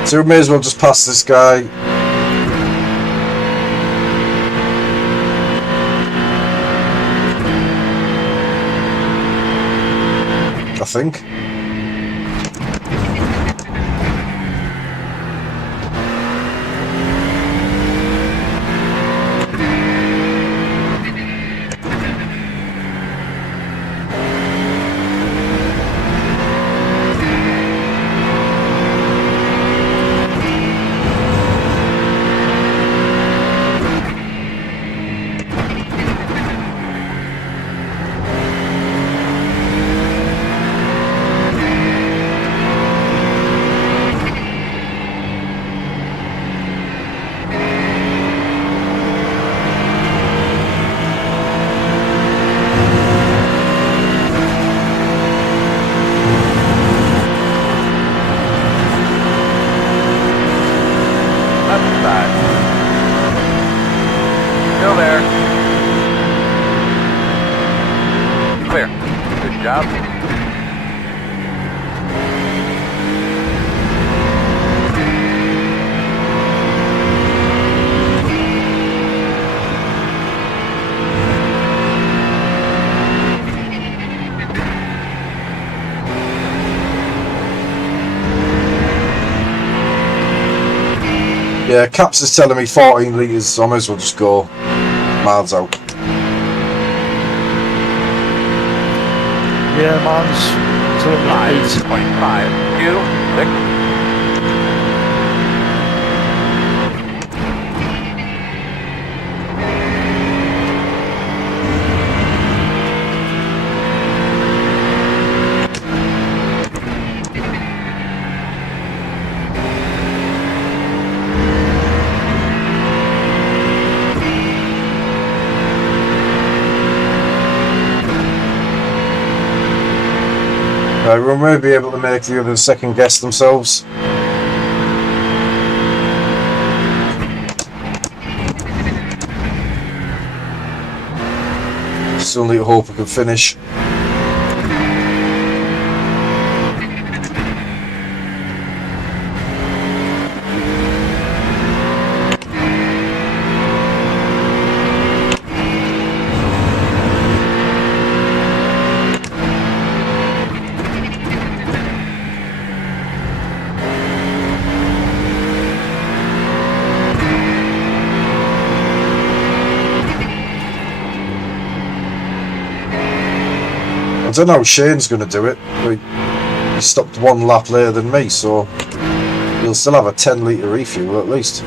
So we may as well just pass this guy. I think. side. Still there. Clear. Good job. Yeah, Caps is telling me 14 litres, so I might as well just go miles out. Yeah, mine's 5.5, 2, 6. We may be able to make the others second guess themselves. Still need to hope we can finish. I don't know how Shane's going to do it. He stopped one lap later than me, so he'll still have a 10 litre refuel at least.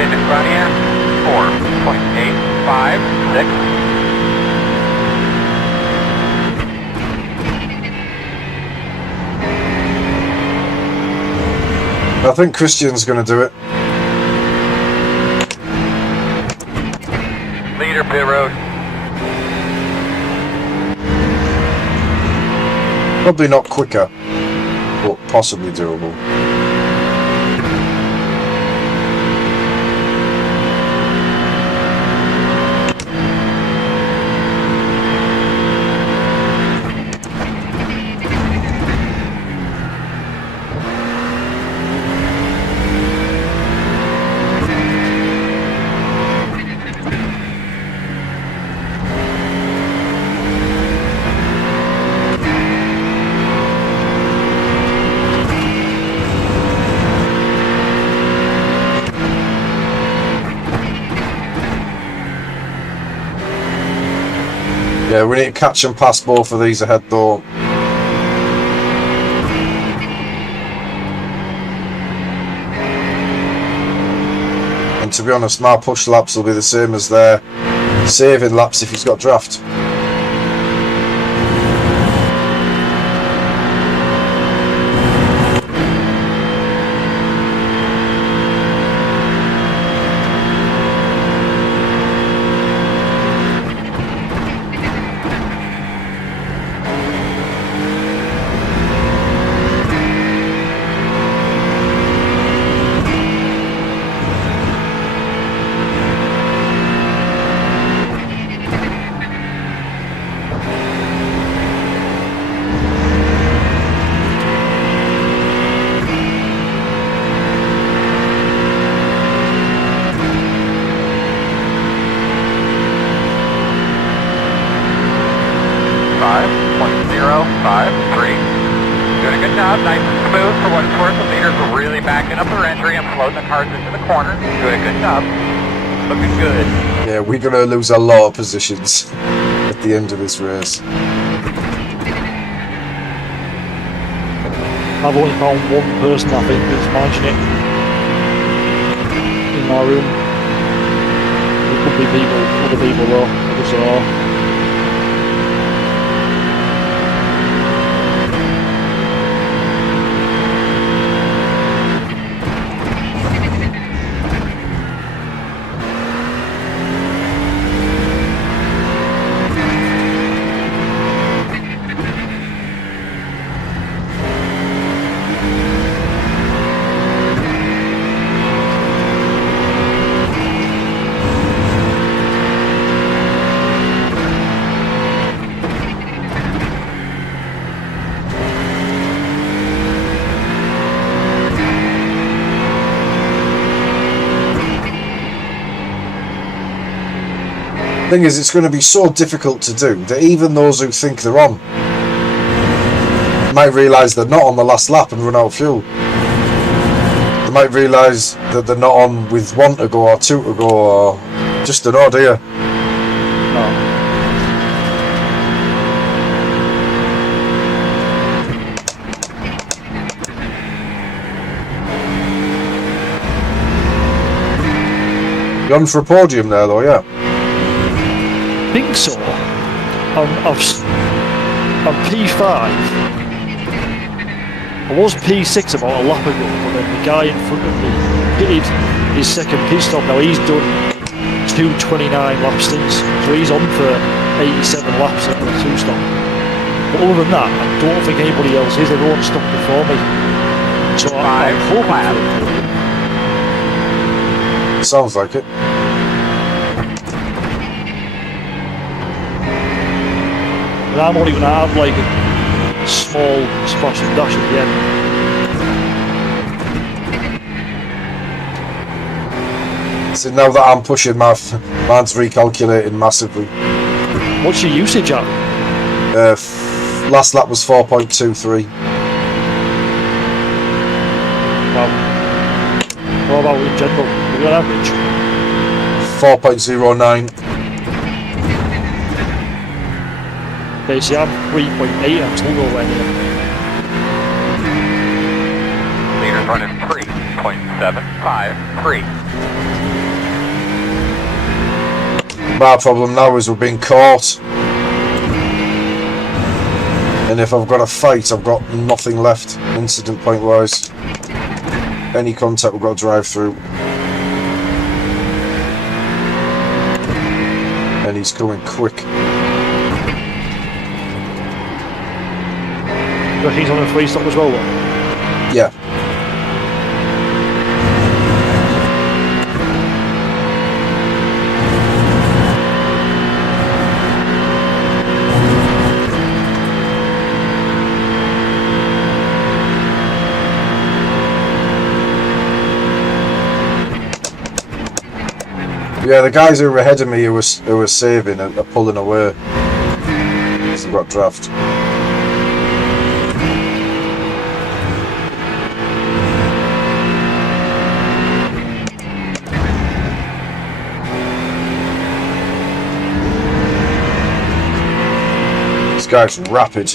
In front of you, 4.856. I think Christian's going to do it. Leader pit road. Probably not quicker, but possibly doable. Yeah, we need to catch and pass both of these ahead though. And to be honest, my push laps will be the same as their saving laps if he's got draft. Doing a good job, nice and smooth for what it's worth. The leaders are really backing up their entry and floating the cars into the corner. Doing a good job. looking good. Yeah, we're going to lose a lot of positions at the end of this race. I've only found one person I think that's managing it in my room. There could be other people though, I just don't know. Thing is, it's going to be so difficult to do that even those who think they're on might realise they're not on the last lap and run out of fuel. They might realise that they're not on with 1 to go or 2 to go or just an odd here. No. You're on for a podium there though, yeah. I think so. I'm P5. I was P6 about a lap ago, but then the guy in front of me pitted his second pit stop. Now he's done 2:29 lap stints, so he's on for 87 laps at the 2-stop. But other than that, I don't think anybody else is. Everyone stopped before me. So I'm hoping for the podium. Sounds like it. And I'm only going to have like a small splash and dash at the end. So now that I'm pushing, mine's recalculating massively. What's your usage at? Last lap was 4.23. Well, what about in general? Are you on average? 4.09. Okay, see, I'm 3.8, I'm still nowhere near. Leaders running 3.753. My problem now is we're being caught. And if I've got a fight, I've got nothing left, incident point wise. Any contact we've got to drive through. And he's coming quick. But he's on a 3-stop as well, though. Yeah. Yeah, the guys who were ahead of me who were saving are pulling away. So they've got draft. This guy's rapid.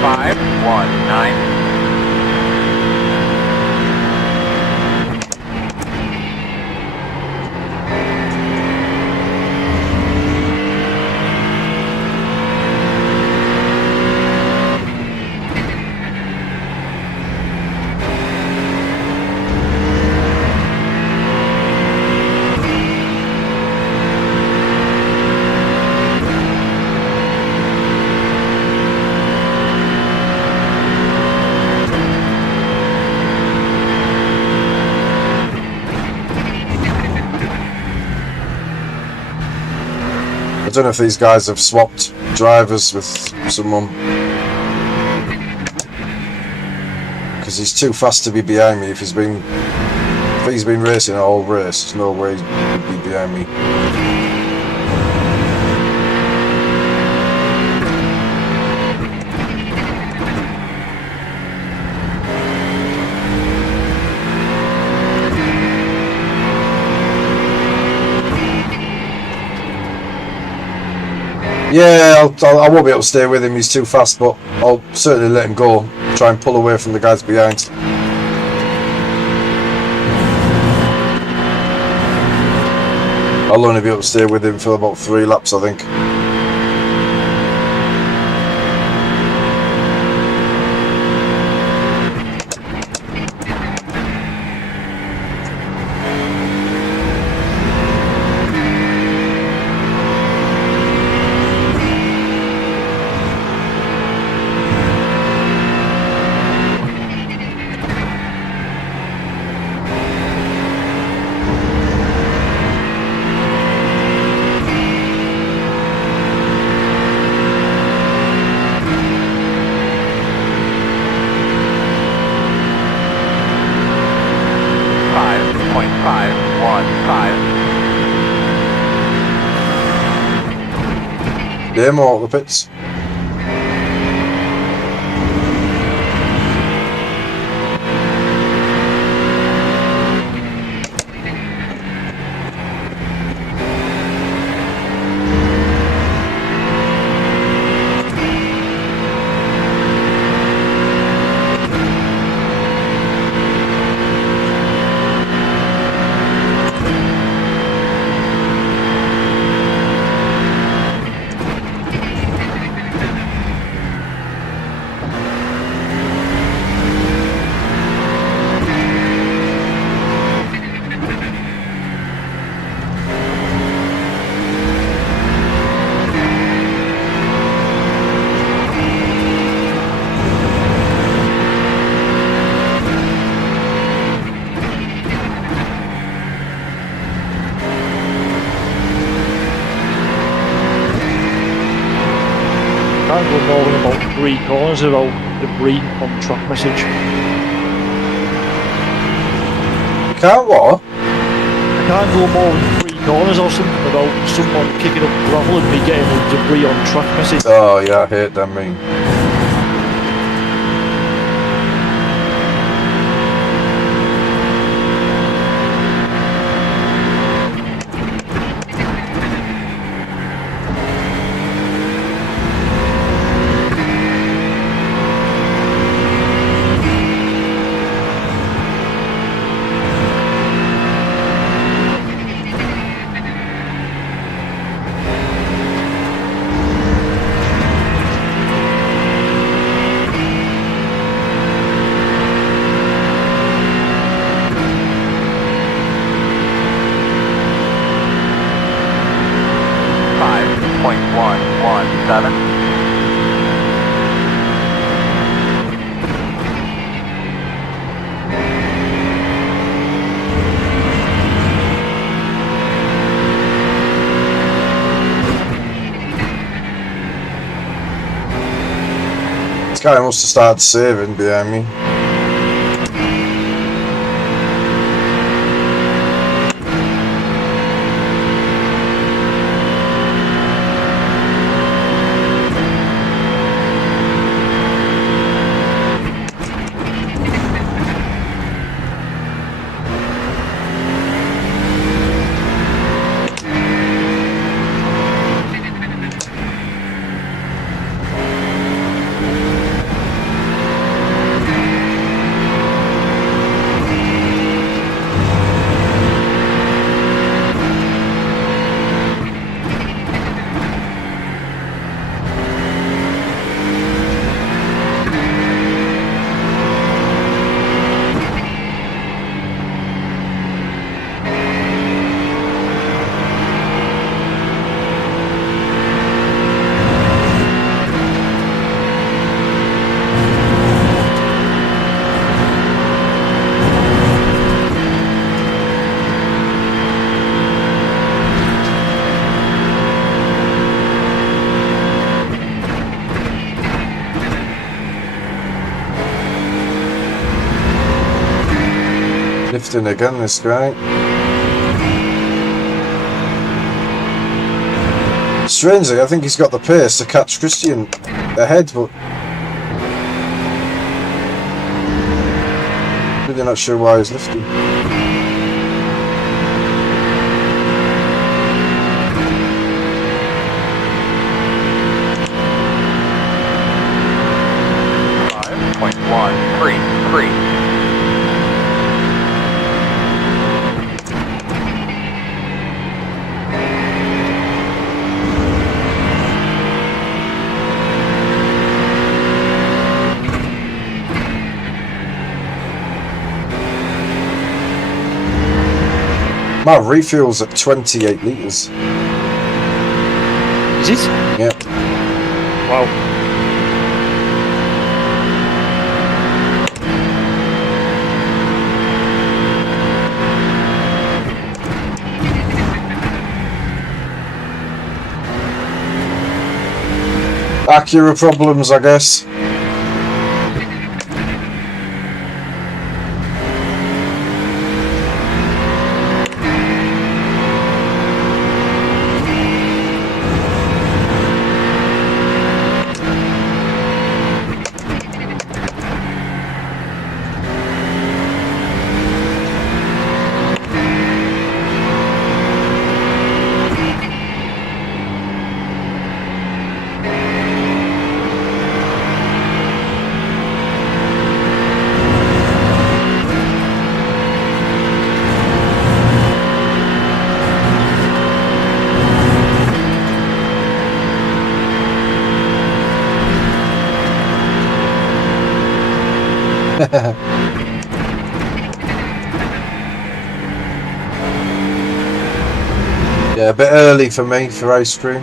.519. I don't know if these guys have swapped drivers with someone. Because he's too fast to be behind me. If he's been racing a whole race, there's no way he'd be behind me. 5.519. Yeah, I won't be able to stay with him, he's too fast, but I'll certainly let him go. Try and pull away from the guys behind. I'll only be able to stay with him for about 3 laps, I think. Demo out the pits. Can't go more than about 3 corners without the green on track message. You can't what? I can't go more than 3 corners or something without someone kicking up gravel and me getting a debris on track message. Oh yeah, I hate them, mean. This guy must have started saving behind me. Lifting again, this guy. Strangely, I think he's got the pace to catch Christian ahead, but really not sure why he's lifting. 133. My refuel's at 28 litres. Is it? Yep. Wow. Acura problems, I guess. Yeah, a bit early for me for ice cream.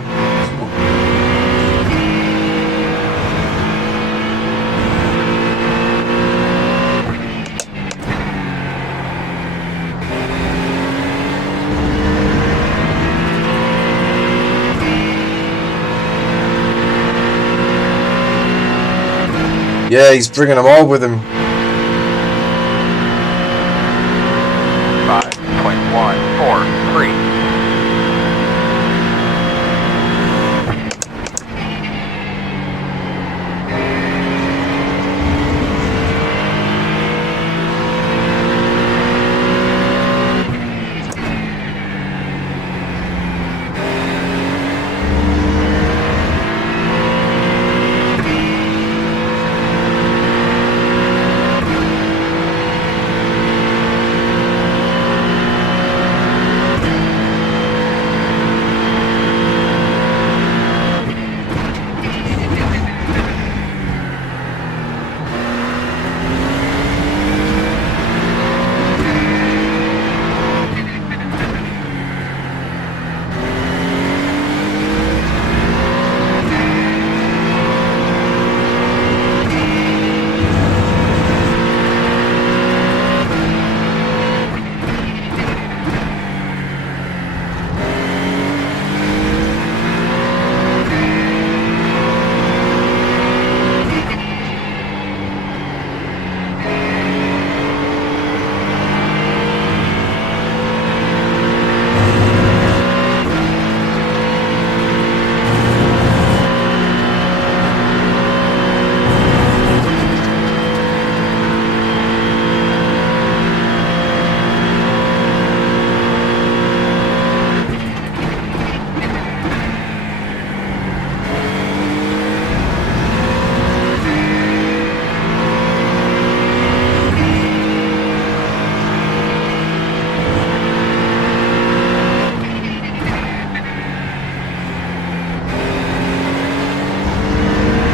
Yeah, he's bringing them all with him. 5.143.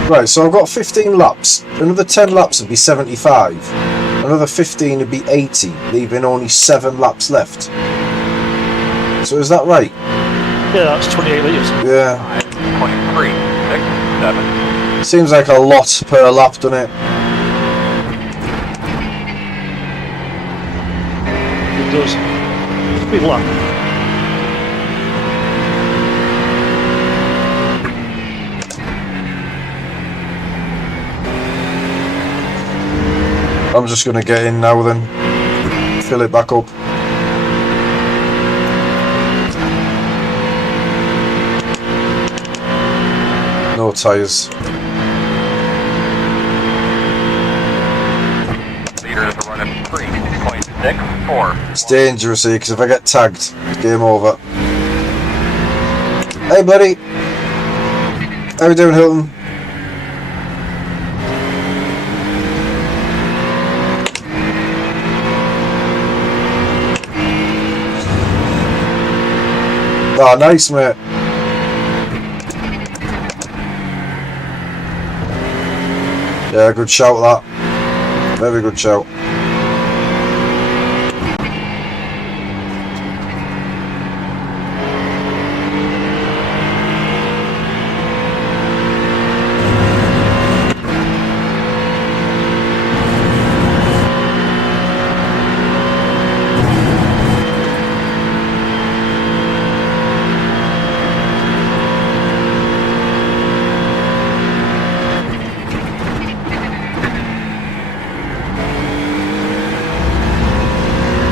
Right, so I've got 15 laps. Another 10 laps would be 75. Another 15 would be 80, leaving only 7 laps left. So is that right? Yeah, that's 28 litres. Yeah. 23, 6, 7. Seems like a lot per lap, doesn't it? It does. It's a big lap. I'm just going to get in now then. Fill it back up. No tyres. Leader is running 3.64. It's dangerous here because if I get tagged, it's game over. Hey buddy! How you doing, Hilton? Ah, nice, mate. Yeah, good shout that. Very good shout.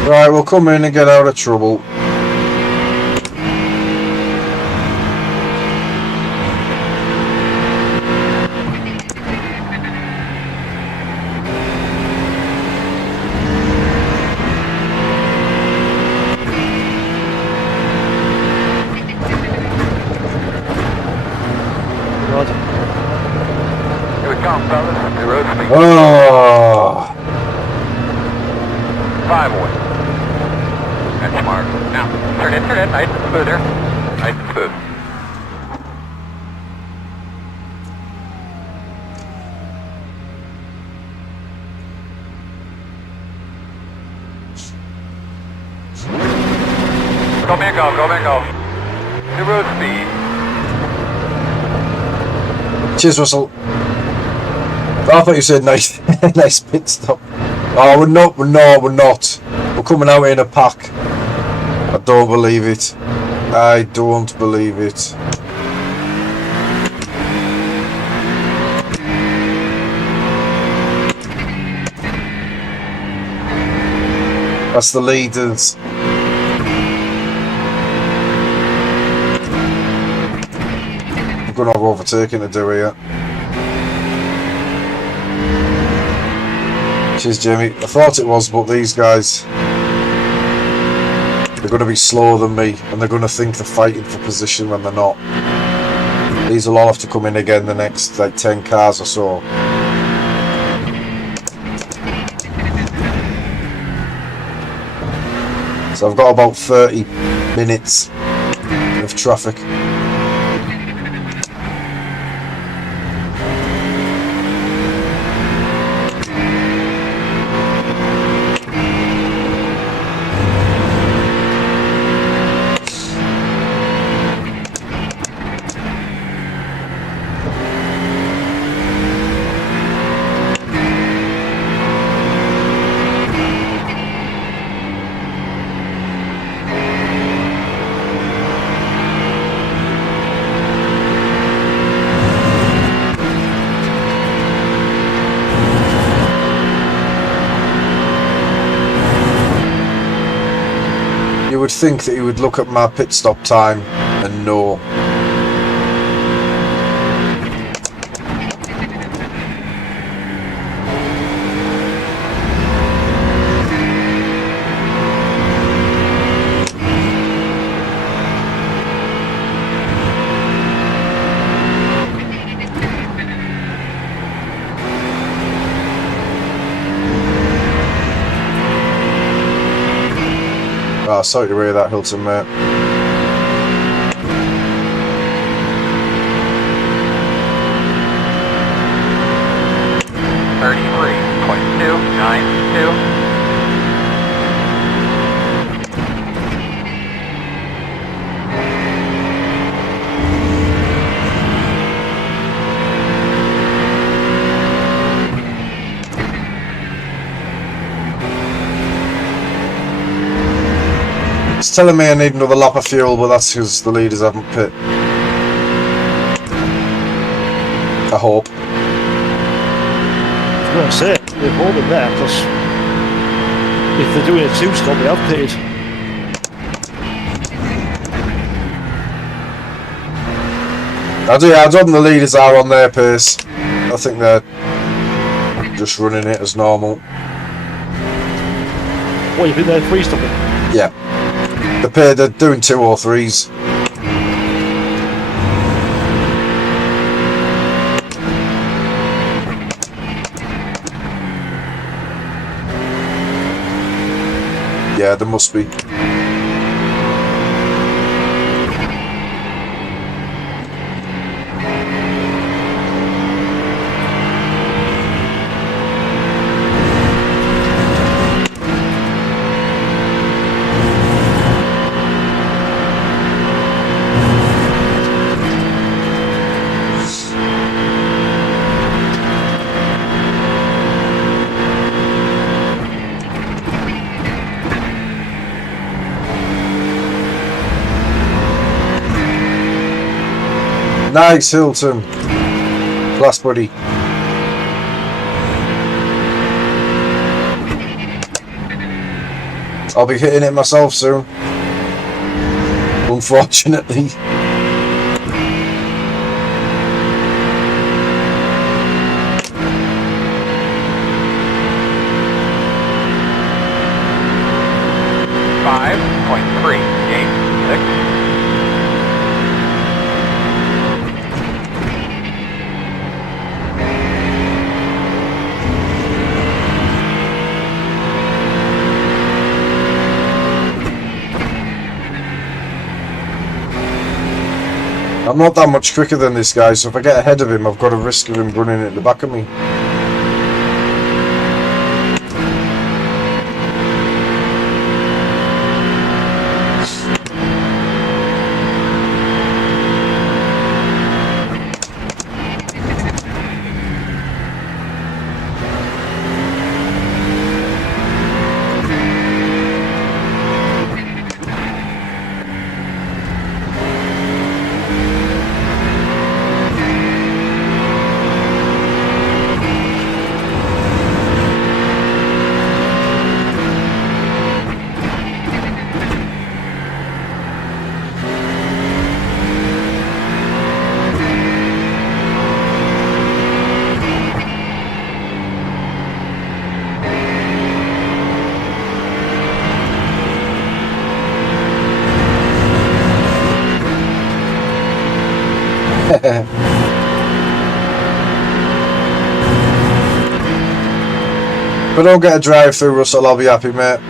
Right, we'll come in and get out of trouble. God. Here we come, fellas. The road speed. Oh, 5 away. Benchmark. Now, turn in, nice and smooth there. Nice and smooth. Go man, go. New road speed. cheers, Russell. I thought you said nice, nice pit stop. Oh, we're not. We're coming out in a pack. I don't believe it. I don't believe it. That's the leaders. I'm going to have overtaking to do here. Cheers, Jamie. I thought it was, but these guys, they're going to be slower than me, and they're going to think they're fighting for position when they're not. These will all have to come in again the next like 10 cars or so. So I've got about 30 minutes of traffic. You would think that he would look at my pit stop time and know. Oh, sorry to hear that, Hilton, mate. It's telling me I need another lap of fuel, but that's because the leaders haven't pit. I hope. I was going to say, they're holding there, because if they're doing a two-stop, they have pitted. I don't think the leaders are on their pace. I think they're just running it as normal. What, you think they're free-stopping? Yeah. They're doing 203s. Yeah, there must be. Nice, Hilton. Class, buddy. I'll be hitting it myself soon. Unfortunately. I'm not that much quicker than this guy, so if I get ahead of him, I've got a risk of him running at the back of me. If I don't get a drive through, Russell, I'll be happy, mate.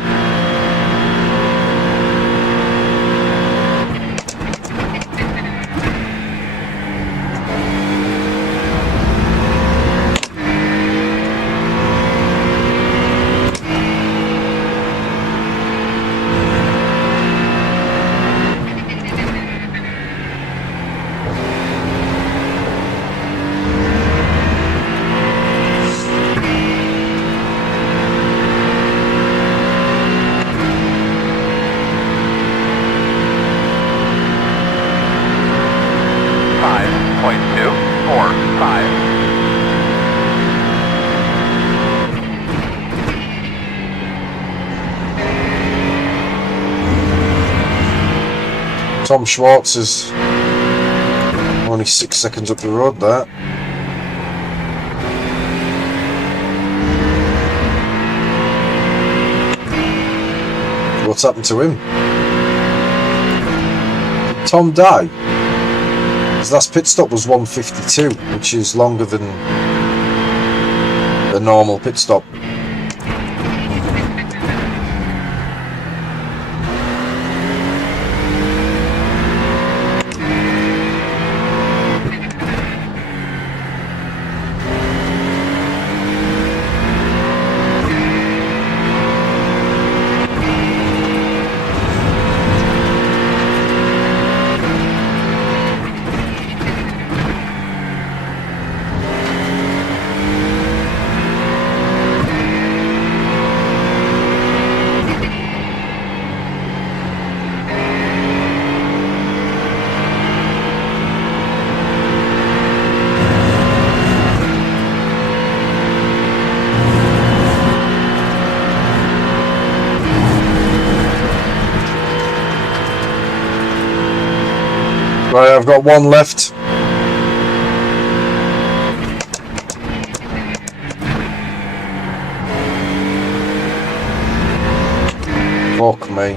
Tom Schwartz is only 6 seconds up the road there. What's happened to him? Did Tom die? His last pit stop was 1:52, which is longer than a normal pit stop. Right, I've got one left. Fuck me.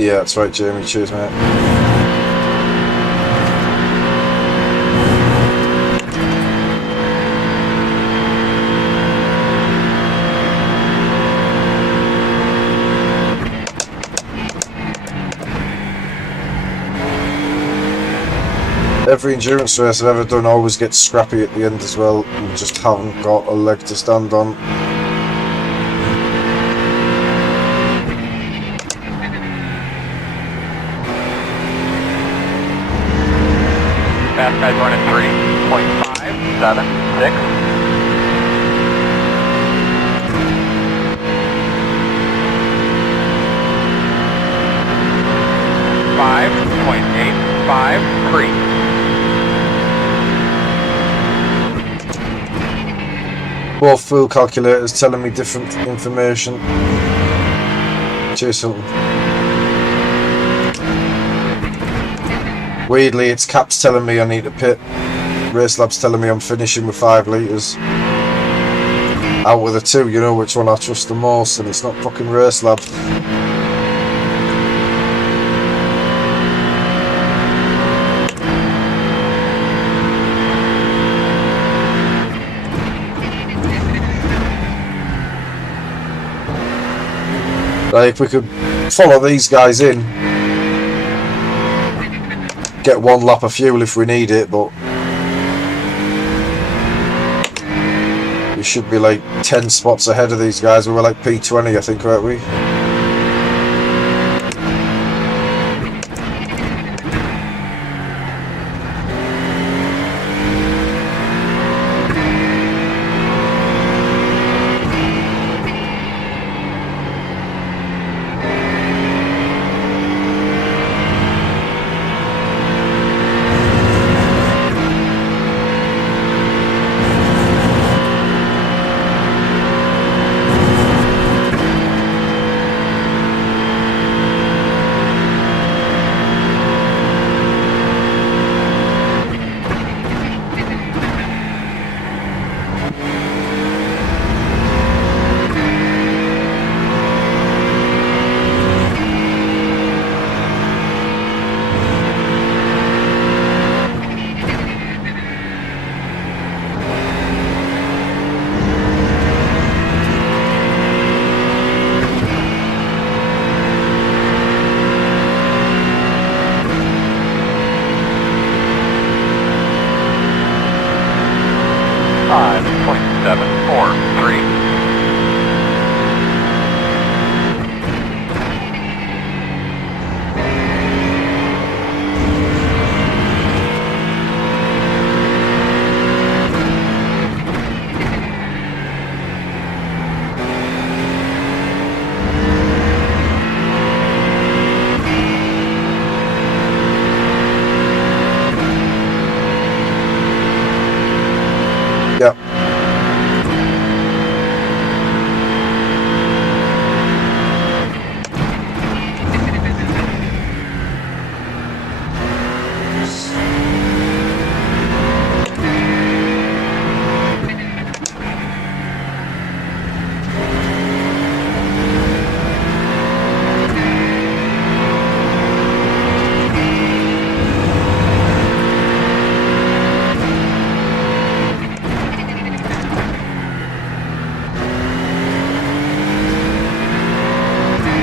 Yeah, that's right, Jamie. Cheers, mate. Every endurance race I've ever done always gets scrappy at the end as well, and just haven't got a leg to stand on. Fast guys running 3.576. 5.853. Both fuel calculators telling me different information. Cheers, Sultan. Weirdly, it's Caps telling me I need to pit. Race Lab's telling me I'm finishing with 5 litres. Out of the two, you know which one I trust the most, and it's not fucking Race Lab. Like, if we could follow these guys in, get 1 lap of fuel if we need it, but we should be like 10 spots ahead of these guys. We were like P20, I think, weren't we?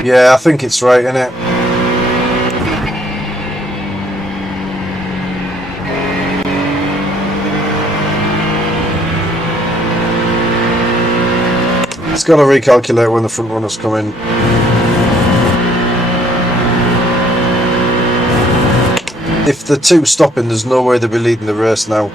Yeah, I think it's right, innit? It's got to recalculate when the front runners come in. If the two stopping, there's no way they'll be leading the race now.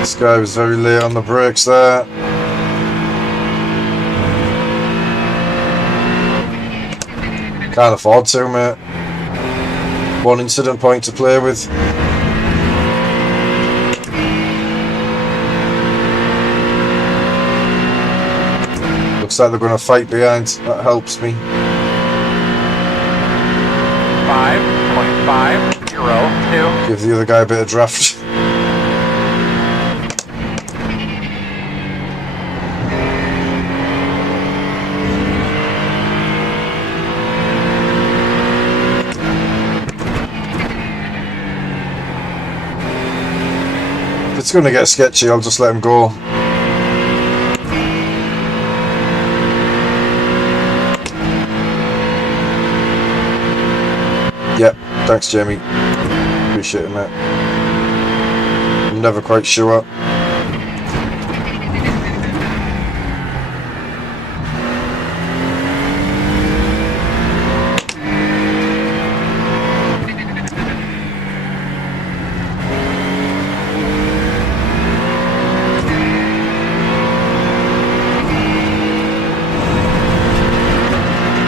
This guy was very late on the brakes there. Can't afford to, mate. 1 incident point to play with. Looks like they're going to fight behind. That helps me. 5.502. Give the other guy a bit of draft. If it's going to get sketchy, I'll just let him go. Yep, thanks Jamie. Appreciate it, mate. I'm never quite sure.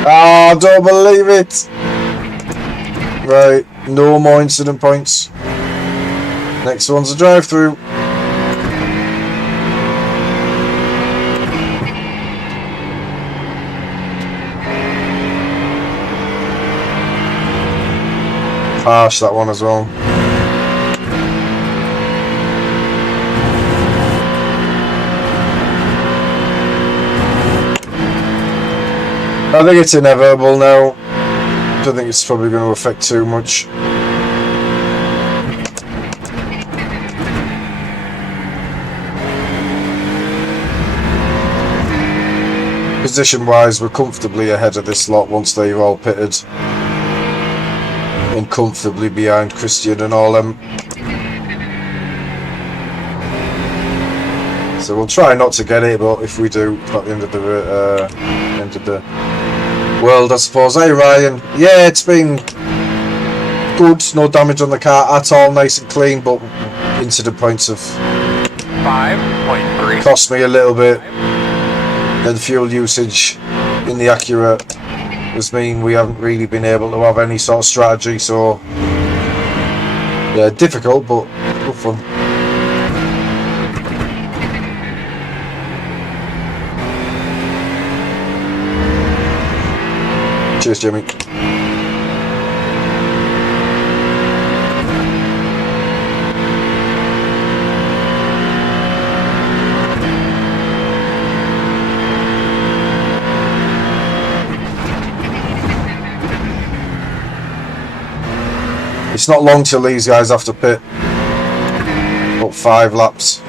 I don't believe it! Right, no more incident points. Next one's a drive-through. Harsh, that one as well. I think it's inevitable now. I don't think it's probably going to affect too much. Position wise, we're comfortably ahead of this lot once they've all pitted. And comfortably behind Christian and all them. So we'll try not to get it, but if we do, it's not the end of the world, I suppose. Hey Ryan, yeah, it's been good, no damage on the car at all, nice and clean, but incident points have 5.3. cost me a little bit, and fuel usage in the Acura has mean we haven't really been able to have any sort of strategy, so yeah, difficult but good fun. Cheers, Jimmy. It's not long till these guys have to pit. About 5 laps.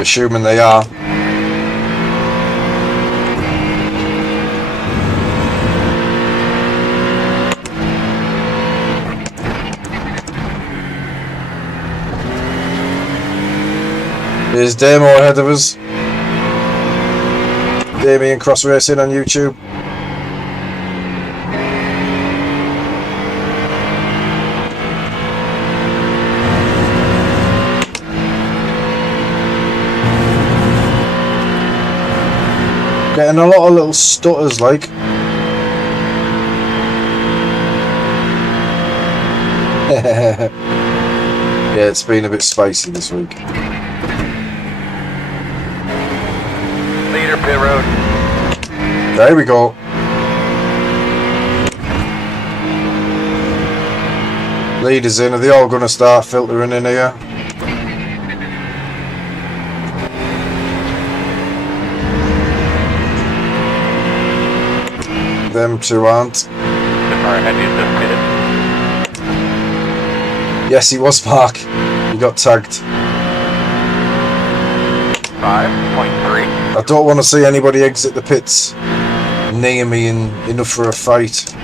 Assuming they are. There's Damo ahead of us. Damien Cross Racing on YouTube. Getting a lot of little stutters like. Yeah, it's been a bit spicy this week. Leader pit road. There we go. Leaders in, are they all going to start filtering in here? Them two aren't. Yes, he was, Mark. He got tagged. 5.3. I don't want to see anybody exit the pits near me and enough for a fight.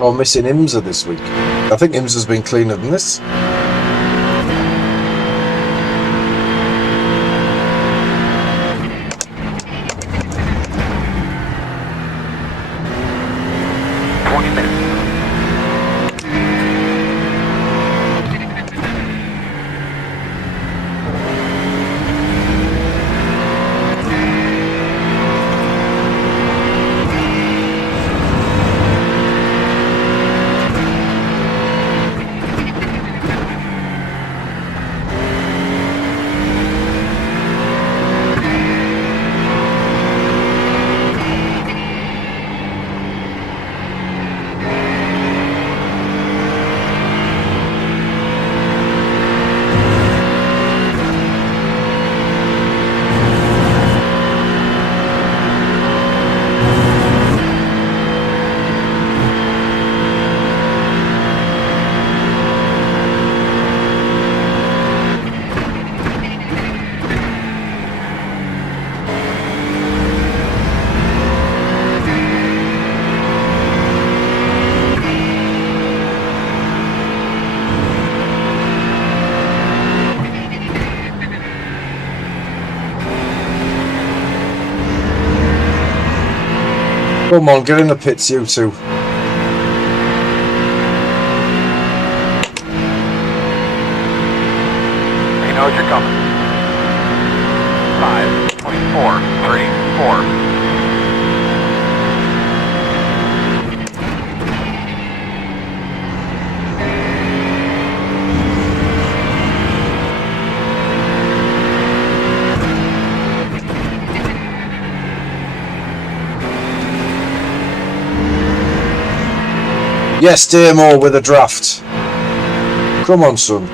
Well, missing Imza this week. I think Imza's been cleaner than this. Come on, get in the pits, you two. He knows you're coming. 5.434. Yes, Damo with a draft. Come on, son.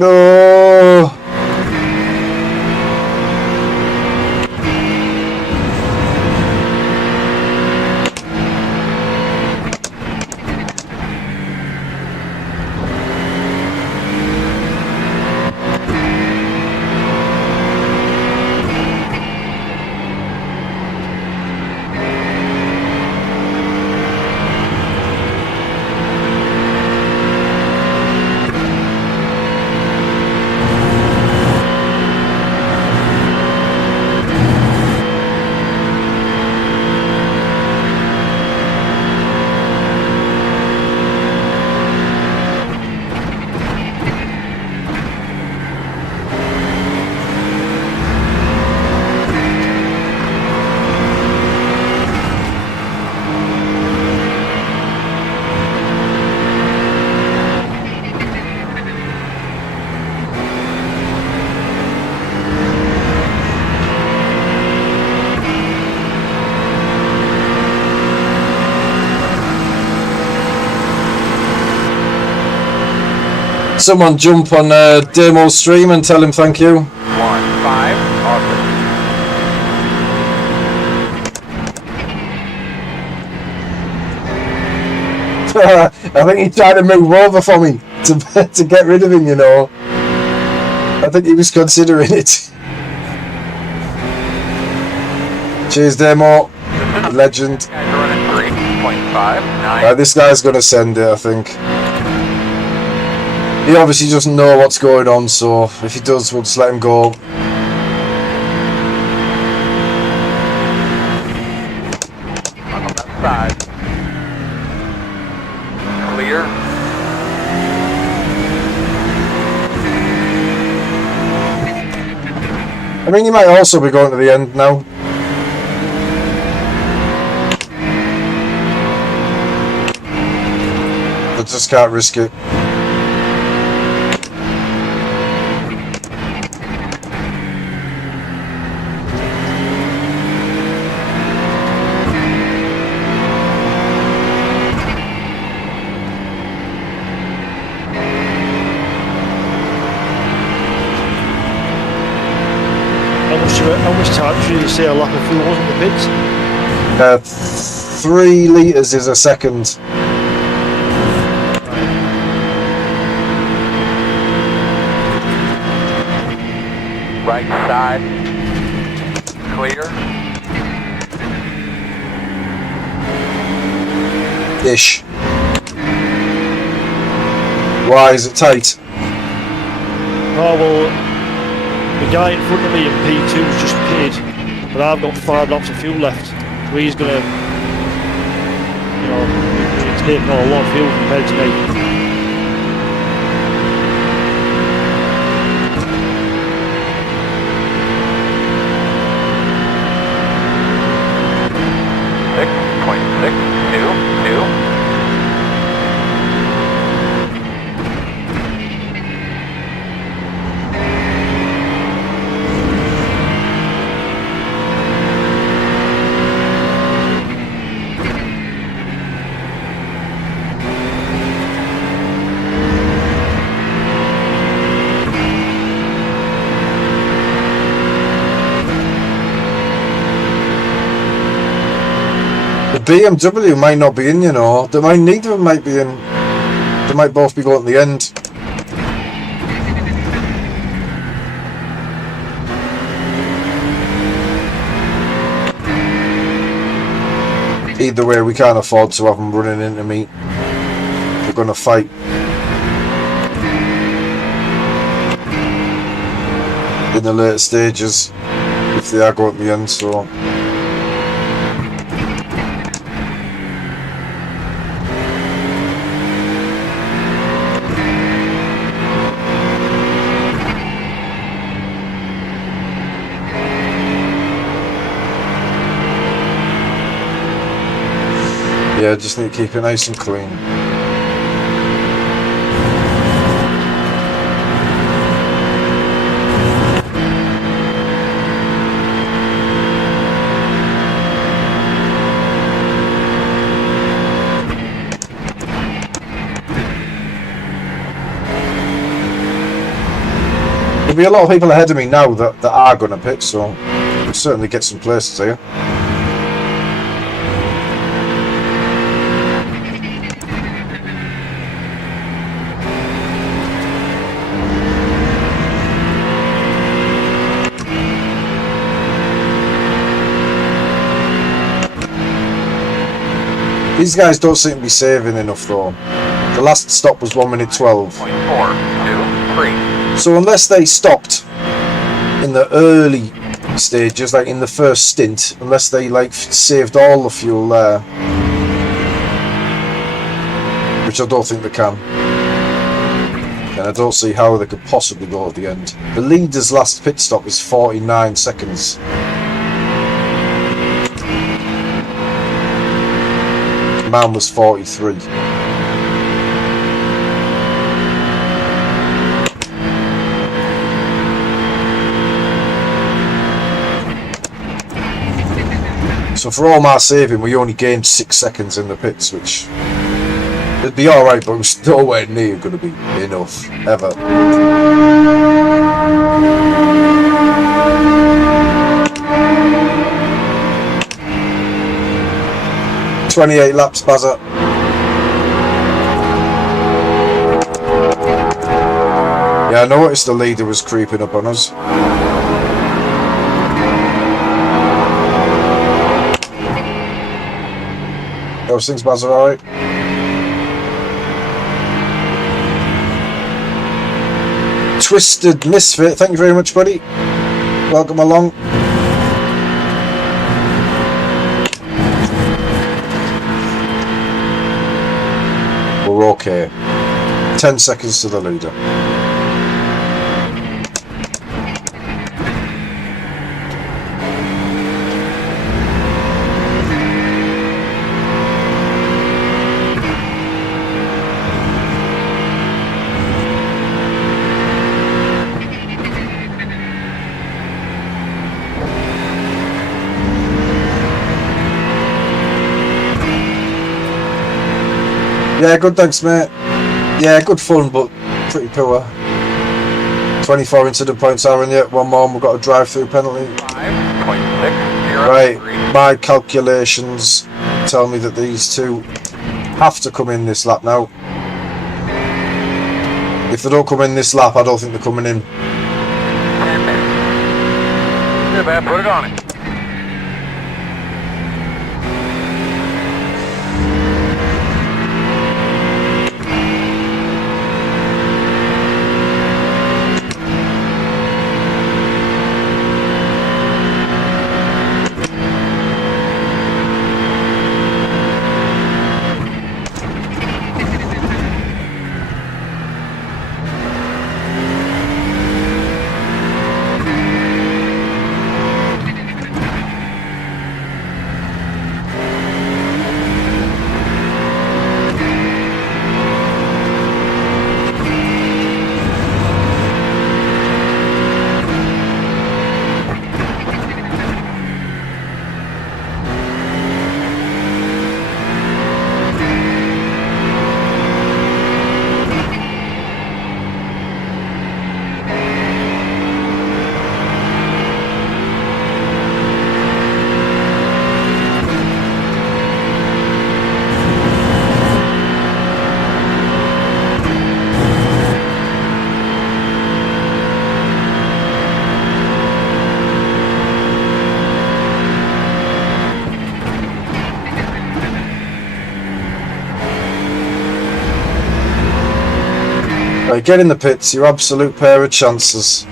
No. Someone jump on Damo's stream and tell him thank you. 1.5. Awesome. I think he tried to move over for me to get rid of him, you know. I think he was considering it. Cheers, Damo. Legend. Guys are running 3.59. This guy's going to send it, I think. He obviously doesn't know what's going on, so if he does, we'll just let him go. On the left side. Clear. I mean, he might also be going to the end now. But just can't risk it. How much time should you say a lap of fuel was in the pits? 3 litres is a second. Right side. Clear. Ish. Why is it tight? Oh well, the guy in front of me in P2's just pitted, but I've got 5 laps of fuel left, so he's gonna, you know, take on a lot of fuel compared to me. BMW might not be in, you know. Neither of them might be in. They might both be going to the end. either way, we can't afford to have them running into me. We're going to fight. In the later stages, if they are going to the end, so... Yeah, just need to keep it nice and clean. There'll be a lot of people ahead of me now that are going to pit, so we'll certainly get some places here. These guys don't seem to be saving enough though. The last stop was 1 minute 12. 4, 2, 3. So unless they stopped in the early stages, like in the first stint, unless they like saved all the fuel there, which I don't think they can, and I don't see how they could possibly go at the end. The leader's last pit stop is 49 seconds. Man was 43. So for all my saving, we only gained 6 seconds in the pits, which it'd be alright, but it was nowhere near going to be enough, ever. 28 laps, Bazza. Yeah, I noticed the leader was creeping up on us. Those things, Bazza, alright? Twisted Misfit, thank you very much, buddy. Welcome along. We're okay. 10 seconds to the leader. Yeah, good, thanks, mate. Yeah, good fun, but pretty poor. 24 incident points are in yet. One more, and we've got a drive-through penalty. 5.603. Right, my calculations tell me that these two have to come in this lap now. If they don't come in this lap, I don't think they're coming in. 10 minutes. Too bad, put it on it. Right, get in the pits, your absolute pair of chances.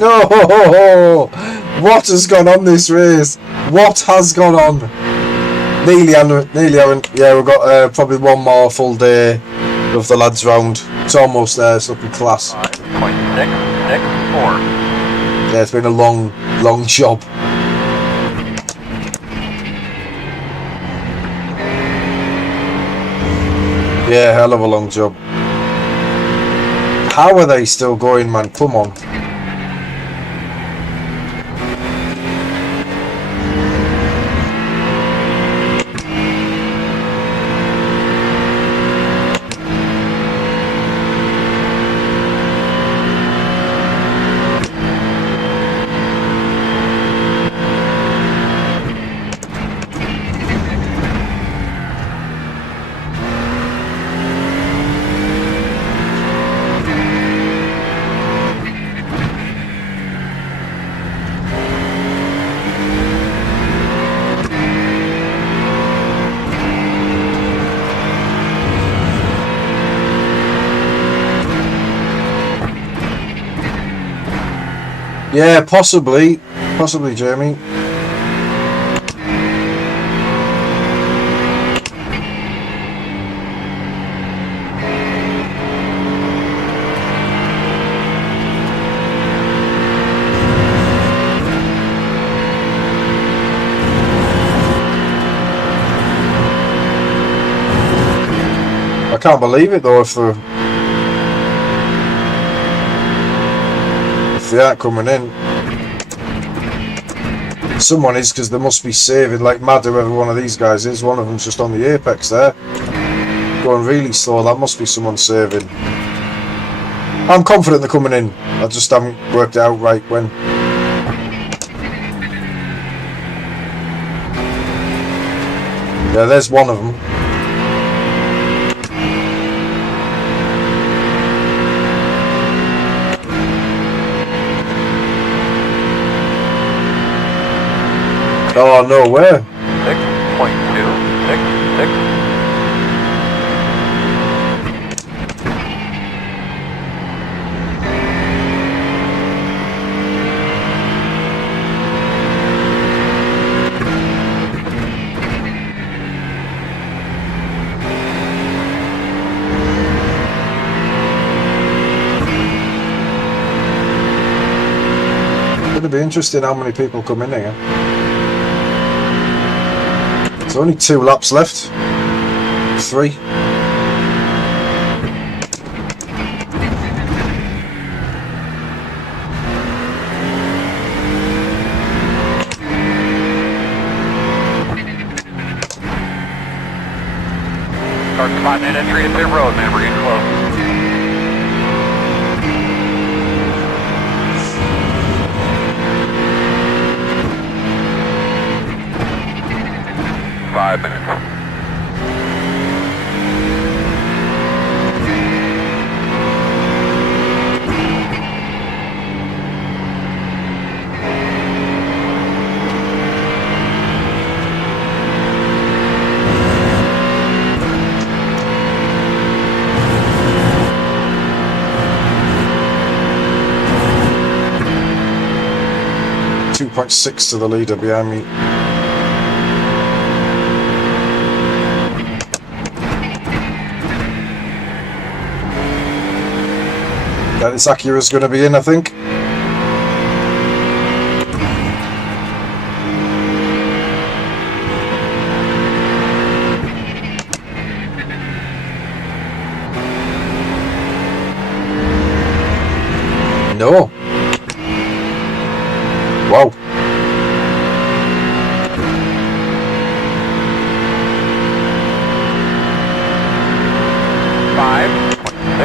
No! What has gone on this race? What has gone on? Nearly haven't. Yeah, we've got probably one more full day of the lads round. It's almost there, it's looking class. 5.664. Yeah, it's been a long job. Yeah, hell of a long job. How are they still going, man? Come on. Yeah, possibly, Jamie. I can't believe it though if they aren't coming in. Someone is, because they must be saving like mad, whoever one of these guys is. One of them's just on the apex there, going really slow. That must be someone saving. I'm confident they're coming in. I just haven't worked it out right when. Yeah, there's one of them. Oh, no way. 6.266. It'll be interesting how many people come in here. There's only 2 laps left. 3. Start spotting that entry to pit road, man. We're getting close. Five minutes. .6 to the leader behind me. Yeah, this Acura's going to be in, I think. No. Wow. 5.692.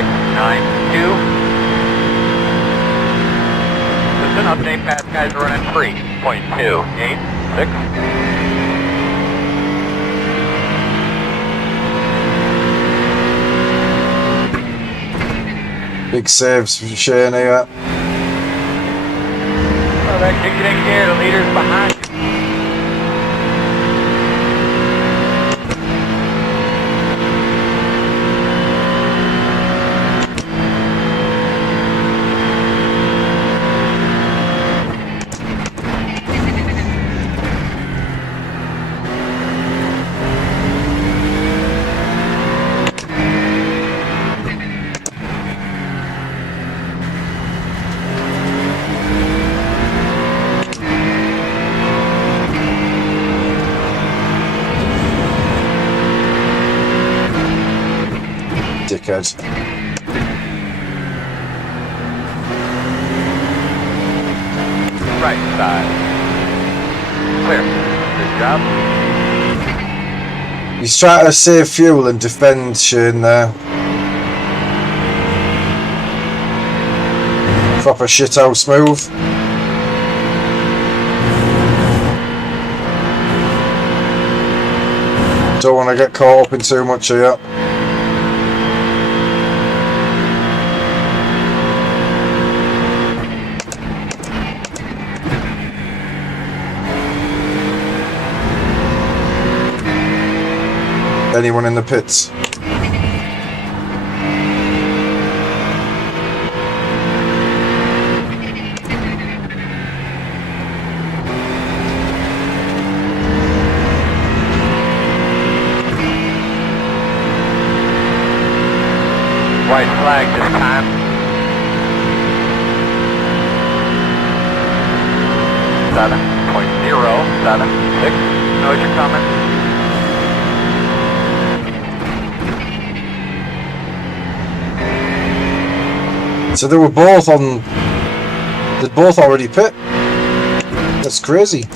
Just an update, fast guys are running 3.286. Big saves for Shane here. Well, Correct, dictating here, the leader's behind you. Dickhead. Right side. Clear. Good job. He's trying to save fuel and defend Shane there. Proper shithouse move. Don't want to get caught up in too much here. Anyone in the pits? White flag this time. Seven point 076. Knows you're coming. So they were both on. They'd both already pit. That's crazy.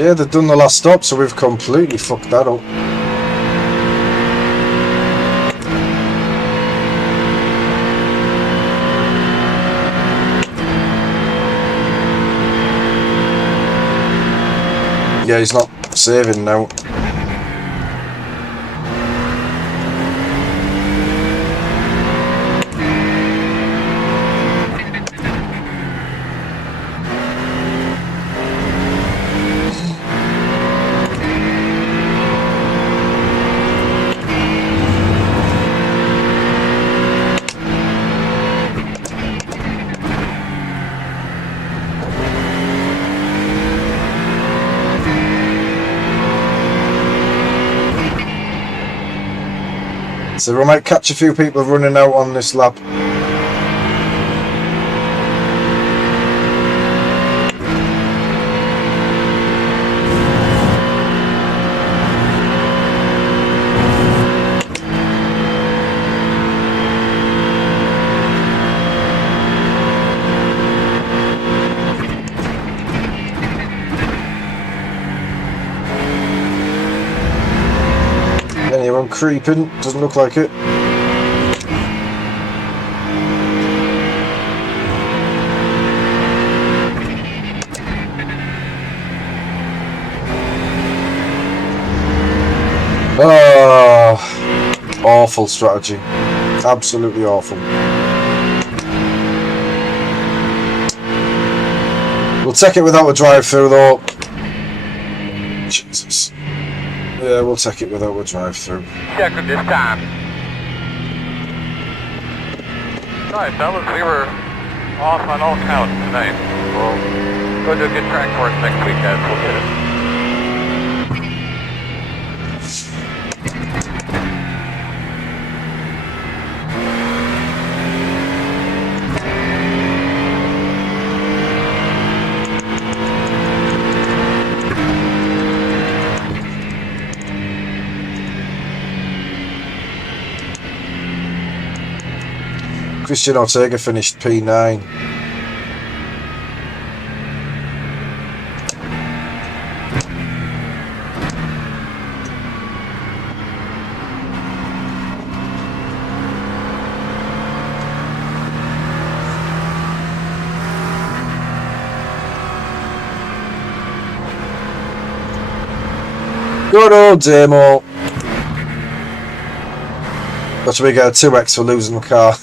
Yeah, they've done the last stop, so we've completely fucked that up. Yeah, he's not saving now. So we might catch a few people running out on this lap. Anyone creeping? Doesn't look like it. Oh, awful strategy. Absolutely awful. We'll take it without a drive-through though. Jesus. Yeah, we'll take it without a drive-through. Check it this time. Alright, fellas, we were off on all counts tonight. We'll go do a good track course next week, guys. We'll get it. Christian Ortega finished P9. Good old Damo. Got to be get a 2x for losing the car.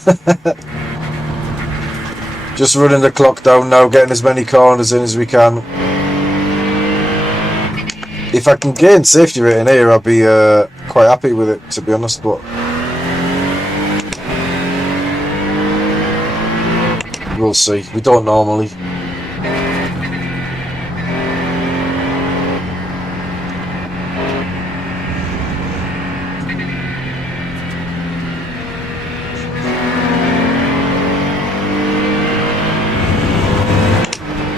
Just running the clock down now, getting as many corners in as we can. If I can gain safety rating here, I'll be quite happy with it, to be honest. But we'll see. We don't normally.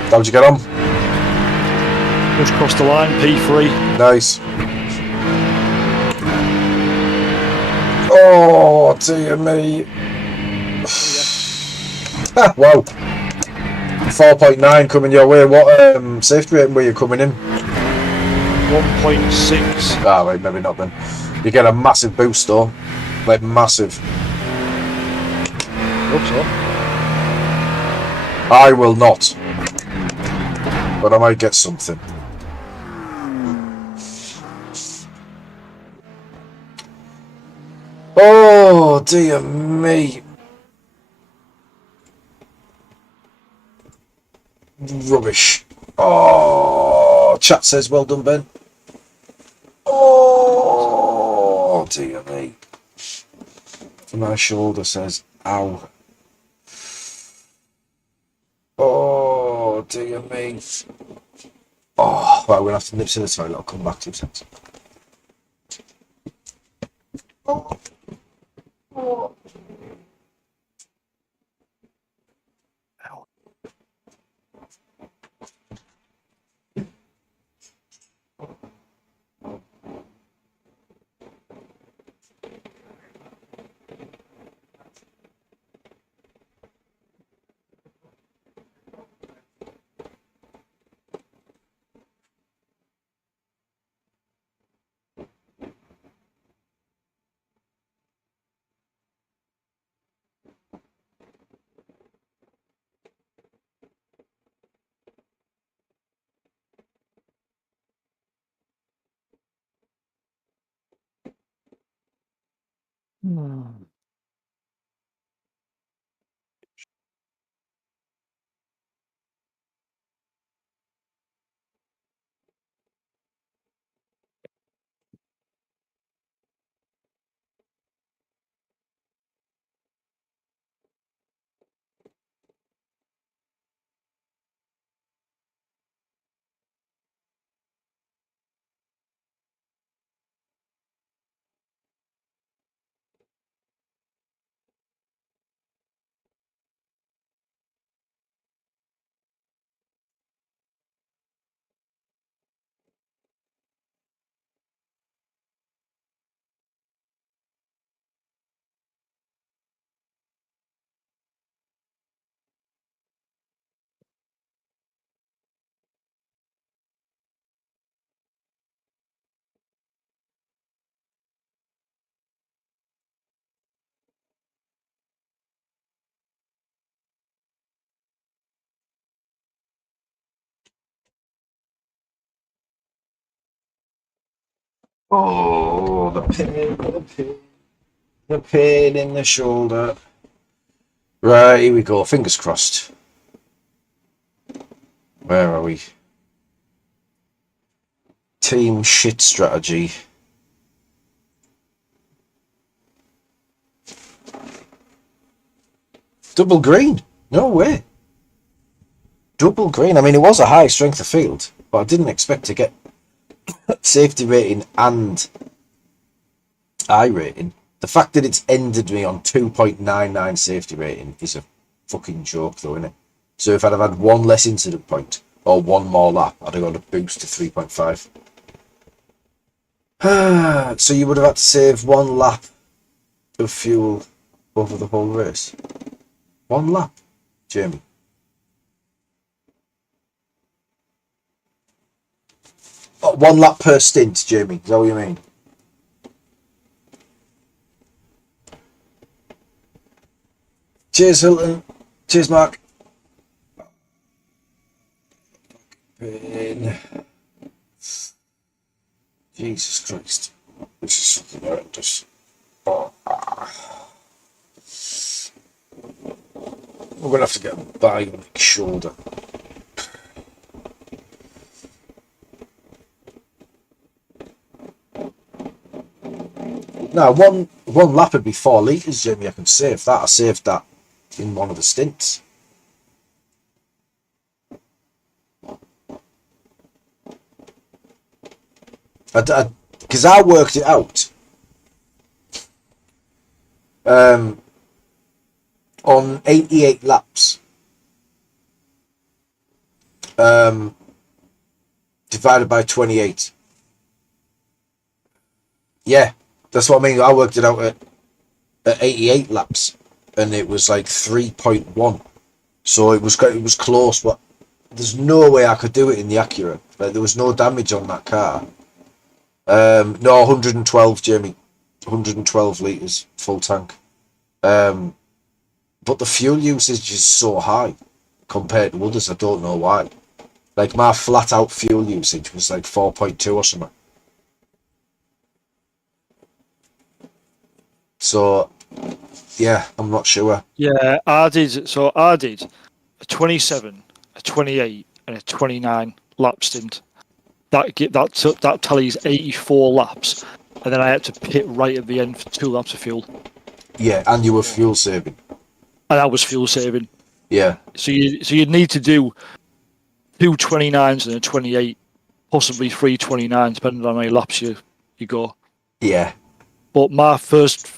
How'd you get on? Just crossed the line, P3. Nice. Oh, dear me. Ah, wow. 4.9 coming your way. What safety rating were you coming in? 1.6. Ah, right, maybe not then. You get a massive boost though. Like, massive. Hope so. I will not. But I might get something. Oh, dear me. Rubbish. Oh, chat says well done, Ben. Oh, dear me. My shoulder says ow. Oh, dear me. Oh, right, we're going to have to nip to the toilet. I'll come back to you seconds. Oh. Oh. Oh, the pain in the shoulder. Right, here we go. Fingers crossed. Where are we? Team shit strategy. Double green. No way. Double green. I mean, it was a high strength of field, but I didn't expect to get safety rating and I rating. The fact that it's ended me on 2.99 safety rating is a fucking joke, though, isn't it? So if I'd have had one less incident point or one more lap, I'd have got a boost to 3.5. So you would have had to save one lap of fuel over the whole race. One lap, Jamie. Oh, 1 lap per stint, Jamie. Is that what you mean? Cheers, Hilton. Cheers, Mark. Pain. Jesus Christ. This is fucking horrendous. Oh. I'm gonna have to get a bionic shoulder. Now, one lap would be 4 litres, Jamie. I can save that. I saved that in one of the stints. Because I worked it out. On 88 laps. Divided by 28. Yeah, that's what I mean. I worked it out at 88 laps, and it was like 3.1. So it was close, but there's no way I could do it in the Acura. Like, there was no damage on that car. No, 112, Jamie. 112 litres, full tank. But the fuel usage is so high compared to others. I don't know why. Like, my flat out fuel usage was like 4.2 or something. So, yeah, I'm not sure. Yeah, I did. So I did a 27, a 28, and a 29 lap stint. That tallies 84 laps, and then I had to pit right at the end for 2 laps of fuel. Yeah, and you were fuel saving. And that was fuel saving. Yeah. So you'd need to do 2 29s and a 28, possibly 3 29s, depending on how many laps you go. Yeah. But my first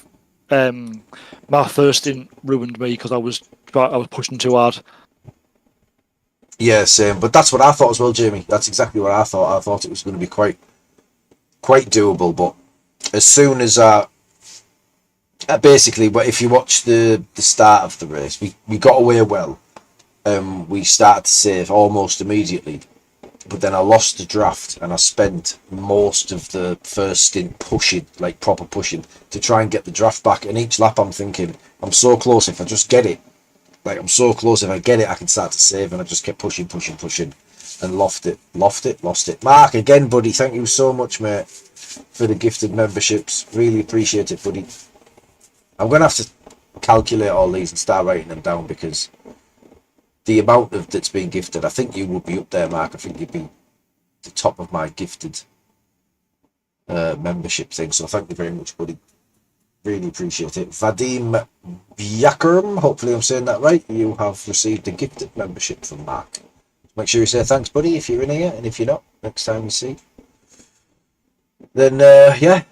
stint ruined me because I was pushing too hard. Yeah, same. But that's what I thought as well, Jamie. That's exactly what I thought. I thought it was going to be quite doable. But as soon as basically, but if you watch the start of the race, we got away well. We started to save almost immediately, but then I lost the draft, and I spent most of the first stint pushing, like proper pushing, to try and get the draft back. And each lap I'm thinking, I'm so close. If I just get it, like, I'm so close. If I get it, I can start to save. And I just kept pushing, and lost it. Mark, again, buddy, thank you so much, mate, for the gifted memberships. Really appreciate it, buddy. I'm going to have to calculate all these and start writing them down, because the amount of that's been gifted, I think you would be up there, Mark. I think you'd be the top of my gifted membership thing. So thank you very much, buddy. Really appreciate it. Vadim Byakurum, hopefully I'm saying that right. You have received a gifted membership from Mark. Make sure you say thanks, buddy, if you're in here, and if you're not, next time you see. Then, yeah.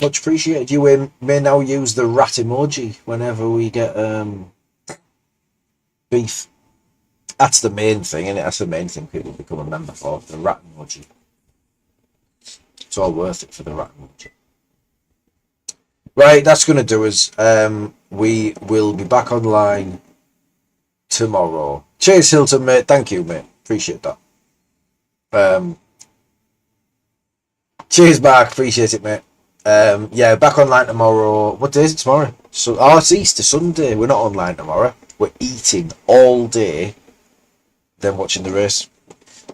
Much appreciated. You may now use the rat emoji whenever we get beef. That's the main thing, isn't it? That's the main thing people become a member for, the rat emoji. It's all worth it for the rat emoji. Right, that's going to do us. We will be back online tomorrow. Cheers, Hilton, mate. Thank you, mate. Appreciate that. Cheers, Mark. Appreciate it, mate. Yeah, back online tomorrow. What day is it tomorrow? So, it's Easter Sunday. We're not online tomorrow. We're eating all day, then watching the race.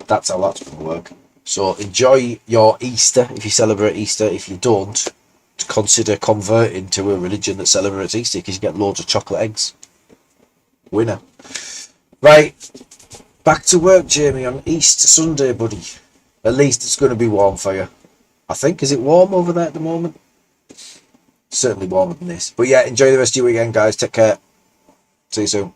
That's how that's going to work. So enjoy your Easter if you celebrate Easter. If you don't, consider converting to a religion that celebrates Easter, because you get loads of chocolate eggs. Winner. Right, back to work, Jamie, on Easter Sunday, buddy. At least it's going to be warm for you, I think. Is it warm over there at the moment? Certainly warmer than this. But yeah, enjoy the rest of your weekend, guys. Take care. See you soon.